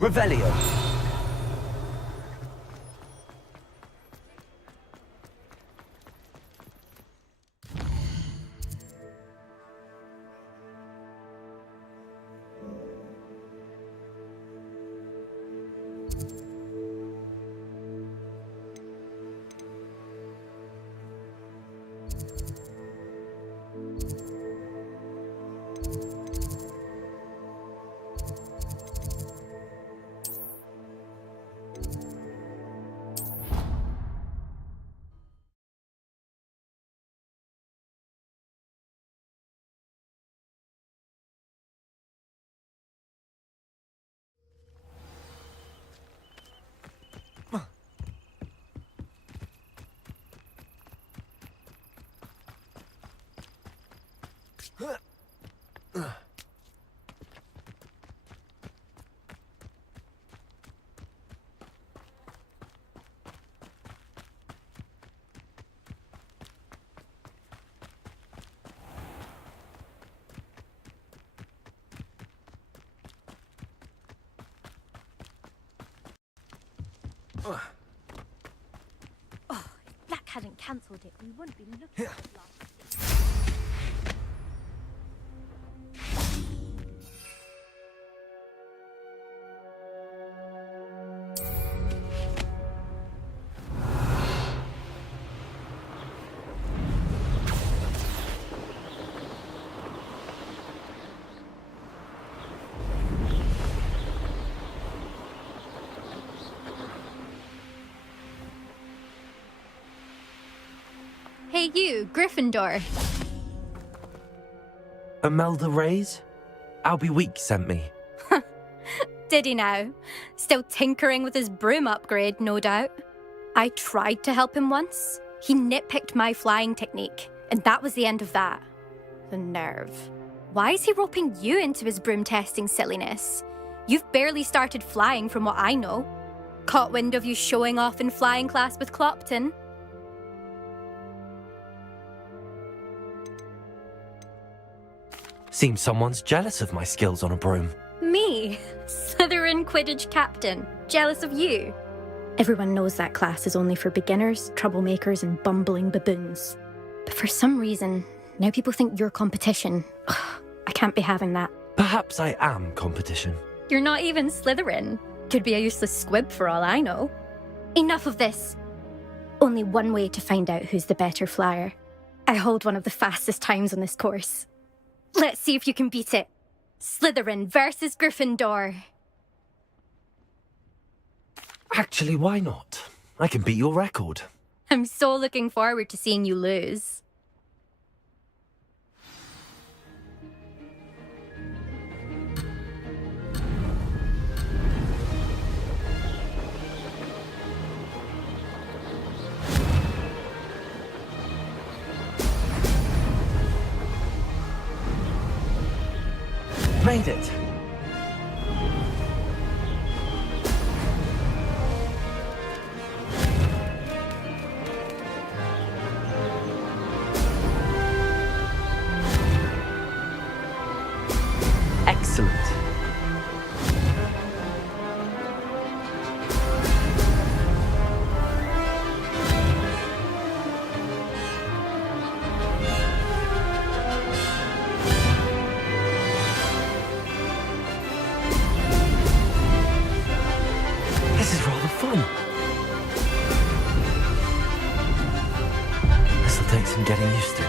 Revelio. Oh, if Black hadn't cancelled it, we wouldn't be looking at it last. Hey you, Gryffindor. Imelda Reyes? Albie Weeks sent me. Did he now? Still tinkering with his broom upgrade, no doubt. I tried to help him once. He nitpicked my flying technique, and that was the end of that. The nerve. Why is he roping you into his broom testing silliness? You've barely started flying from what I know. Caught wind of you showing off in flying class with Clopton. Seems someone's jealous of my skills on a broom. Me? Slytherin Quidditch captain. Jealous of you? Everyone knows that class is only for beginners, troublemakers, and bumbling baboons. But for some reason, now people think you're competition. Ugh, I can't be having that. Perhaps I am competition. You're not even Slytherin. Could be a useless squib for all I know. Enough of this. Only one way to find out who's the better flyer. I hold one of the fastest times on this course. Let's see if you can beat it. Slytherin versus Gryffindor. Actually, why not? I can beat your record. I'm so looking forward to seeing you lose. Made it. Excellent. This is rather fun. This'll take some getting used to.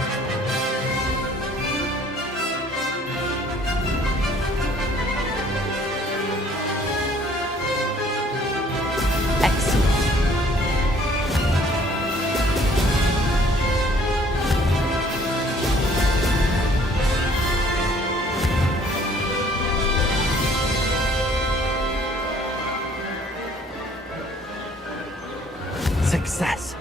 Success!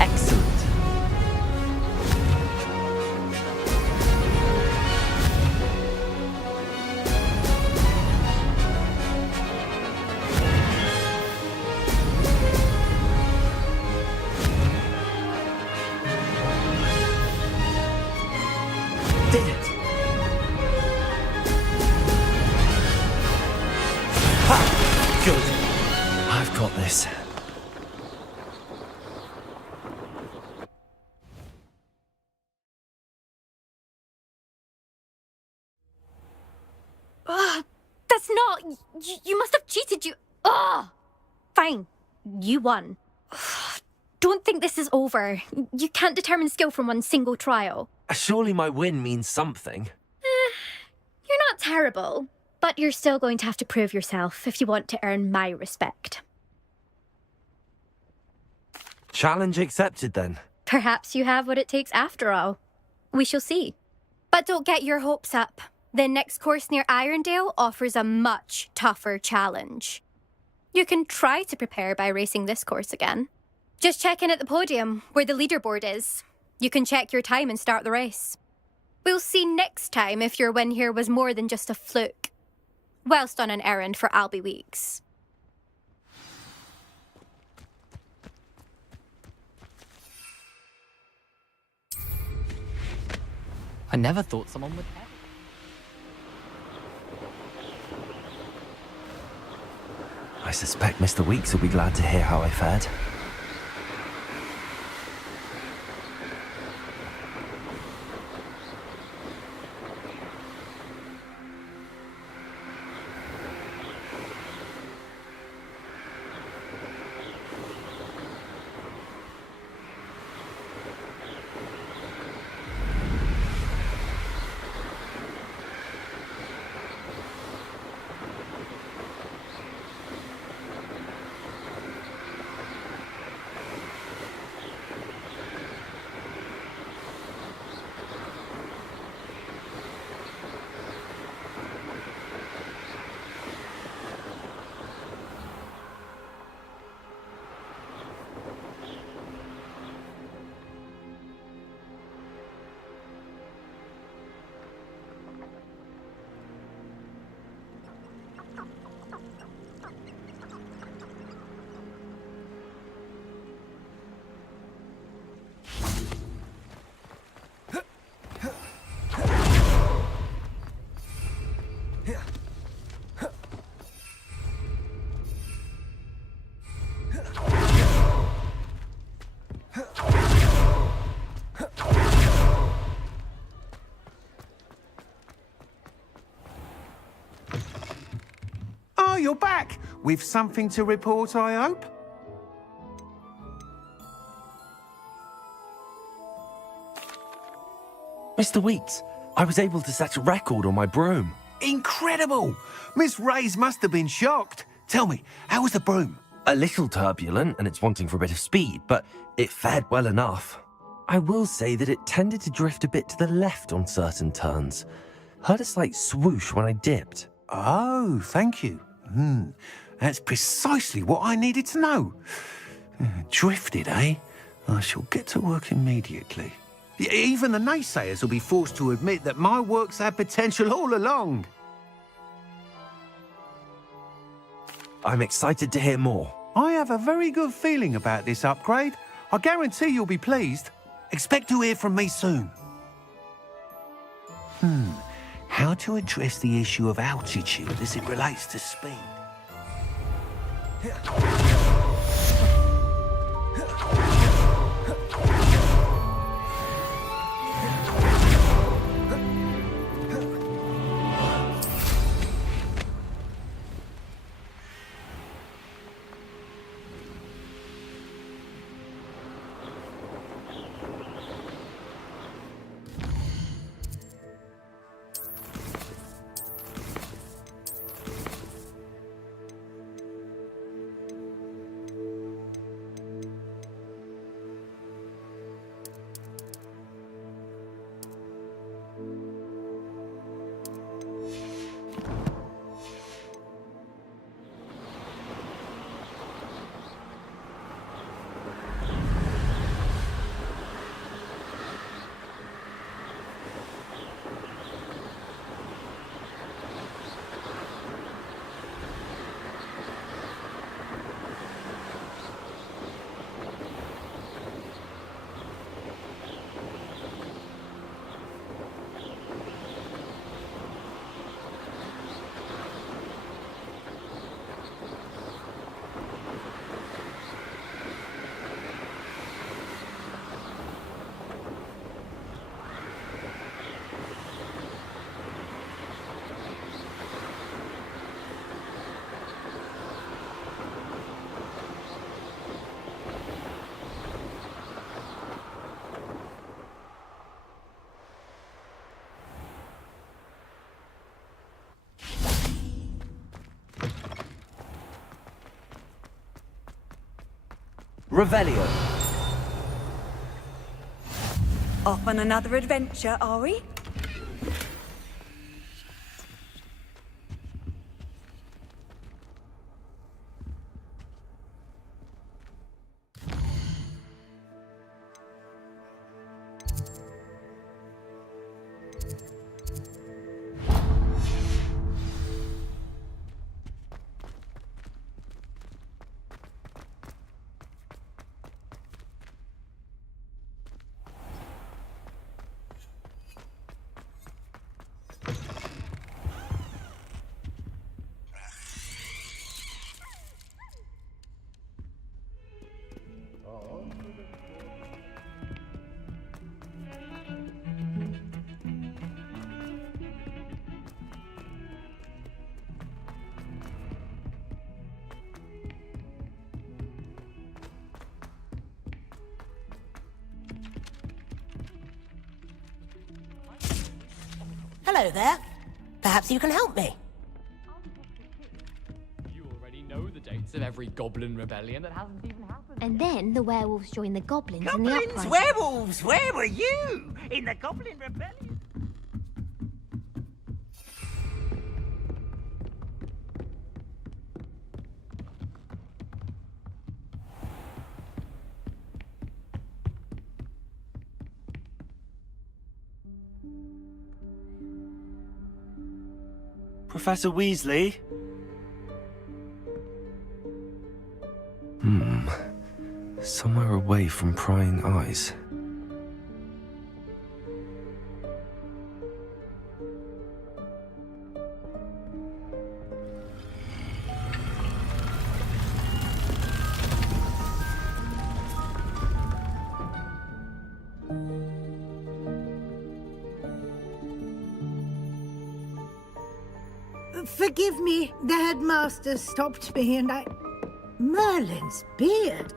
Excellent. Did it! Ha! Good. I've got this. That's not... You must have cheated, you... Ugh! Fine. You won. Don't think this is over. You can't determine skill from one single trial. Surely my win means something. You're not terrible, but you're still going to have to prove yourself if you want to earn my respect. Challenge accepted then. Perhaps you have what it takes after all. We shall see. But don't get your hopes up. The next course near Irondale offers a much tougher challenge. You can try to prepare by racing this course again. Just check in at the podium, where the leaderboard is. You can check your time and start the race. We'll see next time if your win here was more than just a fluke, whilst on an errand for Albie Weeks. I never thought someone would ever. I suspect Mr. Weeks will be glad to hear how I fared. Oh, you're back! With something to report, I hope? Mr. Weeks, I was able to set a record on my broom. Incredible! Miss Reyes must have been shocked. Tell me, how was the broom? A little turbulent, and it's wanting for a bit of speed, but it fared well enough. I will say that it tended to drift a bit to the left on certain turns. Heard a slight swoosh when I dipped. Oh, thank you. That's precisely what I needed to know. Drifted, eh? I shall get to work immediately. Even the naysayers will be forced to admit that my work's had potential all along. I'm excited to hear more. I have a very good feeling about this upgrade. I guarantee you'll be pleased. Expect to hear from me soon. How to address the issue of altitude as it relates to speed? Revelio. Off on another adventure, are we? Hello there. Perhaps you can help me. You already know the dates of every goblin rebellion that hasn't even happened. And then the werewolves joined the goblins in the Goblins, uprising. werewolves, where were you? In the Goblin Rebellion? Professor Weasley? Somewhere away from prying eyes. Forgive me, the headmaster stopped me and I... Merlin's beard.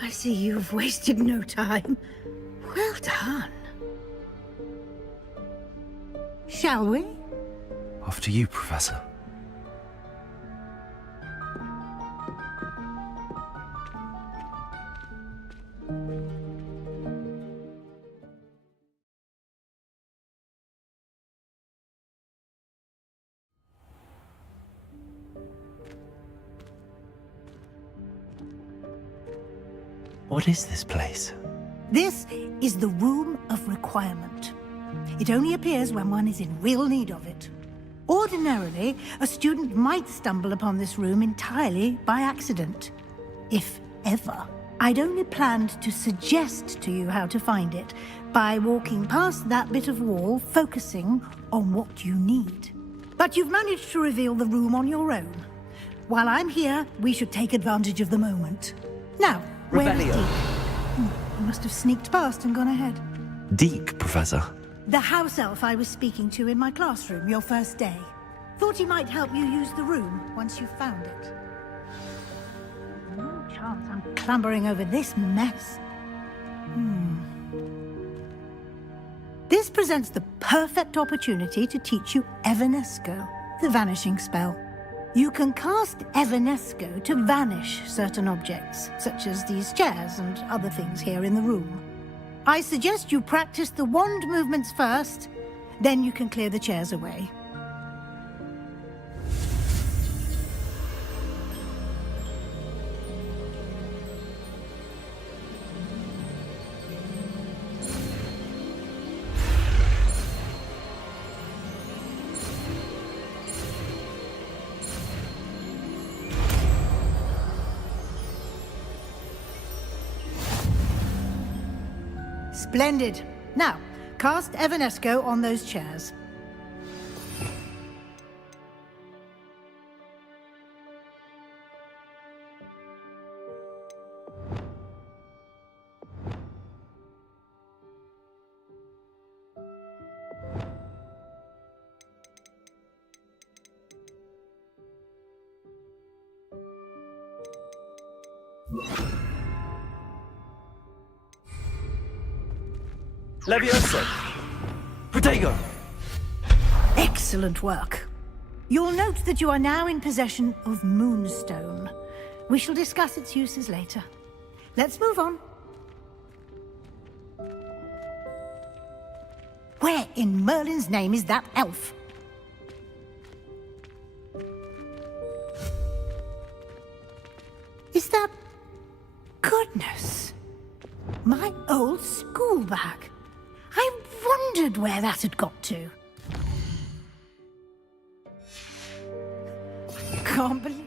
I see you've wasted no time. Well done. Shall we? After you, Professor. What is this place? This is the Room of Requirement. It only appears when one is in real need of it. Ordinarily, a student might stumble upon this room entirely by accident. If ever. I'd only planned to suggest to you how to find it by walking past that bit of wall, focusing on what you need. But you've managed to reveal the room on your own. While I'm here, we should take advantage of the moment. Now, where is Deke? You must have sneaked past and gone ahead. Deke, Professor. The house elf I was speaking to in my classroom your first day. Thought he might help you use the room once you found it. No chance I'm clambering over this mess. This presents the perfect opportunity to teach you Evanesco, the vanishing spell. You can cast Evanesco to vanish certain objects, such as these chairs and other things here in the room. I suggest you practice the wand movements first, then you can clear the chairs away. Splendid. Now, cast Evanesco on those chairs. Levioso! Protego! Excellent work. You'll note that you are now in possession of Moonstone. We shall discuss its uses later. Let's move on. Where in Merlin's name is that elf? Is that... Goodness. My old school bag. I wondered where that had got to. Can't believe...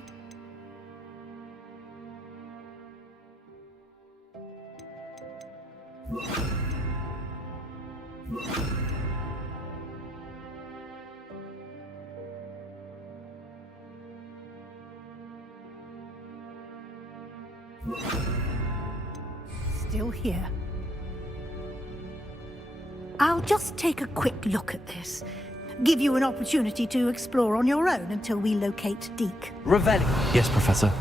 Still here. I'll just take a quick look at this. Give you an opportunity to explore on your own until we locate Deke. Revelli. Yes, Professor.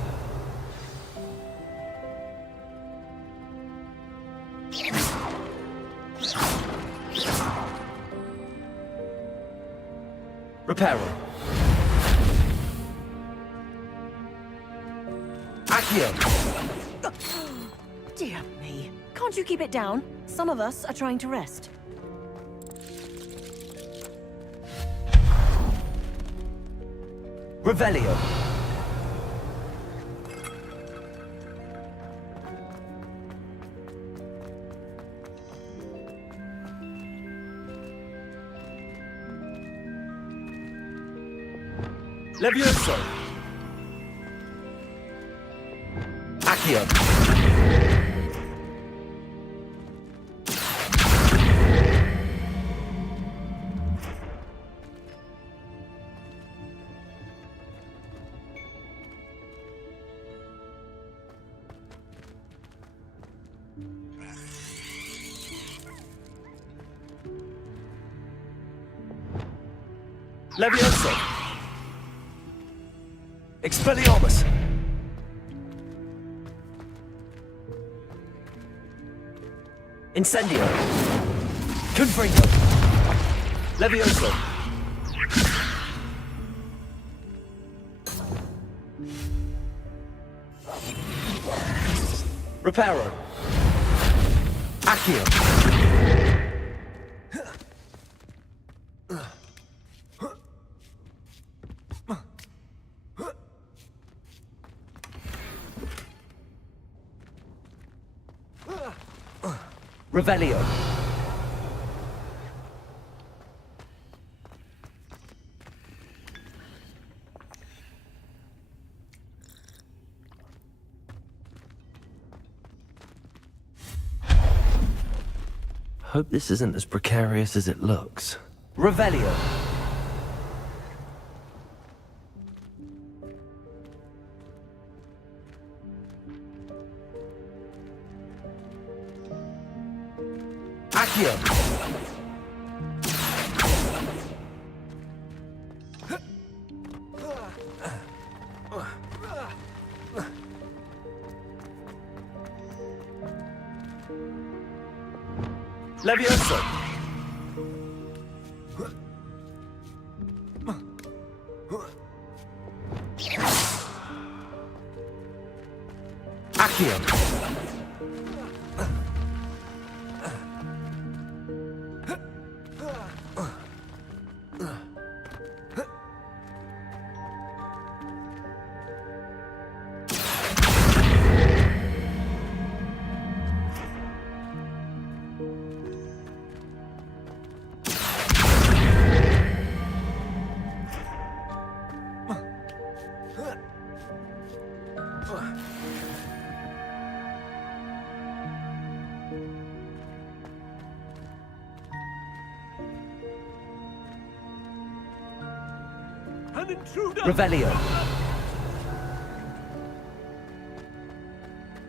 Reparo. Accio. Dear me. Can't you keep it down? Some of us are trying to rest. Revelio. Levioso. Accio. Levioso. Expelliarmus. Incendio. Confringo. Levioso. Reparo. Accio. Revelio. Hope this isn't as precarious as it looks. Revelio. Accio. Levioso. Accio. An intruder! Revelio.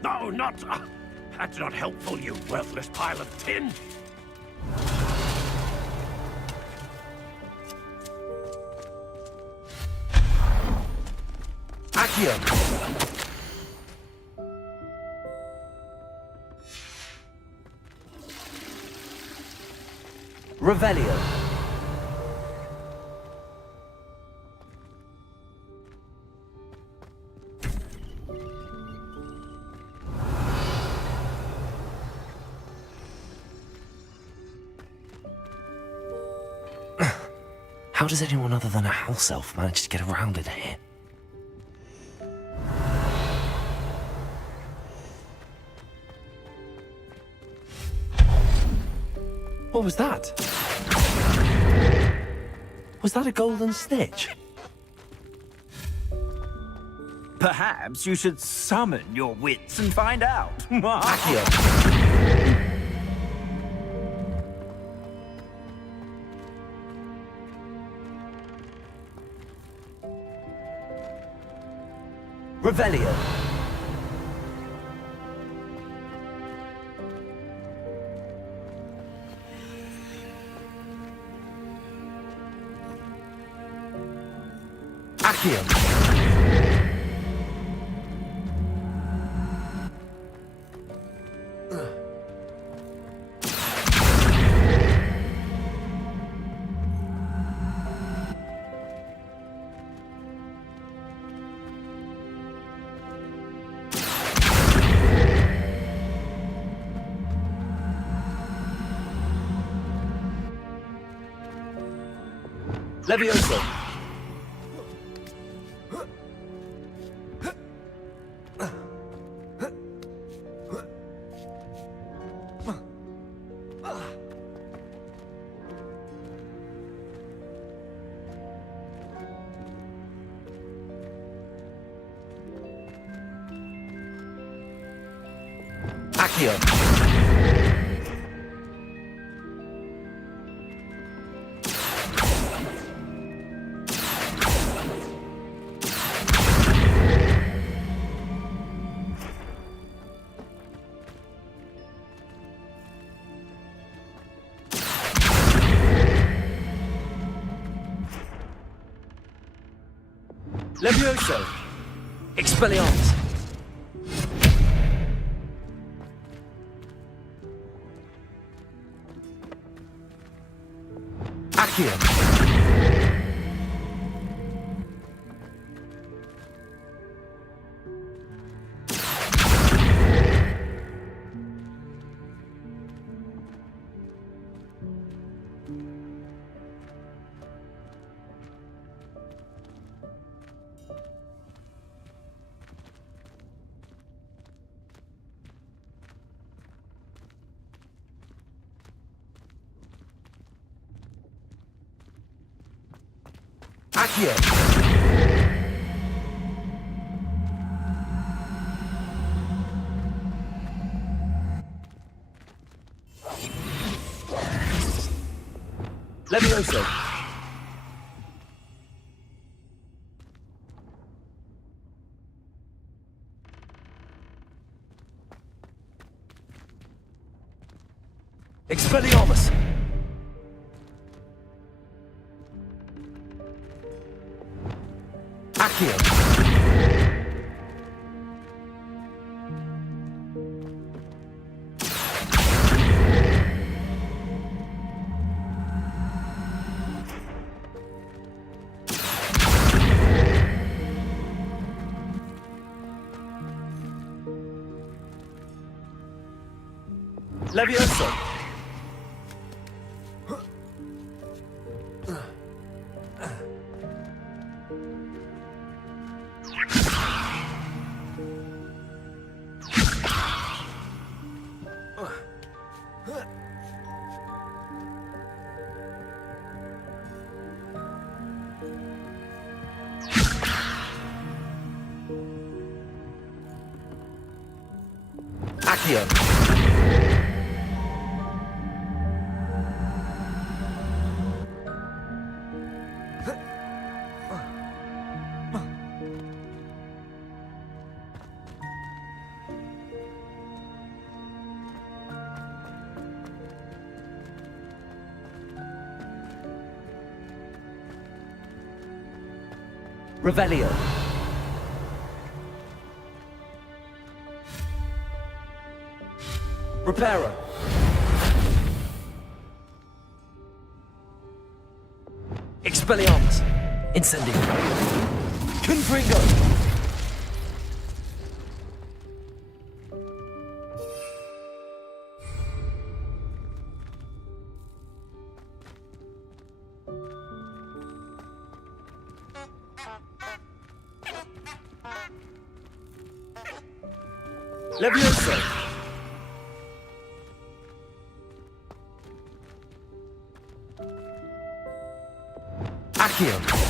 No, not... that's not helpful, you worthless pile of tin! Accio. Revelio. How does anyone other than a house elf manage to get around in here? What was that? Was that a golden snitch? Perhaps you should summon your wits and find out. Accio. Revelio. Accio. Levioso. Accio. Levioso. Expelliarmus. Accio. Accio. Levioso. Expelliarmus. Accio. Levioso. Accio. Revelio. Reparo. Expelliarmus. Incendio. Confringo. Levioso! Accio!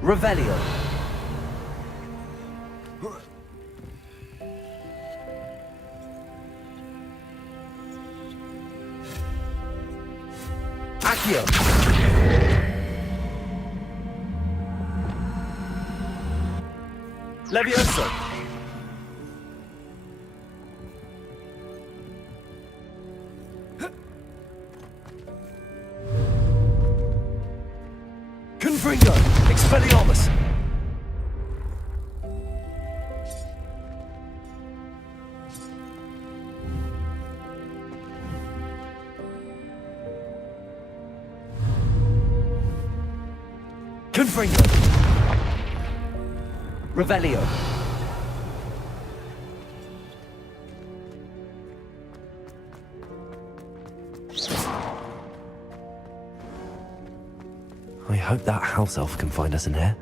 Revelio. Accio. Levioso! Confringo. Expelliarmus. Confringo. Revelio. I hope that house elf can find us in here.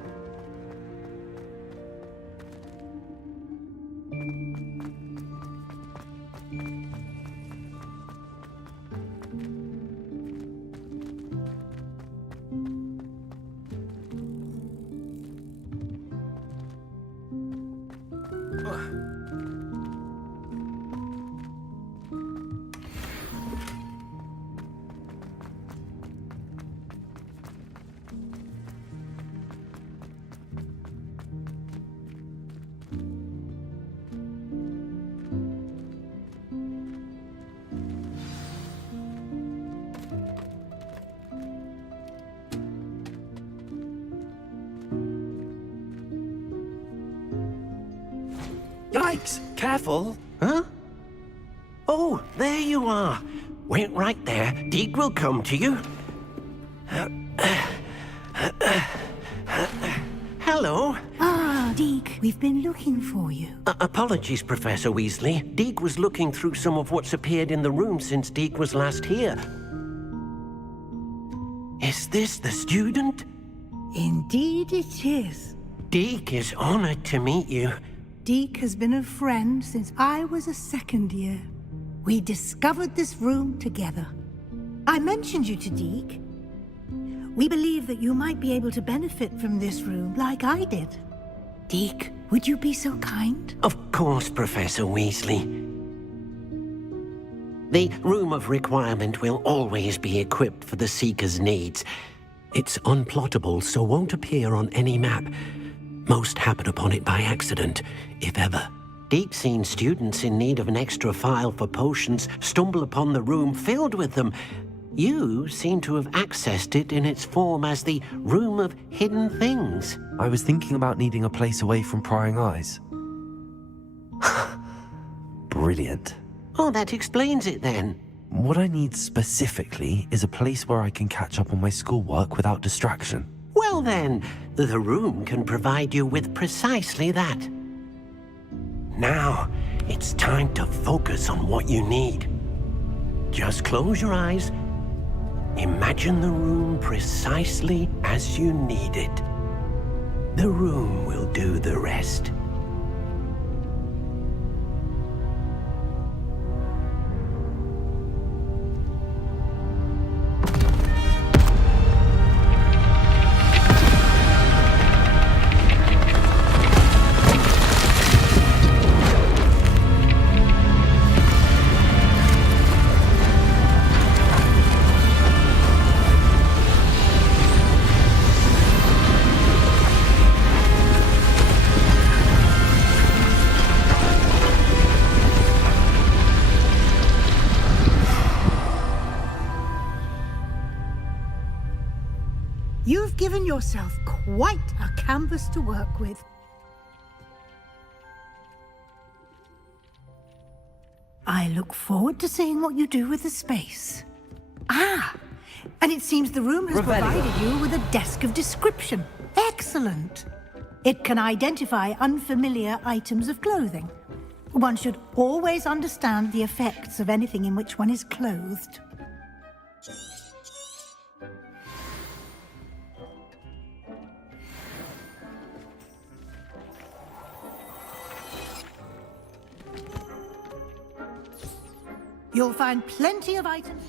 Yikes! Careful! Huh? Oh, there you are. Wait right there. Deke will come to you. Hello. Ah, Deke, we've been looking for you. Apologies, Professor Weasley. Deke was looking through some of what's appeared in the room since Deke was last here. Is this the student? Indeed it is. Deke is honored to meet you. Deke has been a friend since I was a second year. We discovered this room together. I mentioned you to Deke. We believe that you might be able to benefit from this room like I did. Deke, would you be so kind? Of course, Professor Weasley. The Room of Requirement will always be equipped for the Seeker's needs. It's unplottable, so won't appear on any map. Most happen upon it by accident, if ever. Deke's seen students in need of an extra file for potions stumble upon the room filled with them. You seem to have accessed it in its form as the Room of Hidden Things. I was thinking about needing a place away from prying eyes. Brilliant. Oh, that explains it then. What I need specifically is a place where I can catch up on my schoolwork without distraction. Well then, the room can provide you with precisely that. Now, it's time to focus on what you need. Just close your eyes. Imagine the room precisely as you need it. The room will do the rest. You've given yourself quite a canvas to work with. I look forward to seeing what you do with the space. Ah, and it seems the room has provided you with a desk of description. Excellent. It can identify unfamiliar items of clothing. One should always understand the effects of anything in which one is clothed. You'll find plenty of items.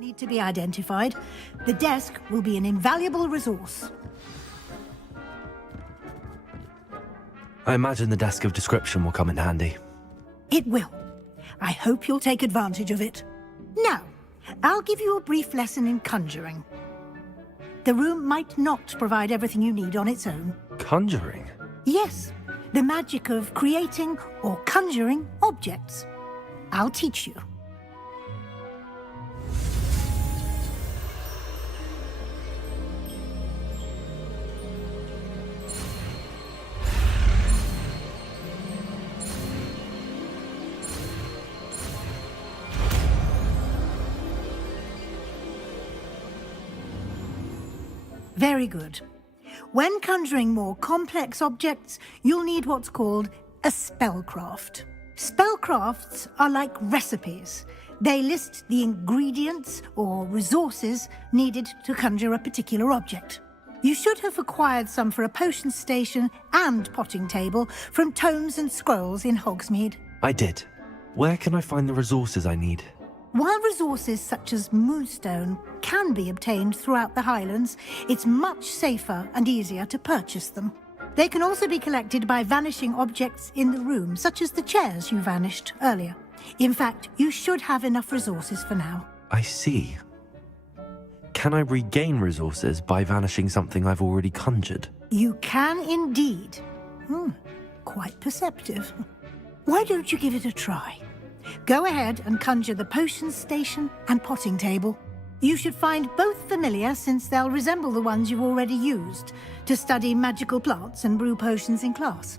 Need to be identified. The desk will be an invaluable resource. I imagine the desk of description will come in handy. It will. I hope you'll take advantage of it. Now, I'll give you a brief lesson in conjuring. The room might not provide everything you need on its own. Conjuring? Yes, the magic of creating or conjuring objects. I'll teach you. Very good. When conjuring more complex objects, you'll need what's called a spellcraft. Spellcrafts are like recipes. They list the ingredients or resources needed to conjure a particular object. You should have acquired some for a potion station and potting table from tomes and scrolls in Hogsmeade. I did. Where can I find the resources I need? While resources such as moonstone can be obtained throughout the Highlands, it's much safer and easier to purchase them. They can also be collected by vanishing objects in the room, such as the chairs you vanished earlier. In fact, you should have enough resources for now. I see. Can I regain resources by vanishing something I've already conjured? You can indeed. Quite perceptive. Why don't you give it a try? Go ahead and conjure the potion station and potting table. You should find both familiar, since they'll resemble the ones you've already used to study magical plants and brew potions in class.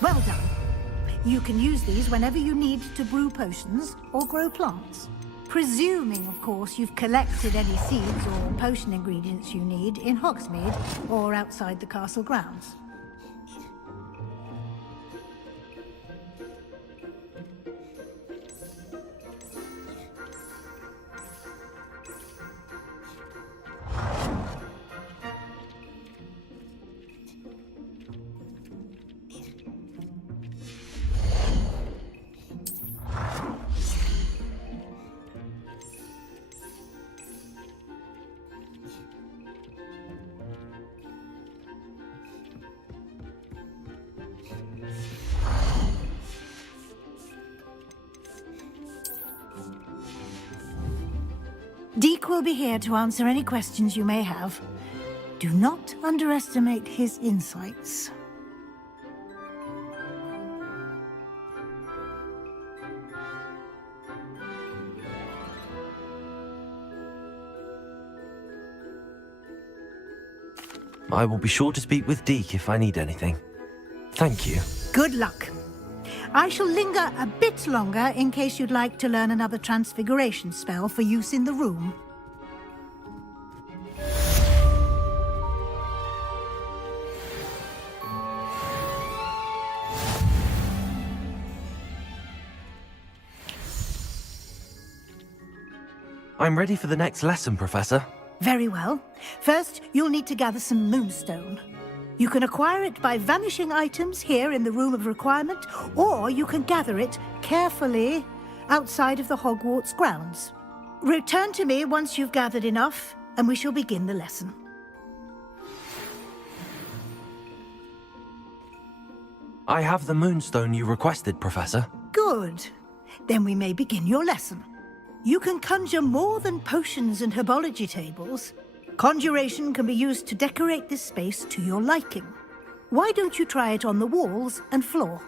Well done. You can use these whenever you need to brew potions or grow plants. Presuming, of course, you've collected any seeds or potion ingredients you need in Hogsmeade or outside the castle grounds. Deke will be here to answer any questions you may have. Do not underestimate his insights. I will be sure to speak with Deke if I need anything. Thank you. Good luck. I shall linger a bit longer in case you'd like to learn another transfiguration spell for use in the room. I'm ready for the next lesson, Professor. Very well. First, you'll need to gather some moonstone. You can acquire it by vanishing items here in the Room of Requirement, or you can gather it carefully outside of the Hogwarts grounds. Return to me once you've gathered enough, and we shall begin the lesson. I have the moonstone you requested, Professor. Good. Then we may begin your lesson. You can conjure more than potions and herbology tables. Conjuration can be used to decorate this space to your liking. Why don't you try it on the walls and floor?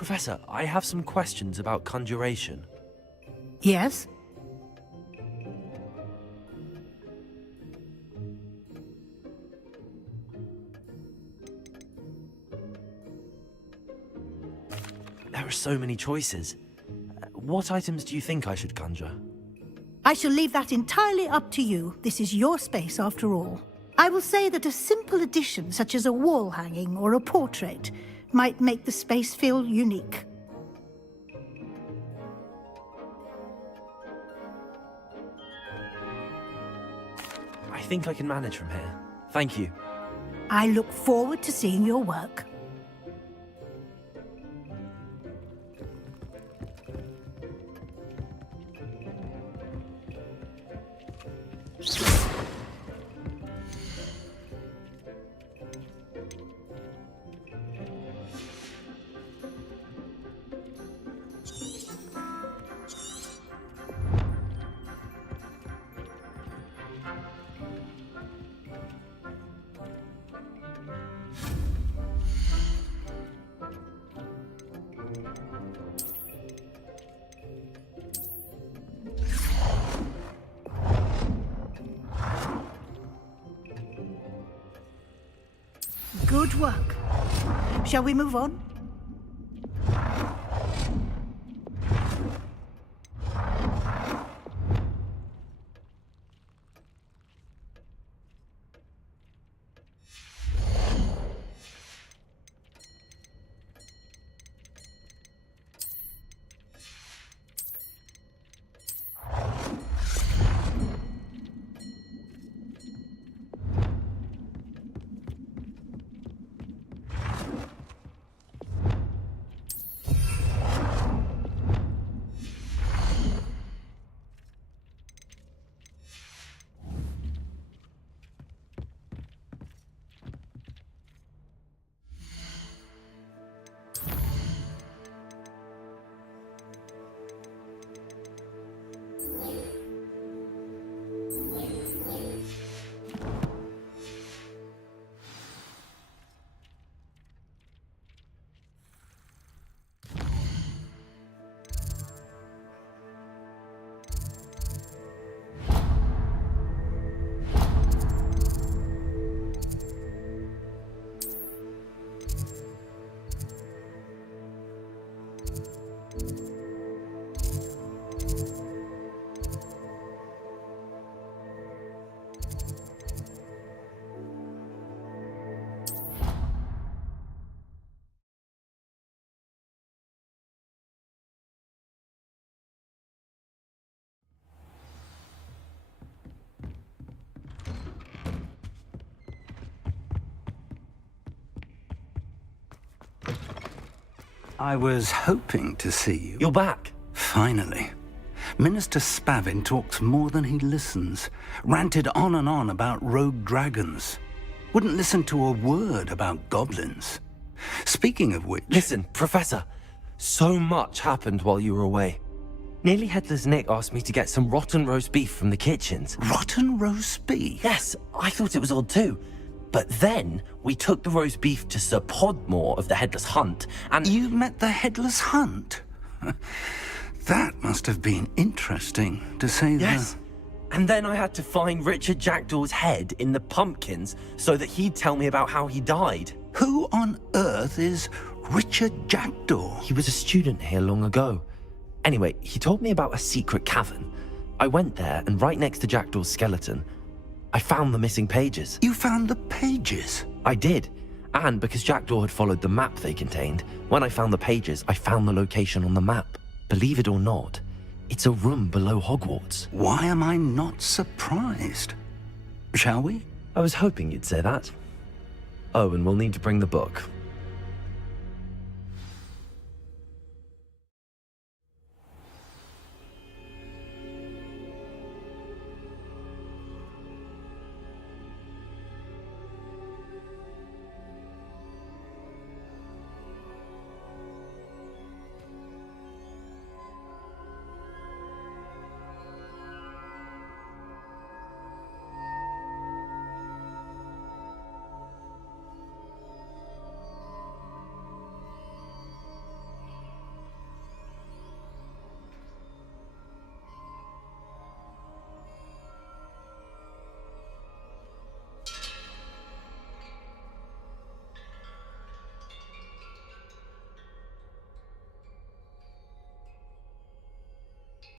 Professor, I have some questions about conjuration. Yes? There are so many choices. What items do you think I should conjure? I shall leave that entirely up to you. This is your space, after all. I will say that a simple addition, such as a wall hanging or a portrait, might make the space feel unique. I think I can manage from here. Thank you. I look forward to seeing your work. Good work. Shall we move on? I was hoping to see you. You're back. Finally. Minister Spavin talks more than he listens. Ranted on and on about rogue dragons. Wouldn't listen to a word about goblins. Speaking of which... Listen, Professor. So much happened while you were away. Nearly Headless Nick asked me to get some rotten roast beef from the kitchens. Rotten roast beef? Yes, I thought it was odd too. But then, we took the roast beef to Sir Podmore of the Headless Hunt, and... You met the Headless Hunt? That must have been interesting, to say the... Yes. And then I had to find Richard Jackdaw's head in the pumpkins so that he'd tell me about how he died. Who on earth is Richard Jackdaw? He was a student here long ago. Anyway, he told me about a secret cavern. I went there, and right next to Jackdaw's skeleton, I found the missing pages. You found the pages? I did. And because Jackdaw had followed the map they contained, when I found the pages, I found the location on the map. Believe it or not, it's a room below Hogwarts. Why am I not surprised? Shall we? I was hoping you'd say that. Oh, and we'll need to bring the book.